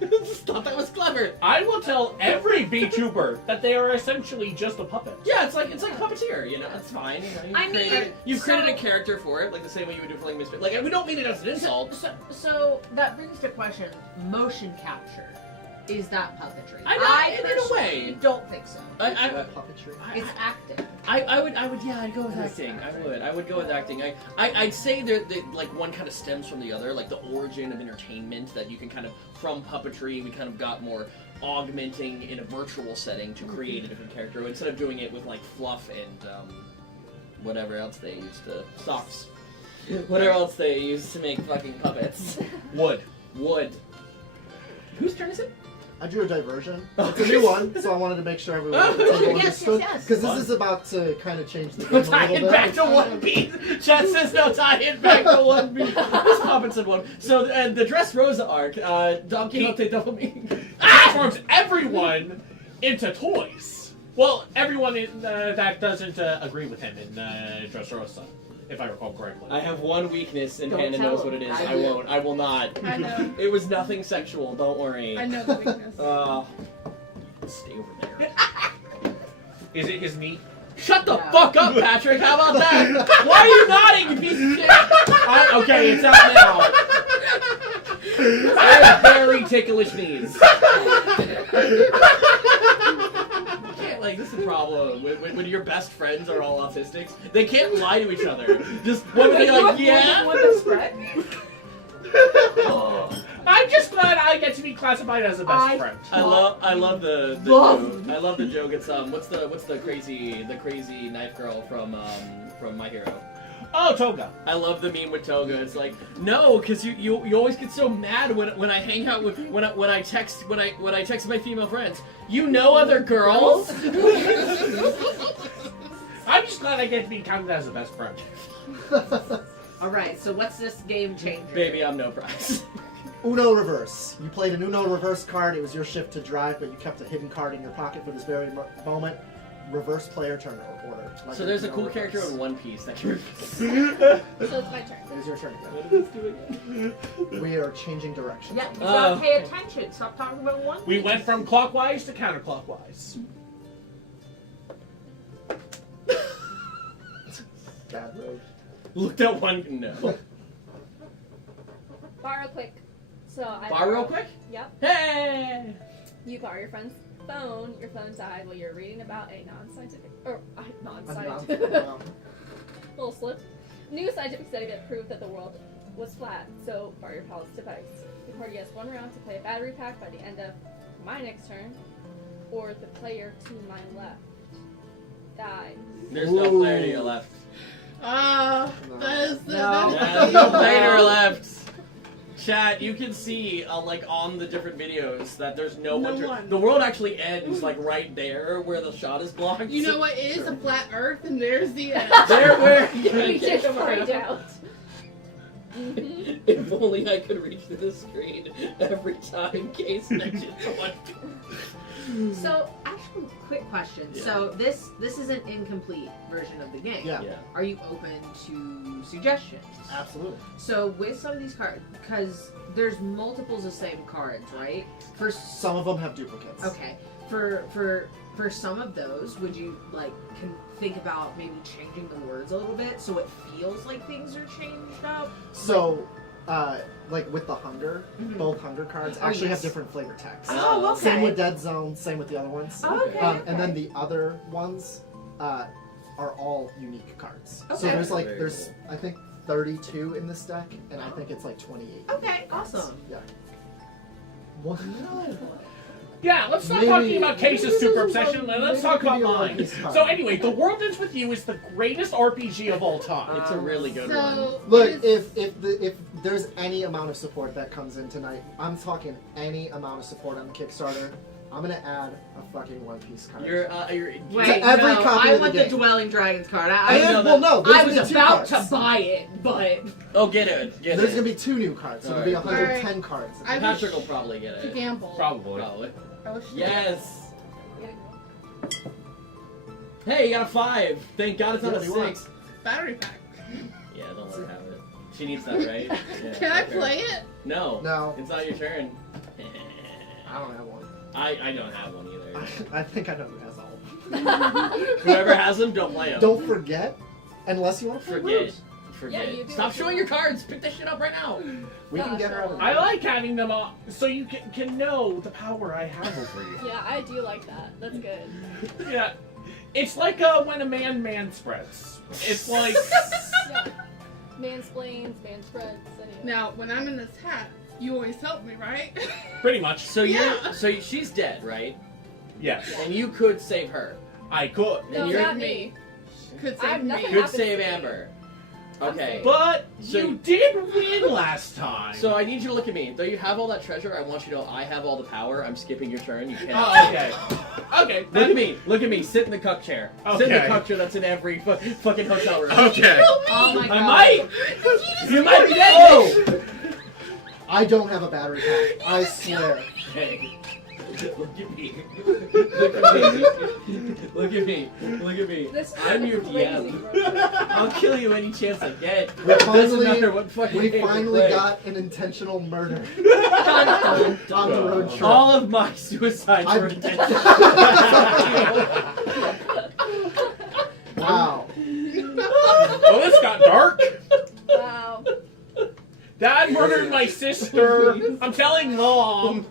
Thought that was clever. I will tell every VTuber that they are essentially just a puppet. Yeah, it's like puppeteer, you know, it's fine. You know, you've created a character for it, like the same way you would do for like Misfit. Like, we don't mean it as an insult. So that brings to question: motion capture. Is that puppetry? I in a personally way don't think so. puppetry. It's acting. I would, yeah, I'd go with acting. I would go with acting. I'd say that like one kind of stems from the other, like the origin of entertainment that you can kind of, from puppetry, we kind of got more augmenting in a virtual setting to create a different character instead of doing it with like fluff and whatever else they used to, socks. Whatever else they used to make fucking puppets. Wood. Whose turn is it? I drew a diversion. It's a new one, so I wanted to make sure everyone understood. Yes. Because this is about to kind of change the game a Tie little it bit. back to One Piece. Chat says no. Tie it back to One Piece. This puppets in one. So the Dressrosa arc, Don Quixote double meaning. Transforms everyone into toys. Well, everyone that doesn't agree with him in Dressrosa, if I recall correctly. I have one weakness, and Don't Hannah tell knows him. what it is. I I do. won't. I will not. I know. It was nothing sexual. Don't worry. I know the weakness. Stay over there. Is it his knee? Shut the No. fuck up, Patrick. How about that? Why are you nodding, you piece of shit? Okay, it's out now. I have very ticklish knees. Like, this is a problem. When your best friends are all autistics, they can't lie to each other. Just one would be like, yeah? I'm just glad I get to be classified as a best friend. I love the joke. I love the joke. It's what's the crazy knife girl from My Hero? Oh, Toga. I love the meme with Toga. It's like, no, because you always get so mad when I hang out with when I text my female friends. You know other girls? I'm just glad I get to be counted as a best friend. Alright, so what's this game changer? Baby, I'm no prize. Uno reverse. You played an Uno reverse card. It was your shift to drive, but you kept a hidden card in your pocket for this very moment. Reverse player turn order. Like So there's a Uno cool reverse. character in One Piece that can. So it's my turn. It is your turn again. What is this doing? We are changing direction. Yeah, you gotta pay attention. Stop talking about one. We went from clockwise to counterclockwise. Bad road. Looked at one. No. Borrow quick. So I Bar real quick. Yep. Hey. You borrow your friend's phone. Your phone died while you're reading about a non-scientific or non-scientific little slip. New scientific study that proved that the world was flat. So borrow your pal's device. The party has 1 round to play a battery pack by the end of my next turn, or the player to my left dies. There's no player to your left. That is No. that is There's no player to your left. Chat, you can see like on the different videos that there's no one. The world actually ends like right there where the shot is blocked. You know what? It is a flat Earth, and there's the end. There where We just find out. If only I could reach to the screen every time Case mentions one. So, actually, quick question. Yeah. So, this is an incomplete version of the game. Yeah. Are you open to suggestions? Absolutely. So, with some of these cards, because there's multiples of same cards, right? For Some of them have duplicates. okay, for some of those, would you like think about maybe changing the words a little bit so it feels like things are changed up? So, like with the hunger, Mhm. both hunger cards Oh, actually yes. have different flavor text. Oh, okay. Same with Dead Zone, same with the other ones. Okay. And then the other ones are all unique cards. So Okay. there's like, Very there's, I think 32 in this deck, and I think it's like 28. Okay, awesome. Yeah. One. Yeah, let's stop Maybe- talking about Case's super obsession and let's maybe talk it could about be a One mine. Piece card. So anyway, The World Ends With You is the greatest RPG of all time. It's a really good one. So Look, it is- if there's any amount of support that comes in tonight, I'm talking any amount of support on the Kickstarter, I'm gonna add a fucking One Piece card. You're Wait, To every no, copy I of the want game. the Dwelling Dragons card. I know And, well, no, there's I gonna was be two about cards. to buy it, but Oh, get it. Get There's it. gonna be 2 new cards, so there'll be Alright. 110 cards. I Patrick wish will probably get to it. gamble. Probably. Probably. I wish to Yes. Hey, you got a 5. Thank God it's not Yeah, a what do you want? 6. Battery pack. Yeah, don't let her have it. She needs that, right? Yeah, Can I okay. play it? No. No. It's not your turn. I don't have one. I don't have one either. I think I know who has all. Whoever has them, don't play them. Don't forget, unless you want to play Forget. Ruse. Forget. Yeah, you do. Stop showing your cards. Pick that shit up right now. We can get her out of I like having them all so you can know the power I have over you. Yeah, I do like that. That's good. Yeah. It's like when a man spreads. It's like Yeah. Mansplains, man spreads. Anyway. Now, when I'm in this hat, you always help me, right? pretty much. So Yeah. she's dead, right? Yes. And you could save her. I could. No, And you're- not me. Could I have save me. nothing Could happens save to me. Amber. I'm Okay. safe. But So- you did win last time. So I need you to look at me. Though you have all that treasure, I want you to know I have all the power. I'm skipping your turn. You can't. Oh, okay. Okay. Look at me. Look at me. Sit in the cuck chair. Sit in the Okay. cuck chair that's in every fucking hotel room. Okay. Oh my god. I might. You might be dead. Oh! I don't have a battery pack. I swear. Hey. Look at me. Look at me. Look at me. Look at me. This is I'm your crazy, DM. bro. I'll kill you any chance I get. We Doesn't finally- matter what fucking We game we finally play. got an intentional murder Dun, on dun, the dun. road trip. All of my suicides were I'm- intentional. Wow. Oh, this got dark. Wow. Dad murdered my sister. I'm telling Mom.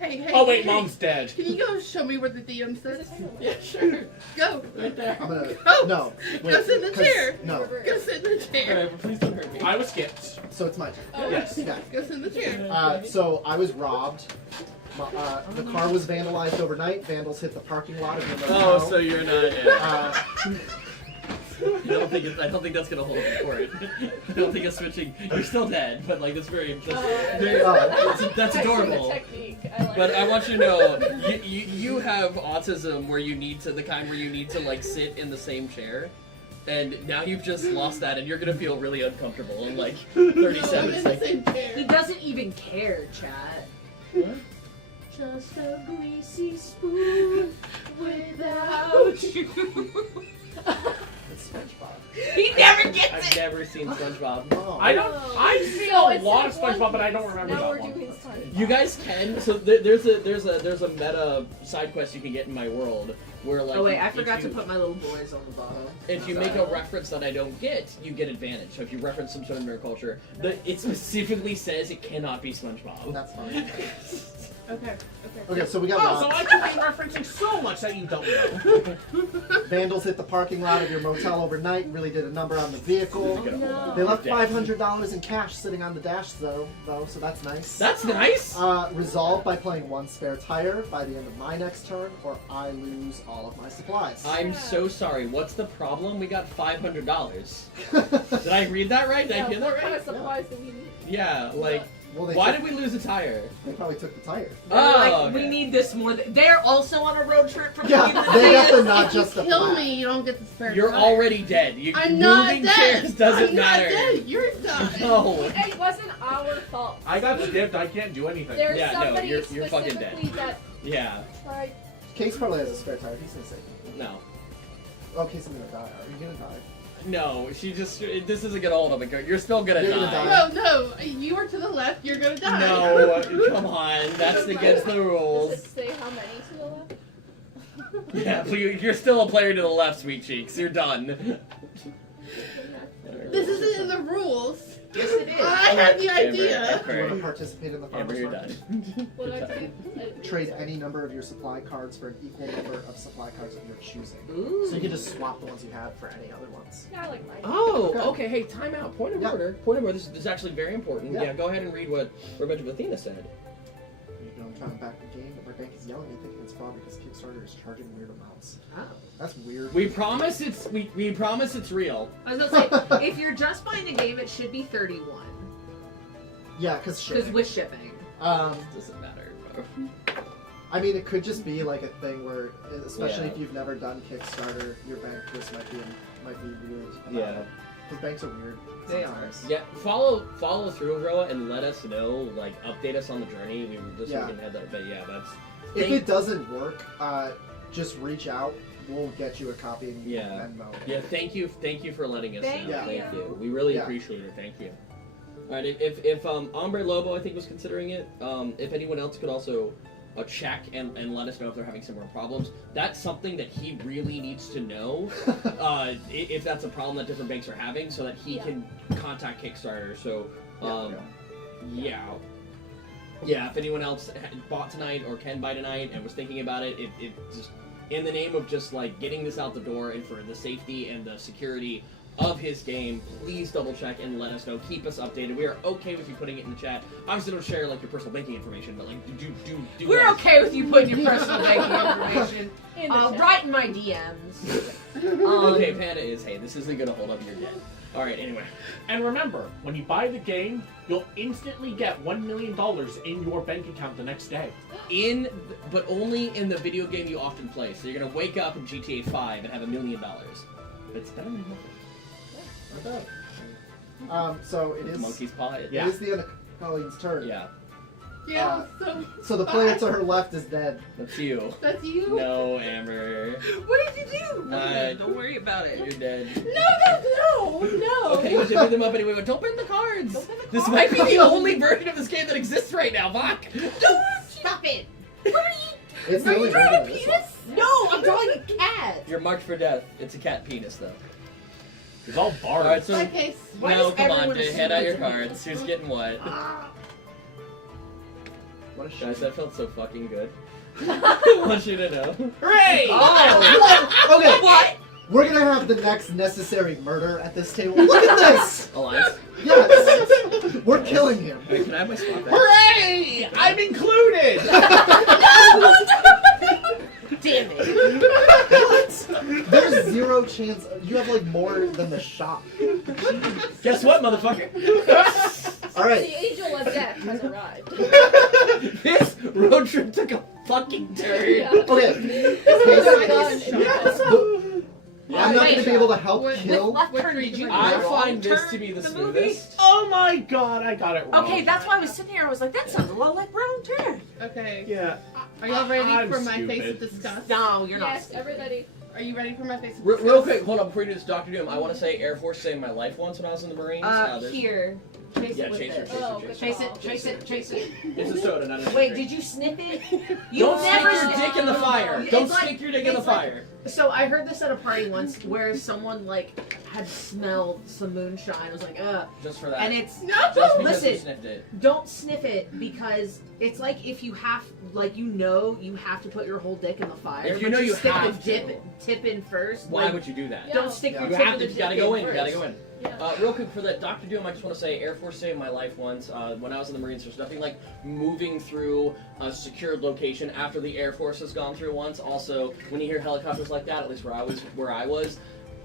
Hey, hey. Oh wait, hey, Mom's dead. Can you go show me where the DM This is sits? Halo. Yeah, sure. Go. Right there. I'm gonna. Oh. No. Go sit in the 'cause- chair. No. Go sit in the chair. Alright, but please don't hurt me. I was skipped. So it's my turn. Oh, Yes. Yeah. Go sit in the chair. So I was robbed. The car was vandalized overnight. Vandals hit the parking lot of the motel. Oh, so you're not. Yeah. Uh, I don't think that's gonna hold up for it. I don't think it's switching. You're still dead, but like that's very. That's I see adorable. the technique. I like But it. I want you to know, you have autism where you need to, the kind where you need to like sit in the same chair. And now you've just lost that and you're gonna feel really uncomfortable in like 30 No, I'm in seconds. the Like, same chair. He doesn't even care, chat. what? Just a greasy spoon without you. it's SpongeBob. He never gets I've it. never seen SpongeBob. Oh. I've seen So a instead lot of of one SpongeBob, but I piece, don't remember now that we're one. doing SpongeBob. You guys can. So there's a meta side quest you can get in my world where like. Oh wait, I if forgot to you- put my little boys on the bottom. If you make a reference that I don't get, you get advantage. So if you reference some sort of nerd culture, it specifically says it cannot be SpongeBob. That's fine. Okay. Okay, so we got Oh, so robbed. I could be referencing so much that you don't know. Vandals hit the parking lot of your motel overnight. Really did a number on the vehicle. No. They left $500 in cash sitting on the dash, though. So that's nice. That's nice. Resolved by playing one spare tire by the end of my next turn, or I lose all of my supplies. I'm so sorry. What's the problem? We got $500. Did I read that right? Did I hear that What kind right? of supplies do we need? Yeah. Like, Well, they why took- did we lose a tire? They probably took the tire. They're Oh, like, okay. we need this more. They're also on a road trip from Yeah, the they got the States. not If you just the kill flat. me, you don't get the spare You're tire. already dead. I'm not moving dead. chairs doesn't I'm matter. Not dead. You're done. No. It wasn't our fault. I got skipped. I can't do anything. There's Yeah, no, somebody you're fucking dead. specifically that Yeah. tried. Case probably has a spare tire. He's gonna say. No. Oh, Case is gonna die. Are you gonna die? No. She just. This isn't gonna hold up. You're still gonna You're die. gonna die. No, you are to the left. You're gonna die. No. Come on. That's against the Does rules. it say how many to the left? Yeah. But you're still a player to the left, sweet cheeks. You're done. This isn't in the rules. Yes, it is. I had the idea. Do you want to participate in the Amber, farmer's you're market? done. What do I have to do? Trade any number of your supply cards for an equal number of supply cards of your choosing. Ooh. So you can just swap the ones you have for any other ones. Yeah, I like mine. Oh, Okay. okay. Hey, time out. Point of Yeah. order. Point of order. This is actually very important. Yeah. Yeah, go ahead and read what Revenge of Athena said. You know, I'm trying to back the game, but my bank is yelling at me thinking it's fraud because Kickstarter is charging weird amounts. Oh. That's weird. We promise we promise it's real. I was gonna say, if you're just buying a game, it should be 31. Yeah, because Because shit. with shipping. Doesn't matter. I mean, it could just be like a thing where, especially Yeah. if you've never done Kickstarter, your bank just might be weird. about Yeah. it. Because banks are weird. They sometimes. Yeah, follow through, Roa, and let us know. Like, update us on the journey. We were just Yeah. so we can have that. But yeah, that's. If it doesn't work, just reach out we'll get you a copy and Yeah. Venmo. Yeah, thank you for letting us Thank know. you. Thank you. We really Yeah. appreciate it. Thank you. All right, if Hombre Lobo I think was considering it, if anyone else could also check and let us know if they're having similar problems. That's something that he really needs to know if that's a problem that different banks are having, so that he can contact Kickstarter. So yeah. If anyone else bought tonight or can buy tonight and was thinking about it, it just in the name of just like getting this out the door and for the safety and the security of his game, please double check and let us know. Keep us updated. We are okay with you putting it in the chat. Obviously, don't share like your personal banking information, but like do. We're okay with you putting your personal banking information. In the chat. Right in my DMs. Okay, Panda is. Hey, this isn't gonna hold up your debt. All right. Anyway, And remember, when you buy the game, you'll instantly get $1 million in your bank account the next day. but only in the video game you often play. So you're gonna wake up in GTA 5 and have $1 million. It's better than nothing. So it is. Monkey's paw. It is the end of Colleen's turn. Yeah, Yeah, So the player to her left is dead. that's you. that's you. No, Amber. What did you do? What? Don't worry about it. You're dead. No. Okay, we'll divvy them up anyway, but don't burn the cards! Don't burn the This cards. might be the only version of this game that exists right now, Vok! Stop it! It's the Are only you drawing version a of this penis? No, I'm drawing a cat. You're marked for death. It's a cat penis, though. It's all barred. Alright, so My case. Why now does come on, everyone to assume hand out your it's a cards. Who's getting what? What a shit. Guys, that felt so fucking good. I want you to know. Hooray! Oh! Okay. What? We're gonna have the next necessary murder at this table. Look at this! Alliance. Yes! We're killing him. Wait, can I have my spot back? Hooray! I'm included! Damn it. What? There's zero chance. You have like more than the shot. Guess what, motherfucker? Alright. The angel of death has arrived. This road trip took a fucking turn. Yeah. Okay. I'm not gonna be able to help With- kill. Left What turn, did did you you do? I wrong find this turn to be the movie? smoothest. Oh my god, I got it wrong. Okay, that's why I was sitting here. I was like, that sounds a lot like Brown Turn. Okay. Yeah. Are y'all ready I'm for my face stupid. to discuss? No, you're Yes, not. everybody. Are you ready for my face to Real, discuss? real quick, hold on, before you do this, Dr. Doom, I want to say Air Force saved my life once when I was in the Marines. There's- Here. Chase Yeah, it with chase her, this. chase her, Oh, chase her. Chase it, chase it, chase it. It's a soda, not a Wait, drink. did you sniff it? Don't stick never your dick in the fire. It's Don't like- stick your dick in the it's like- fire. So I heard this at a party once where someone like had smelled some moonshine. I was like, ugh. Just for that. And it's Just because you listen. sniffed it. Don't sniff it because it's like if you have, like you have to put your whole dick in the fire. If you but know you stick have the to. tip in first. Why like, would you do that? Yeah. don't stick Yeah. your You tip have of to. the You gotta dick go in in. You first. gotta go in. Yeah. Real quick for that Dr. Doom, I just want to say Air Force saved my life once. When I was in the Marines, there's nothing like moving through a secured location after the Air Force has gone through once. Also, when you hear helicopters like that, at least where I was,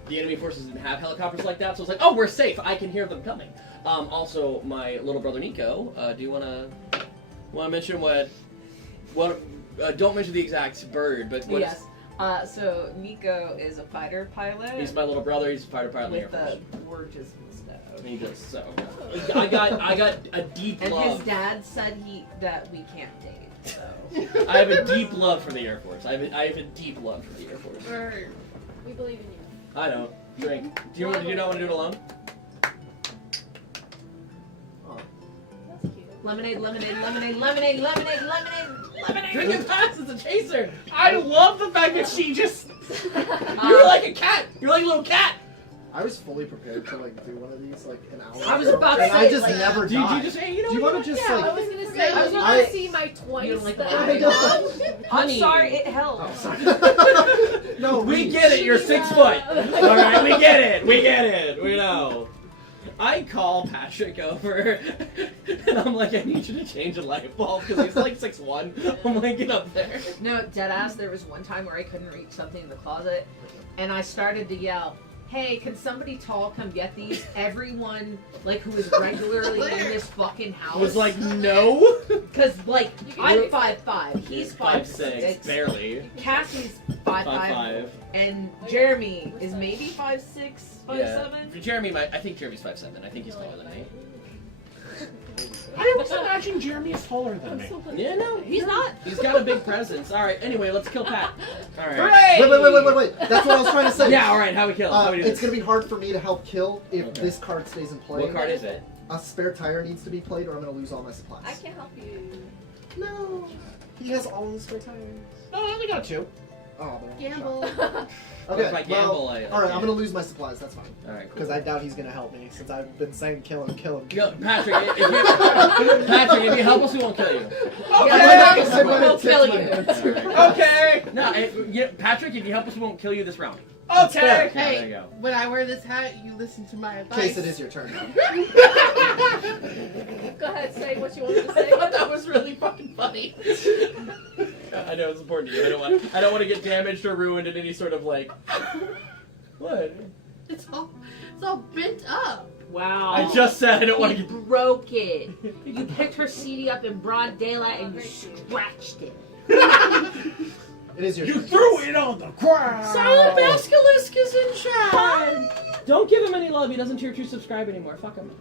the enemy forces didn't have helicopters like that, so it's like, oh, we're safe. I can hear them coming. Also, my little brother Nico, do you want to mention what? Don't mention the exact bird, but what is- Yes. So Nico is a fighter pilot He's my little brother. He's a fighter pilot in the Air with Force. a gorgeous mustache. He does so. I got a deep And love. his dad said that we can't date. So I have a deep love for the Air Force. I have a deep love for the Air Force. Or- We believe in you. I know. Drink. Do you not want to do it alone? That's cute. Lemonade, lemonade, lemonade, lemonade, lemonade, lemonade, lemonade. Drink it fast. It's a chaser. I love the fact that she just. You're like a cat. You're like a little cat. I was fully prepared to like do one of these like an hour. I was about to and I say, just like, never Do you died. just hey, you know Do you what? want to just Yeah, like? I was gonna say, I was you I- want to see my You twice don't like that the I I don't. done? I'm Honey. sorry, it helps. Oh, sorry. No, We read. get it. You're 6 foot. All right, we get it. We get it. We know. I call Patrick over, and I'm like, I need you to change a light bulb because he's like 6'1". I'm like, get up there. No, deadass. There was one time where I couldn't reach something in the closet, and I started to yell, "Hey, can somebody tall come get these?" Everyone, like, who is regularly in this fucking I house was like, no. because, like, You can I'm do it. 5'5", he's 5'6", barely. Cassie's 5'5", 5'5". and Jeremy is maybe 5'6", 5'7". Yeah. Jeremy, I think Jeremy's 5'7". I think he's taller than me. I was imagining Jeremy is taller than me. Yeah, no, He's not. He's got a big presence. All right. Anyway, let's kill Pat. All right. Hooray! Wait. That's what I was trying to say. Yeah, all right. How we kill? How we do It's this? gonna be hard for me to help kill if Okay. this card stays in play. What card is it? A spare tire needs to be played, or I'm gonna lose all my supplies. I can't help you. No. He has all the spare tires. No, I only got 2. Oh, man. Gamble. Okay. If I gamble, well, I all right. I'm can't. gonna lose my supplies. That's fine. All right, cool. Because I doubt he's gonna help me since I've been saying kill him. Yo, Patrick, if you help us, we won't kill you. Yeah, we'll kill you. Okay. No, Patrick, if you help us, we won't kill you this round. Okay. There Hey, you go. when I wear this hat, you listen to my advice. Case, it is your turn now. Go ahead, say what you wanted to I say. thought that was really fucking funny. I know it's important to you. I don't want to get damaged or ruined in any sort of like. What? It's all bent up. Wow. I just said I don't want to He get. broke it. You picked her CD up in broad daylight and you scratched it. It is your You turn. threw it on the ground. Silent Basilisk is in chat. Don't give him any love. He doesn't tier 2 subscribe anymore. Fuck him.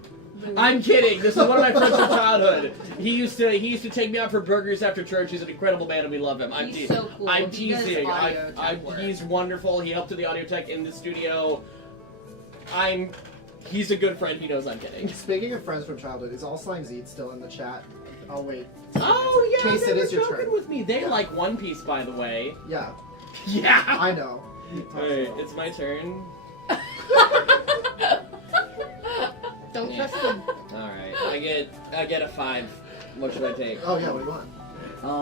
I'm kidding. This is one of my friends from childhood. He used to take me out for burgers after church. He's an incredible man, and we love him. He's so cool. I'm He does teasing. audio tech work. He's wonderful. He helped to the audio tech in the studio. He's a good friend. He knows I'm kidding. Speaking of friends from childhood, is All Slime Zed still in the chat? I'll wait. Oh yeah, Case, they it were is your joking turn. with me. They like One Piece, by the way. Yeah, Yeah. I know. Alright, it's my turn. Don't Yeah. trust them. Alright, I get a 5. What should I take? Oh yeah, what do you want?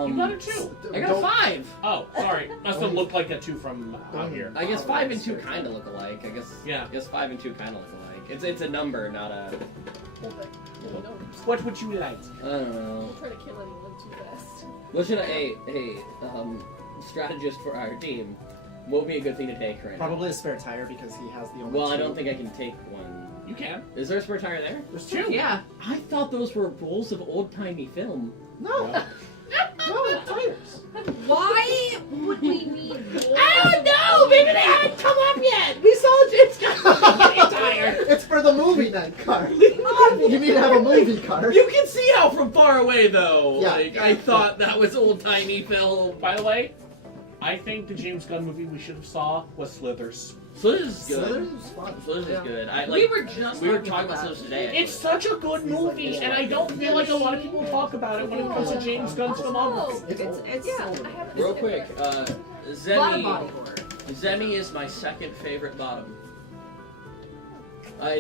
You got a 2. I got a 5. Oh, sorry. Must have looked like a 2 from out here. I guess 5 and 2 kind of look alike. I guess. Yeah. I guess 5 and 2 kind of look alike. It's a number, not a. What would you like? I don't know. Don't try to kill anyone too fast. What should I? Hey, strategist for our team. What would be a good thing to take right now? Probably a spare tire because he has the only. Well, I two. don't think I can take one. You can. Is there a spare tire there? There's 2. Yeah. I thought those were rolls of old-timey film. No. No tires. Why would we need more? I don't know! Maybe they haven't come up yet! We saw James Gunn tire! It's for the movie night card. You need to have a movie card. You can see how from far away, though. Yeah. Like, I thought that was old-timey film. By the way, I think the James Gunn movie we should have saw was Slithers. Slithers is good. Slithers was fun. Slithers is good. We were just we were talking talking about about Slithers today. It's such a good movie, and I don't feel like a lot of people talk about it when it comes to James Gunn's filmography. It's Yeah, I haven't Real seen it quick, yet. a lot of Zemi. body horror. Zemi is my second favorite bottom.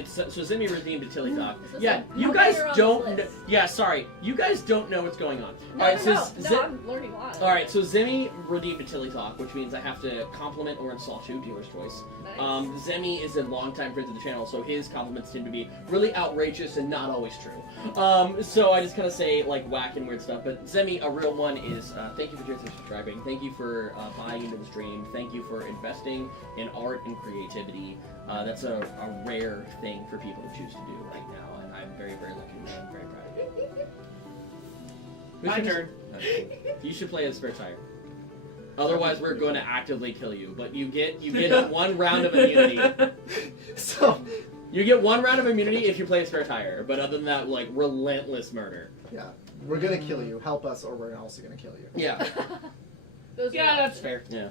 So Zemi redeemed a Tilly Doc. This is Yeah, a you no guys brainer on don't. this Kn- list. yeah, sorry, you guys don't know what's going on. No, Alright, no, so I'm learning a lot. Alright, so Zemi redeemed a Tilly Talk, which means I have to compliment or insult you, dealer's choice. Nice. Zemi is a longtime friend of the channel, so his compliments tend to be really outrageous and not always true. So I just kind of say, like, whack and weird stuff. But Zemi, a real one, is thank you for doing subscribing. Thank you for buying into the stream. Thank you for investing in art and creativity. That's a rare thing for people to choose to do right now, and I'm very, very lucky and I'm very proud of you. My turn. You should play as spare tire. Otherwise, we're going to actively kill you. But you get one round of immunity. So, You get one round of immunity if you play a spare tire. But other than that, like, relentless murder. yeah, we're gonna kill you. Help us, or we're also gonna kill you. Yeah. Those are Yeah, the that's options. fair. Yeah.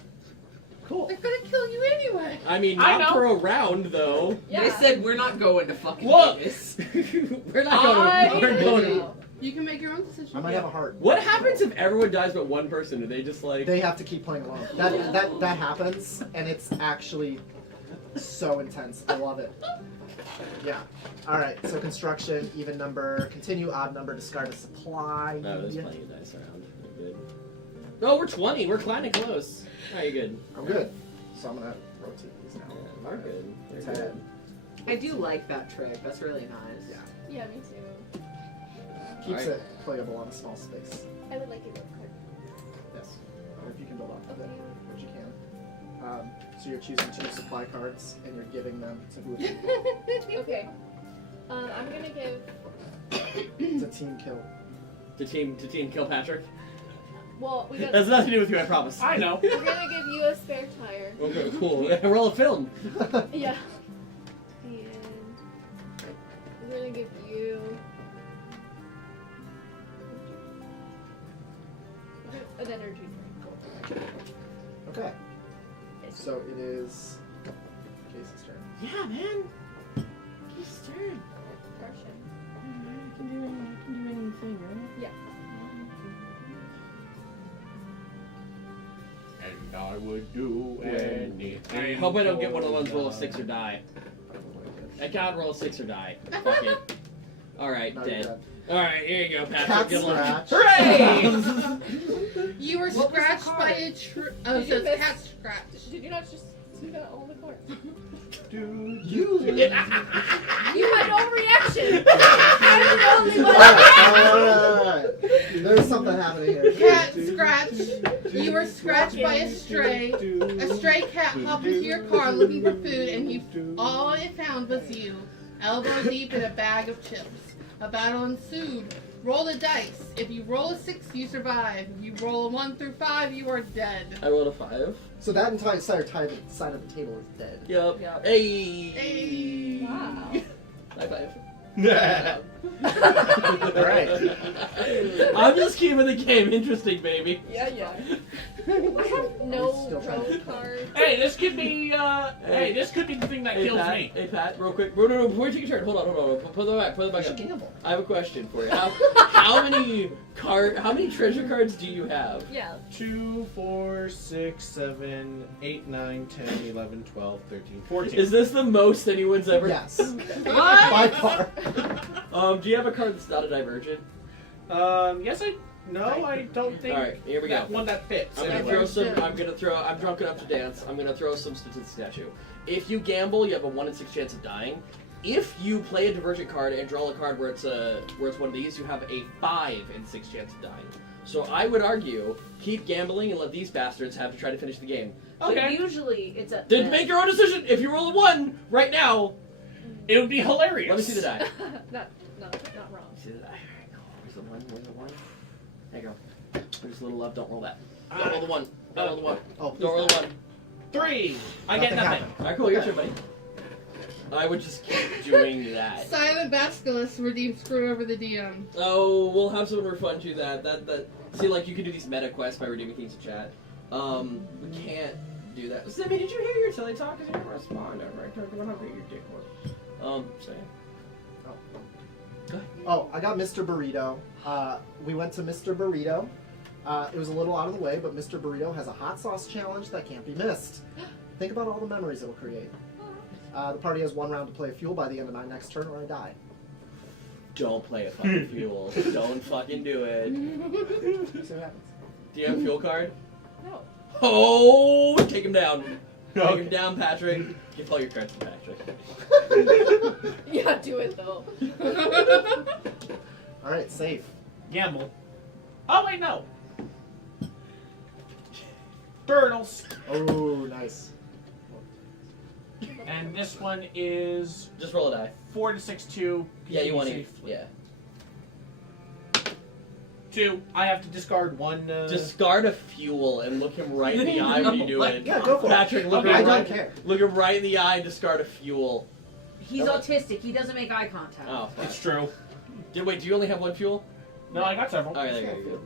Cool. They're gonna kill you anyway. I mean, I not know. for a round, though. Yeah. They said we're not going to fucking Look! Vegas. We're not going to... We're going to... You can make your own decision. I might have a heart. What happens if everyone dies but one person? Do they just, like... They have to keep playing along. That happens, and it's actually so intense. I love it. Yeah. All right. So construction, even number, continue, odd number, discard a supply. No, there's plenty of dice around. We're good. Oh, we're 20. We're kind of close. Are you good? I'm good. So I'm gonna rotate these now. Yeah, we're good. We're 10. good. I do like that trick. That's really nice. Yeah. Yeah, me too. Keeps Alright. it playable on a small space. I would like it real quick. Yes. Or if you can build off of it, Okay. which you can. So you're choosing 2 supply cards, and you're giving them to who it's Okay. I'm gonna give. It's a team kill. To team kill Patrick. Well, we got. That's nothing to do with you, I promise. I know. We're gonna give you a spare tire. Okay, cool. Roll a film. Yeah. And we're gonna give you an energy drink. Okay. So it is Casey's turn. Yeah, man. His turn. Russian. I can do anything, right? Yeah. And I would do anything. Alright, hope I don't get one of the ones roll a 6 or die. I can't roll a 6 or die. Fuck it. Alright, No, you're dead. dead. Alright, here you go, Patrick. Cat Good luck. scratch. Hooray! You were What was the scratched card? by a oh, Did so you it's miss- cat scratch. Did you not just see that all the cards? You. You had no reaction. I'm the only one. Alright. There's something happening here. Cat scratch. You were scratched by a stray. A stray cat popped into your car looking for food, and all it found was you, elbow deep in a bag of chips. A battle ensued. Roll the dice. If you roll a 6, you survive. If you roll a 1 through 5, you are dead. I rolled a 5. So that entire side of the table is dead. Yup. Yep. Hey! Hey. Wow. High five. Alright. I'm just keeping the game interesting, baby. Yeah, yeah. I have no Still trying to- road card. Hey, this could be. Hey, this could be the thing that Hey, kills Pat, me. Hey, Pat, real quick. No, before you take your turn, hold on. Put them back. You should Up. gamble. I have a question for you. How many treasure cards do you have? Yeah. 2, 4, 6, 7, 8, 9, 10, 11, 12, 13, 14. Is this the most anyone's ever? Yes. What? By far. Do you have a card that's not a divergent? Yes, I don't think. All right, here we go. That one that fits. I'm gonna anyway. throw some. I'm drunk enough to dance. I'm gonna throw some statistics at you. If you gamble, you have a 1 in 6 chance of dying. If you play a divergent card and draw a card where it's one of these, you have a 5 in 6 chance of dying. So I would argue, keep gambling and let these bastards have to try to finish the game. But Okay. usually it's a. Then make your own decision. If you roll a 1 right now, It would be hilarious. let me see the die. not wrong. See the die. Where's the 1? Where's the 1? There you go. There's a little love. Don't roll that. Ah. Don't roll the 1. Don't roll the 1. Oh, please Don't roll the die. 1. 3. I get Nothing nothing. happened. Alright, cool. Your turn, buddy. I would just keep doing that. Silent Basilisk redeemed screw over the DM. Oh, we'll have someone refund you that. See, like, you can do these meta quests by redeeming things in chat. We can't do that. Simmy, did you hear your silly talk? Because you never responded, right? Talking about how great your dick was. Say. Oh, I got Mr. Burrito. We went to Mr. Burrito. It was a little out of the way, but Mr. Burrito has a hot sauce challenge that can't be missed. Think about all the memories it'll create. The party has 1 round to play fuel by the end of my next turn, or I die. Don't play a fucking fuel. Don't fucking do it. See what happens. Do you have a fuel card? No. Oh, take him down. Take him down, Patrick. Give all your cards to Patrick. Yeah, do it though. All right, safe. Gamble. Oh wait, no. Birtles. Oh, nice. And this one is Just roll a die. 4 to 6, 2. Yeah, you want to. Safe. Yeah. 2. I have to discard 1. Discard a fuel and look him right in the eye when you do it. Yeah, go for it. Patrick, look Okay. him I right. don't care. Look him right in the eye and discard a fuel. He's autistic. He doesn't make eye contact. Oh, fuck. It's true. Wait, do you only have 1 fuel? No, I got several. Okay, there you go.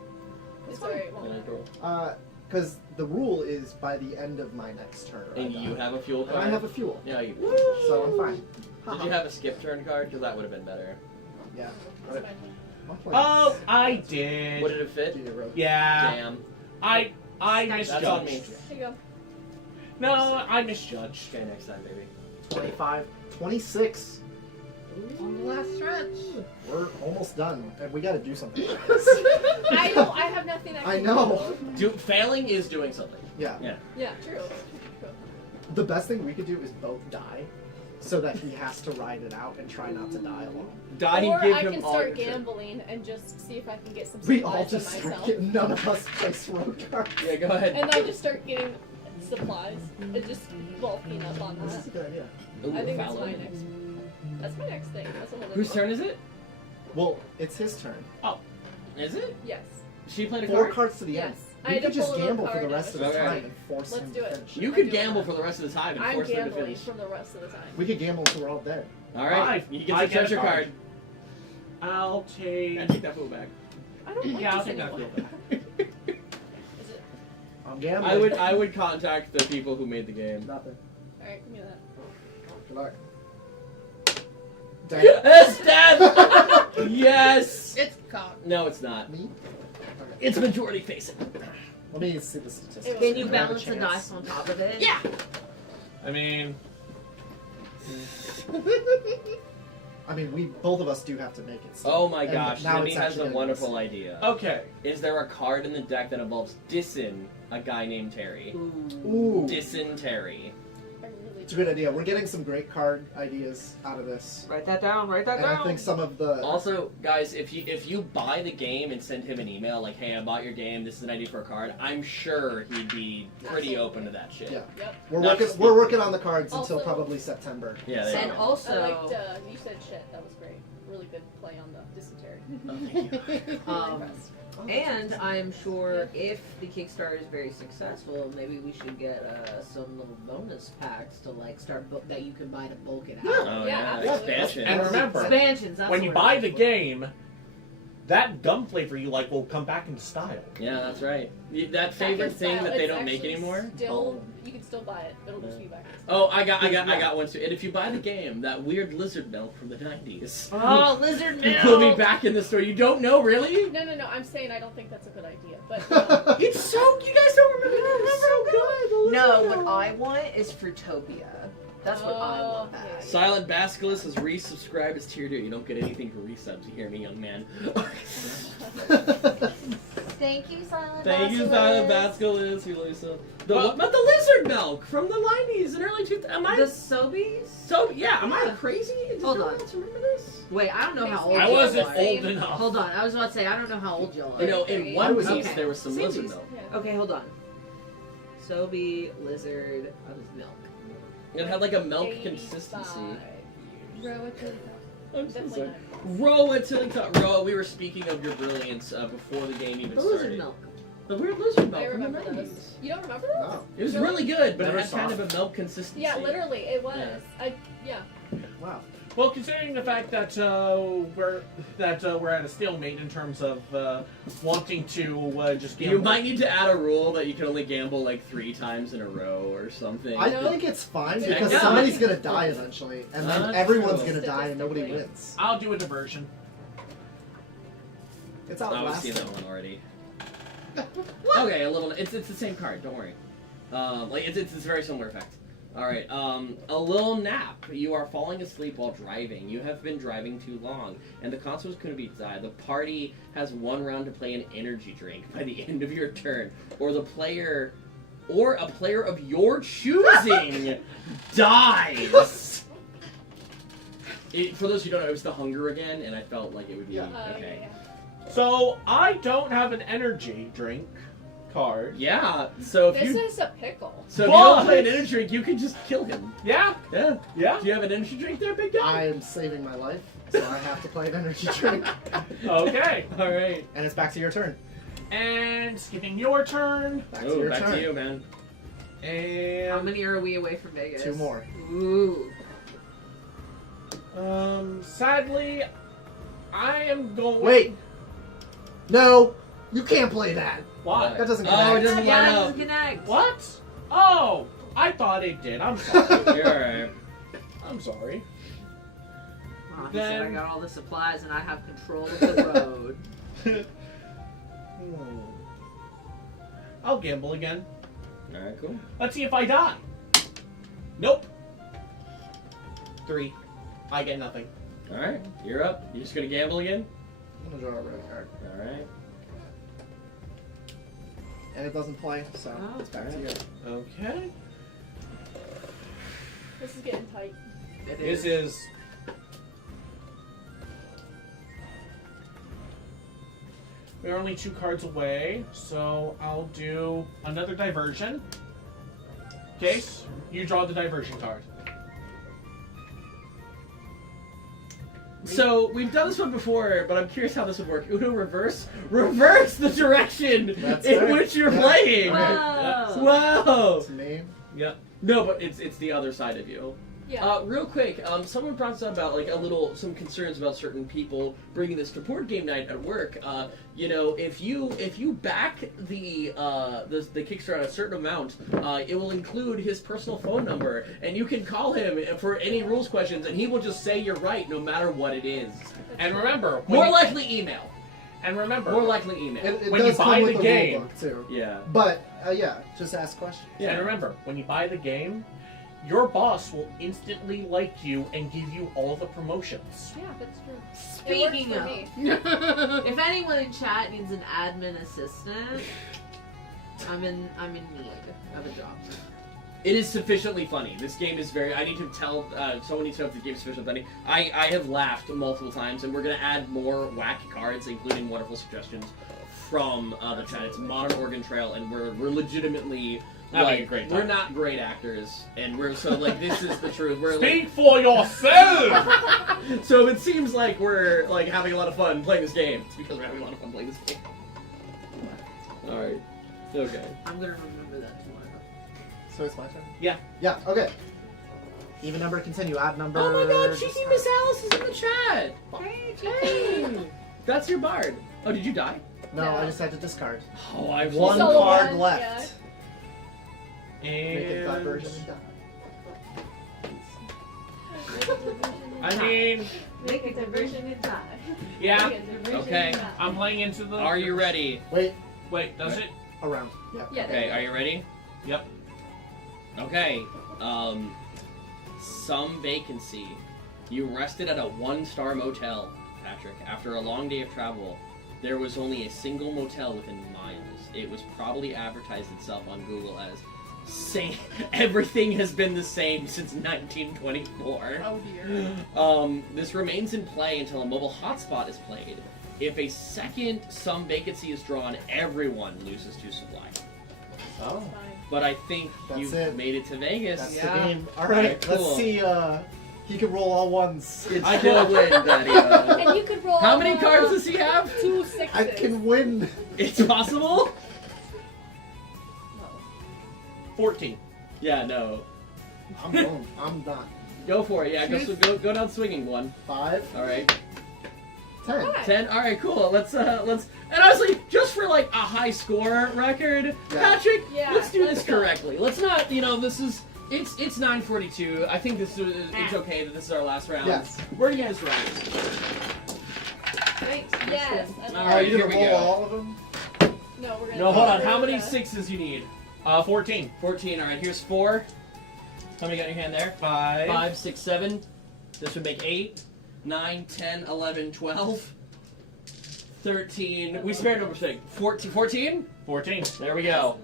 It's alright. Well, Yeah, cool. Because the rule is by the end of my next turn. or I And die. you have a fuel And card? I have a fuel, Yeah, you. so I'm fine. Did you have a skip turn card? Because that would have been better. Yeah. that's fine. My point Oh, is- I did. Would it have fit? Zero. Yeah. Damn. I That's on me. misjudged. Here you go. No, I misjudged. Okay, next time, baby. 25, 26. On the last stretch. We're almost done, and we got to do something. I know. I have nothing. I I can know. Failing is doing something. Yeah. do. Yeah, true. The best thing we could do is both die, so that he has to ride it out and try not to die alone. Or I can start gambling and just see if I can get some We all supplies just for start myself. getting, none of us place road cards. Yeah, go ahead. And I just start getting supplies and just bulking up on This is a that. good idea. Ooh, I think that's Fallon. my next. That's my next thing. That's a whole Whose different turn is it? Well, it's his turn. Is it? one. Yes. She played a 4 card? cards to the end. Yes. I We had to could just pull a gamble for card the and rest of it the was Okay. time and force Let's him do to it. finish. You I'm could doing gamble that. for the rest of the time and I'm force them to gambling finish. from the rest of the time. We could gamble until we're all dead. Alright, you get I the get a treasure card. card. I'll take. And take that fool back. I don't like Yeah, I'll this take that anymore. field. Is it? I'm gambling. I would contact the people who made the game. Nothing. Alright, give me that. Good luck. Dang it. It's death! Yes! It's cocked. No, it's not. Me? It's majority facing. Let me see the statistics. Can you I have a balance the chance. dice on top of it? Yeah! I mean, I mean, we both of us do have to make it. So. Oh my And gosh, now Jimmy it's has actually a gonna be wonderful the idea. okay. Is there a card in the deck that involves Dissin, a guy named Terry? Ooh, Dissin Terry. I really it's a good idea. We're getting some great card ideas out of this, Write that down. Write that and down. I think some of the Also, guys, if you buy the game and send him an email like, "Hey, I bought your game. This is an idea for a card," I'm sure he'd be pretty Absolutely. open to that shit. Yeah. Yep. we're working on the cards until Also- probably September. Yeah, there And you go. also, I liked, you said shit, that was great. Really good play on the dysentery. Oh, thank you. Impressed. and I'm sure if the Kickstarter is very successful, maybe we should get some little bonus packs to like start that you can buy to bulk it out. Oh Yeah, yeah, absolutely. expansion. And remember, Expansions. That's when what you we're buy looking the for. game, that gum flavor you like will come back into style. Yeah, that's right. That Back favorite in thing style, that they it's don't make actually anymore. Still, you can still buy it. It'll just be back in style. Oh, I got one too. And if you buy the game, that weird lizard milk from the 90s. Oh, lizard milk! Will be back in the store. You don't know, really? No, I'm saying I don't think that's a good idea. But It's so. You guys don't remember? It's so good. No, what I want is Fruitopia. That's what I want back. yeah. Silent Basilisk has resubscribed as tier 2. You don't get anything for resubs. You hear me, young man? Thank you, Silent Thank you, Silent Basilisk. You Lisa. What about the lizard milk from the 90s and early 2000s? The Sobies? So yeah, am I crazy? Does Hold no on. one else remember this? Wait, I don't know how old I you wasn't are. old enough. Hold on, I was about to say, I don't know how old y'all are. You know, in I One was Piece okay. there was some Same lizard piece. milk. Yeah. Okay, hold on. Sobe, lizard, milk. It had like a milk 85 consistency. years. I'm so Definitely sorry. not. Roa Tillytop. Roa, we were speaking of your brilliance before the game even The started. lizard milk. The weird lizard milk I from the remember 90s. those. You don't remember those? No. It was really good, but Never it had kind saw of a milk consistency. Yeah, literally, it was. Yeah. Yeah. Wow. Well, considering the fact that we're at a stalemate in terms of wanting to just gamble. You might need to add a rule that you can only gamble like 3 times in a row or something. I think it's fine Yeah, because no, somebody's I- gonna die eventually, and then That's everyone's true. gonna die and nobody Statistically. wins. I'll do a diversion. It's I've outlasting. seen that one already. Okay, a little. It's the same card. Don't worry. It's a very similar effect. All right. A little nap. You are falling asleep while driving. You have been driving too long, and the consequence could be die. The party has 1 round to play an energy drink by the end of your turn, or a player of your choosing dies. For those who don't know, it was the hunger again, and I felt like it would be Yeah. okay. Yeah. So I don't have an energy drink card. Yeah, so if This you is a pickle. if you don't But- play an energy drink, you can just kill him. Yeah, Yeah. yeah. Do you have an energy drink there, big guy? I am saving my life, so I have to play an energy drink. Okay. All right. And it's back to your turn. And skipping your turn. Back to Oh, your back turn. to you, man. And How many are we away from Vegas? 2 more. Ooh. Sadly, I am going. Wait. No, you can't play that. Why? That doesn't Oh, connect. it doesn't Yeah, line it up. doesn't connect. What? Oh, I thought it did. I'm sorry. You're alright. I'm sorry. Oh, he said I Then- got all the supplies and I have control of the road. I'll gamble again. Alright, cool. Let's see if I die. Nope. 3. I get nothing. Alright, you're up. You just gonna gamble again? I'm gonna draw a red card. Alright. And it doesn't play, so Oh, it's back to you. Okay. This is getting tight. It This is. We're only 2 cards away, so I'll do another diversion. Case, you draw the diversion card. So, we've done this one before, but I'm curious how this would work. Uno reverse? Reverse the direction That's in fair. which you're Yeah. playing! Okay. Whoa. Whoa! It's me. Yep. No, but it's the other side of you. Yeah. Real quick, someone brought up about like some concerns about certain people bringing this to board game night at work. You know, if you back the Kickstarter a certain amount, it will include his personal phone number, and you can call him for any rules questions, and he will just say you're right no matter what it is. And remember, More likely email. And remember, More likely email. It When you does buy come with the the game- rule book too. Yeah. But yeah, just ask questions. Yeah. And remember, when you buy the game, your boss will instantly like you and give you all the promotions. Yeah, that's true. Speaking it of, works for me. if anyone in chat needs an admin assistant, I'm in need of a job. It is sufficiently funny. This game is very. I need to tell. Someone needs to know if the game is sufficiently funny. I have laughed multiple times, and we're gonna add more wacky cards, including wonderful suggestions from the chat. It's Modern Oregon Trail, and we're legitimately Having a great time. We're not great actors, and we're so like this is the truth. We're Speak for yourself! like, so if it seems like we're like having a lot of fun playing this game, it's because we're having a lot of fun playing this game. All right. Okay. I'm gonna remember that tomorrow. So it's my turn? Yeah. Yeah, okay. Even number, continue. Odd number. Oh my God! discard. Cheeky Miss Alice is in the chat. Hey, that's your bard. Oh, did you die? No, No. I just had to discard. Oh, I One Solo card one, left. And Make it diversion and die. I mean, Make a diversion and die. yeah. Make a diversion Okay. and die. I'm playing into the. Are you ready? Wait, Wait, does it? around. Yeah. Yeah. Okay, are you ready? Yep. Okay. Some vacancy. You rested at a one-star motel, Patrick. After a long day of travel, there was only a single motel within miles. It was probably advertised itself on Google as everything has been the same since 1924. Oh dear. This remains in play until a mobile hotspot is played. If a second some vacancy is drawn, everyone loses to supply. Oh. Fine. But I think That's you've it. made it to Vegas. That's Yeah. the game. Alright, Alright, cool. let's see, he can roll all ones. I can win, Daddy. And you could roll. How many cards does he have? 2 sixes. I can win. It's possible? 14. Yeah, no. I'm going. I'm not. Go for it. Yeah, go down swinging one. 5, All right. 10. Alright. 10. All right, cool. Let's and honestly, just for like a high score record, Yeah. Patrick, Yeah, let's do let's this go. correctly. Let's not, this is it's 9:42. I think this is it's okay that this is our last round. Yes. Where do you guys rank? Thanks. Yes. I love All Are right, it. you here gonna we roll go. all of them? No, we're gonna. No, hold on. How we're many gonna- sixes you need? 14. 14. All right, here's 4. How many got in your hand there? 5. 5, 6, 7. This would make 8, 9, 10, 11, 12, 13. We spared no mistake. 14? 14? 14. There we go.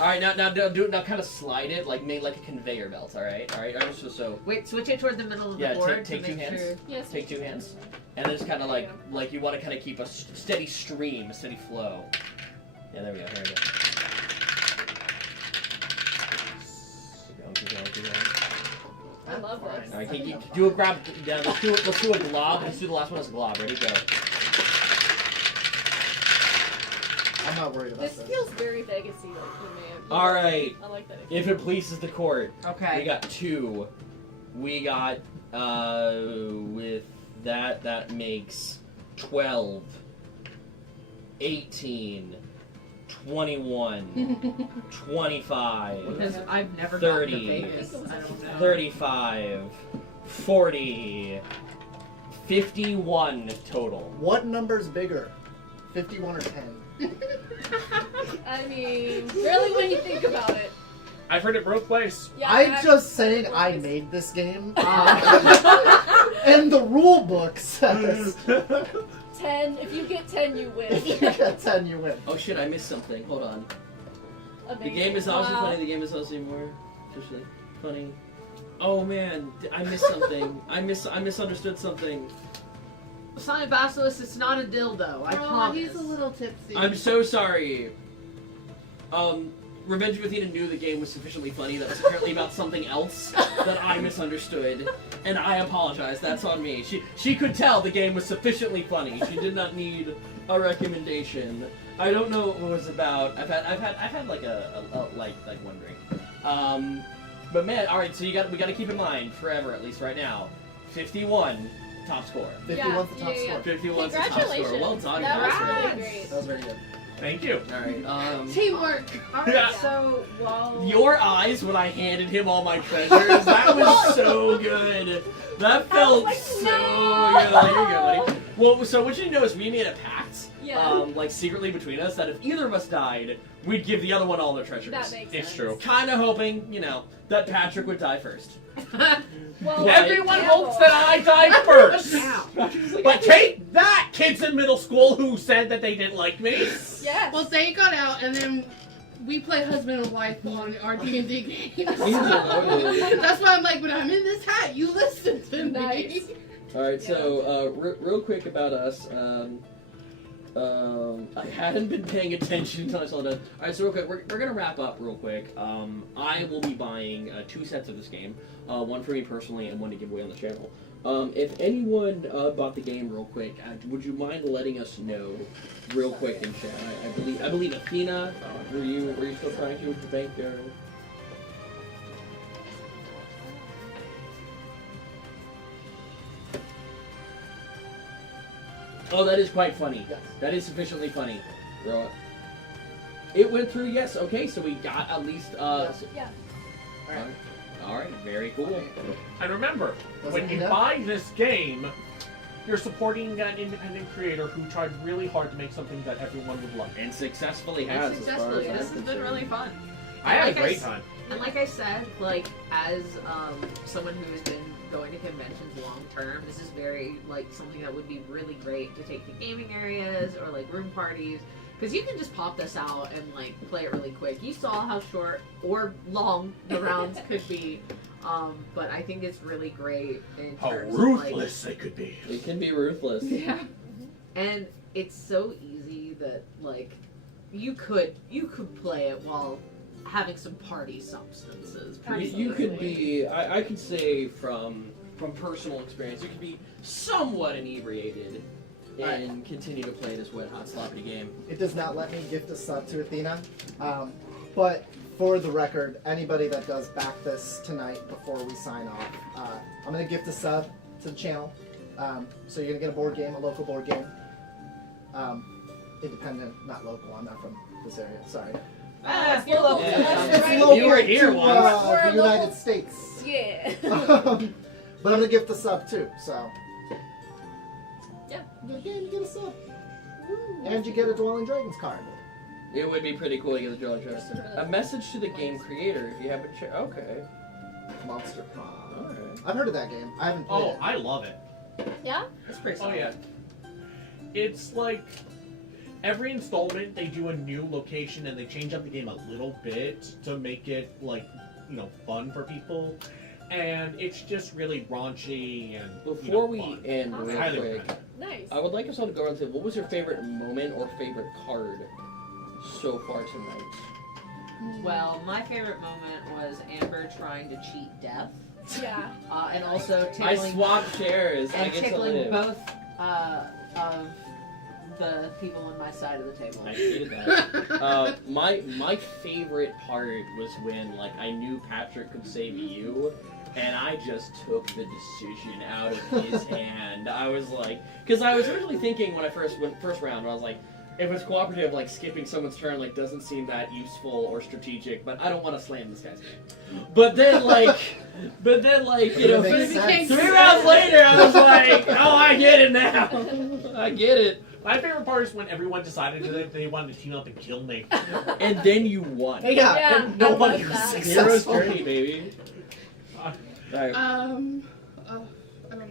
All right, now do it. Now kind of slide it, like make like a conveyor belt. All right. So Wait, switch it toward the middle of the Yeah, board take to two make hands. sure. Yes. take 2 hands, and then just kind of like you want to kind of keep a steady stream, a steady flow. Yeah, there we go. There we go. Keep going. I love this. All right, can you do a grab? Yeah, let's do a glob. Let's do the last one as a glob. Ready? Go. I'm not worried about This this. feels very Vegas-y, like to me. All right. I like that. If it pleases the court, Okay. we got 2. We got with that makes 12, 18, 21, 25, Because I've never 30, gone to Vegas. I don't know. 35, 40, 51 total. What number's bigger? 51 or 10? I mean, really, when you think about it. I've heard it both ways. Yeah. I'm just saying I made this game. And the rule book says 10. If you get 10, you win. if you get 10, you win. Oh shit, I missed something. Hold on. The Amazing. game is also Wow. funny. The game is also more officially funny. Oh man, I missed something. I misunderstood something. Silent Basilisk, it's not a dildo. I Oh, promise. he's a little tipsy. I'm so sorry. Revenge of Athena knew the game was sufficiently funny that was apparently about something else that I misunderstood, and I apologize. That's on me. She could tell the game was sufficiently funny. She did not need a recommendation. I don't know what it was about. I've had like a like one drink. But man, all right. So we got to keep in mind forever, at least right now, 51 top score. 51's the top score. 51's the top score. Congratulations. Well done, That guys. was really Congrats. great. That was very good. Thank you. All right. Teamwork. Alright, Yeah. so while Your eyes when I handed him all my treasures, that was so good. That felt like, so no. good. Oh, here you go, buddy. Well, so what you know is we made a pact, Yeah. like secretly between us, that if either of us died, we'd give the other one all their treasures. That makes sense. It's true. Kind of hoping, that Patrick would die first. Well, What? Everyone yeah, hopes well. that I die first. Ow. But take that, kids in middle school who said that they didn't like me. Yes. Well, they got out, and then we play husband and wife on our D&D games. That's why I'm like, when I'm in this hat, you listen to me. Nice. All right, so real quick about us. I hadn't been paying attention until I saw that. All right, so real quick, we're gonna wrap up real quick. I will be buying 2 sets of this game, one for me personally and one to give away on the channel. If anyone bought the game real quick, would you mind letting us know real quick in chat? I believe Athena, were you still trying to with the bank there? Oh, that is quite funny. Yes. That is sufficiently funny. Throw it. It went through, yes. Okay, so we got at least. Yes. Yeah. Alright. All right, very cool. And remember, Does when it you mean that? buy this game, you're supporting an independent creator who tried really hard to make something that everyone would like. And successfully has. as far successfully, as I'm this has been concerned. really fun. I had a Like I great s- time. And like I said, like as someone who has been going to conventions long term, this is very like something that would be really great to take to gaming areas or like room parties, because you can just pop this out and like play it really quick. You saw how short or long the rounds could be, but I think it's really great in How terms ruthless they could be. It can be ruthless. of like, yeah, and it's so easy that like you could play it while having some party substances. You could be. I could say from personal experience, you could be somewhat inebriated and continue to play this wet hot sloppy game. It does not let me gift a sub to Athena. But for the record, anybody that does back this tonight before we sign off, I'm going to gift a sub to the channel. So you're going to get a board game, a local board game. Independent, not local. I'm not from this area. Sorry. You're local. Yeah. That's right. Local You were here to, once. We're a the United local- States. Yeah. But I'm going to gift a sub too, so. Yeah. You get a sub. And you get a Dwelling Dragons card. It would be pretty cool to get the drawing Just trust. really A message to the game creator if you haven't. Okay. Monster Prom. All right. I've heard of that game. I haven't played Oh, it. I love it. Yeah. That's pretty. Oh Solid. yeah. It's like every installment they do a new location and they change up the game a little bit to make it like, fun for people. And it's just really raunchy and Before we fun. end, Awesome. real Highly quick, recommend. Nice. I would like us all to go around and say, what was your favorite moment or favorite card so far tonight? Well, my favorite moment was Amber trying to cheat death, Yeah. and also I tickling swapped chairs. I and get to tickling live. both of the people on my side of the table. I hated that. My favorite part was when I knew Patrick could save you, and I just took the decision out of his hand. I was like, because I was originally thinking when I first round, I was like, if it's cooperative, skipping someone's turn doesn't seem that useful or strategic, but I don't want to slam this guy's game. But then It makes sense. 3 rounds later, I was like, oh, I get it now. I get it. My favorite part is when everyone decided that they wanted to team up and kill me. And then you won. Yeah. Yeah. And I nobody love was that. successful. Hero's journey, baby. Alright, I don't know.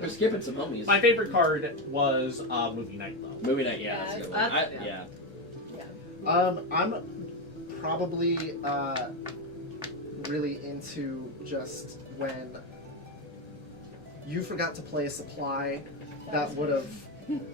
we're skipping some homies. My favorite card was movie night though. Movie night, yeah, that's a good one. That's- Yeah. I'm probably really into just when you forgot to play a supply that would have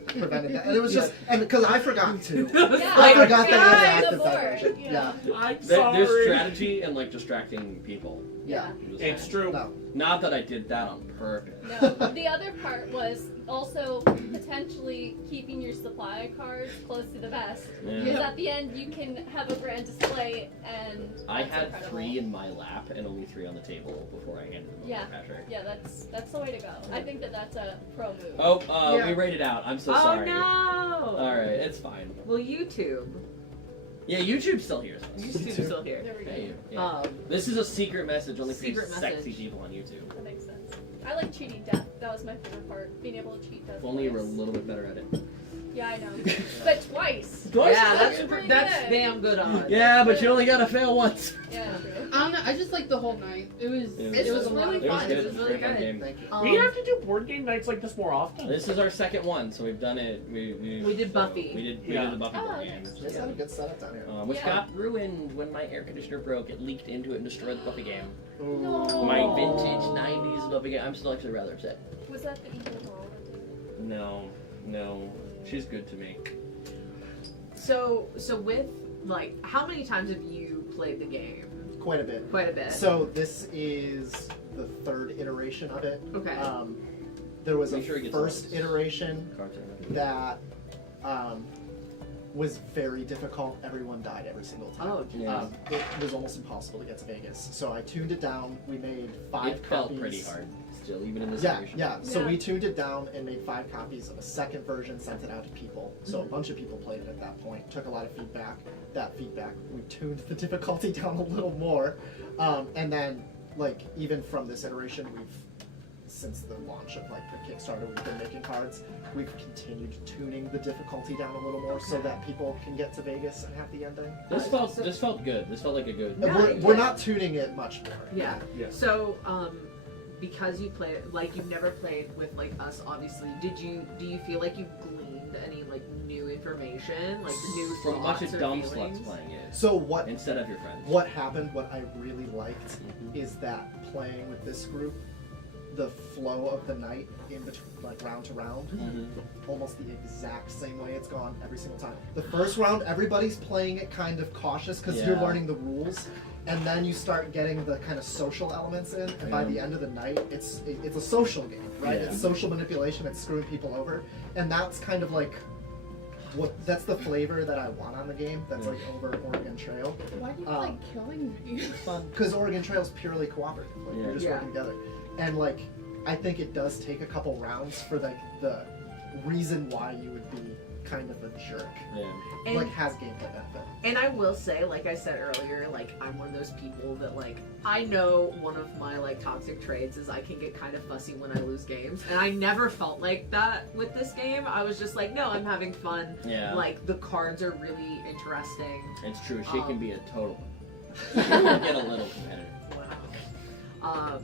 prevented that. And it was just, and because I forgot to. Yeah. I forgot that you had Yeah, an the active board, diversion. yeah. I'm sorry. There's strategy and distracting people. Yeah. It's true. No. Not that I did that on purpose. No. The other part was also potentially keeping your supply cards close to the vest. Yeah. Because at the end you can have a grand display and I that's had incredible. 3 in my lap and only 3 on the table before I handed them over Yeah. to Patrick. Yeah, that's the way to go. I think that's a pro move. Oh, Yeah. we rated out. I'm so Oh sorry. no! Alright, it's fine. Well, YouTube. Yeah, YouTube's still here. YouTube's still here. There we go. Yeah, yeah. Um, This is a secret message only for you Secret sexy message. people on YouTube. That makes sense. I like cheating death. That was my favorite part. Being able to cheat death. If only you were a twice. little bit better at it. Yeah, I know. But twice. yeah, That's that's pretty that's good. damn good odds. Yeah, but you only gotta fail once. Yeah, true. I don't know. I just like the whole night. It was It it was was a lot really of It was fun. good. It was It was a really very fun good. game. Thank you. We have to do board game nights like this more often. This is our second one, so we've done it. We did Buffy. We did Yeah. the Buffy Oh, board okay. game. Just had a good setup down here. Which Yeah. got ruined when my air conditioner broke. It leaked into it and destroyed the Buffy game. No. My vintage 90s Buffy game. I'm still actually rather upset. Was that the evil doll that did it? No. She's good to me. So with like, how many times have you played the game? Quite a bit. Quite a bit. So this is the 3rd iteration of it. Okay. There was Make a sure it gets first lost. iteration Cards are- that was very difficult. Everyone died every single time. Oh, Yeah. It was almost impossible to get to Vegas. So I tuned it down. We made 5 It felt copies. pretty hard still, even in this Yeah, iteration. yeah. So Yeah. we tuned it down and made 5 copies of a second version, sent it out to people. So a bunch of people played it at that point. Took a lot of feedback. That feedback, we tuned the difficulty down a little more, and then like even from this iteration, since the launch of like the Kickstarter, we've been making cards. We've continued tuning the difficulty down a little more so that people can get to Vegas and have the ending. This felt good. This felt like a good. We're not tuning it much more. Yeah. Yeah. So, because you play like you've never played with like us, obviously. Do you feel like you gleaned any like new information, like new From a bunch thoughts of or dumb feelings? sluts playing it So what instead of your friends. What happened, what I really liked, is that playing with this group, the flow of the night in between, like round to round, almost the exact same way it's gone every single time. The first round, everybody's playing it kind of cautious because you're Yeah. learning the rules, and then you start getting the kind of social elements in, and by the end of the night, it's a social game, right? Yeah. It's social manipulation, it's screwing people over, and that's kind of like that's the flavor that I want on the game. That's like over Oregon Trail. Why do you Um, like killing me? Because Oregon Trail is purely cooperative. Like you're just Yeah. working together, and like I think it does take a couple rounds for like the reason why you would be kind of a jerk. Yeah. And, Like has gameplay benefit. and I will say, like I said earlier, like I'm one of those people that like I know one of my like toxic traits is I can get kind of fussy when I lose games, and I never felt like that with this game. I was just like, no, I'm having fun. Yeah. Like the cards are really interesting. It's true. She can be a total. Wow. She can get a little competitive.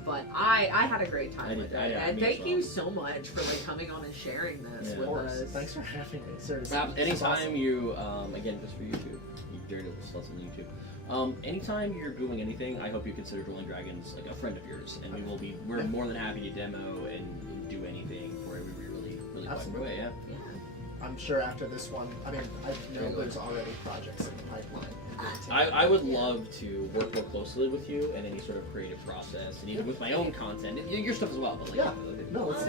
But I had a great time with it, and me as thank you well. so much for like coming on and sharing this Yeah. with Of course. us. Thanks for having me. Seriously. Anytime Awesome. you, again, just for YouTube, you dirty little sluts on YouTube. Anytime you're doing anything, I hope you consider Rolling Dragons like a friend of yours, and we're more than happy to demo and do anything for it. We really fun Absolutely. way, yeah. I'm sure after this one, I mean, I know there's already projects in the pipeline. I would love to work more closely with you in any sort of creative process, and even with my own content, and your stuff as well. But like, Yeah. No, let's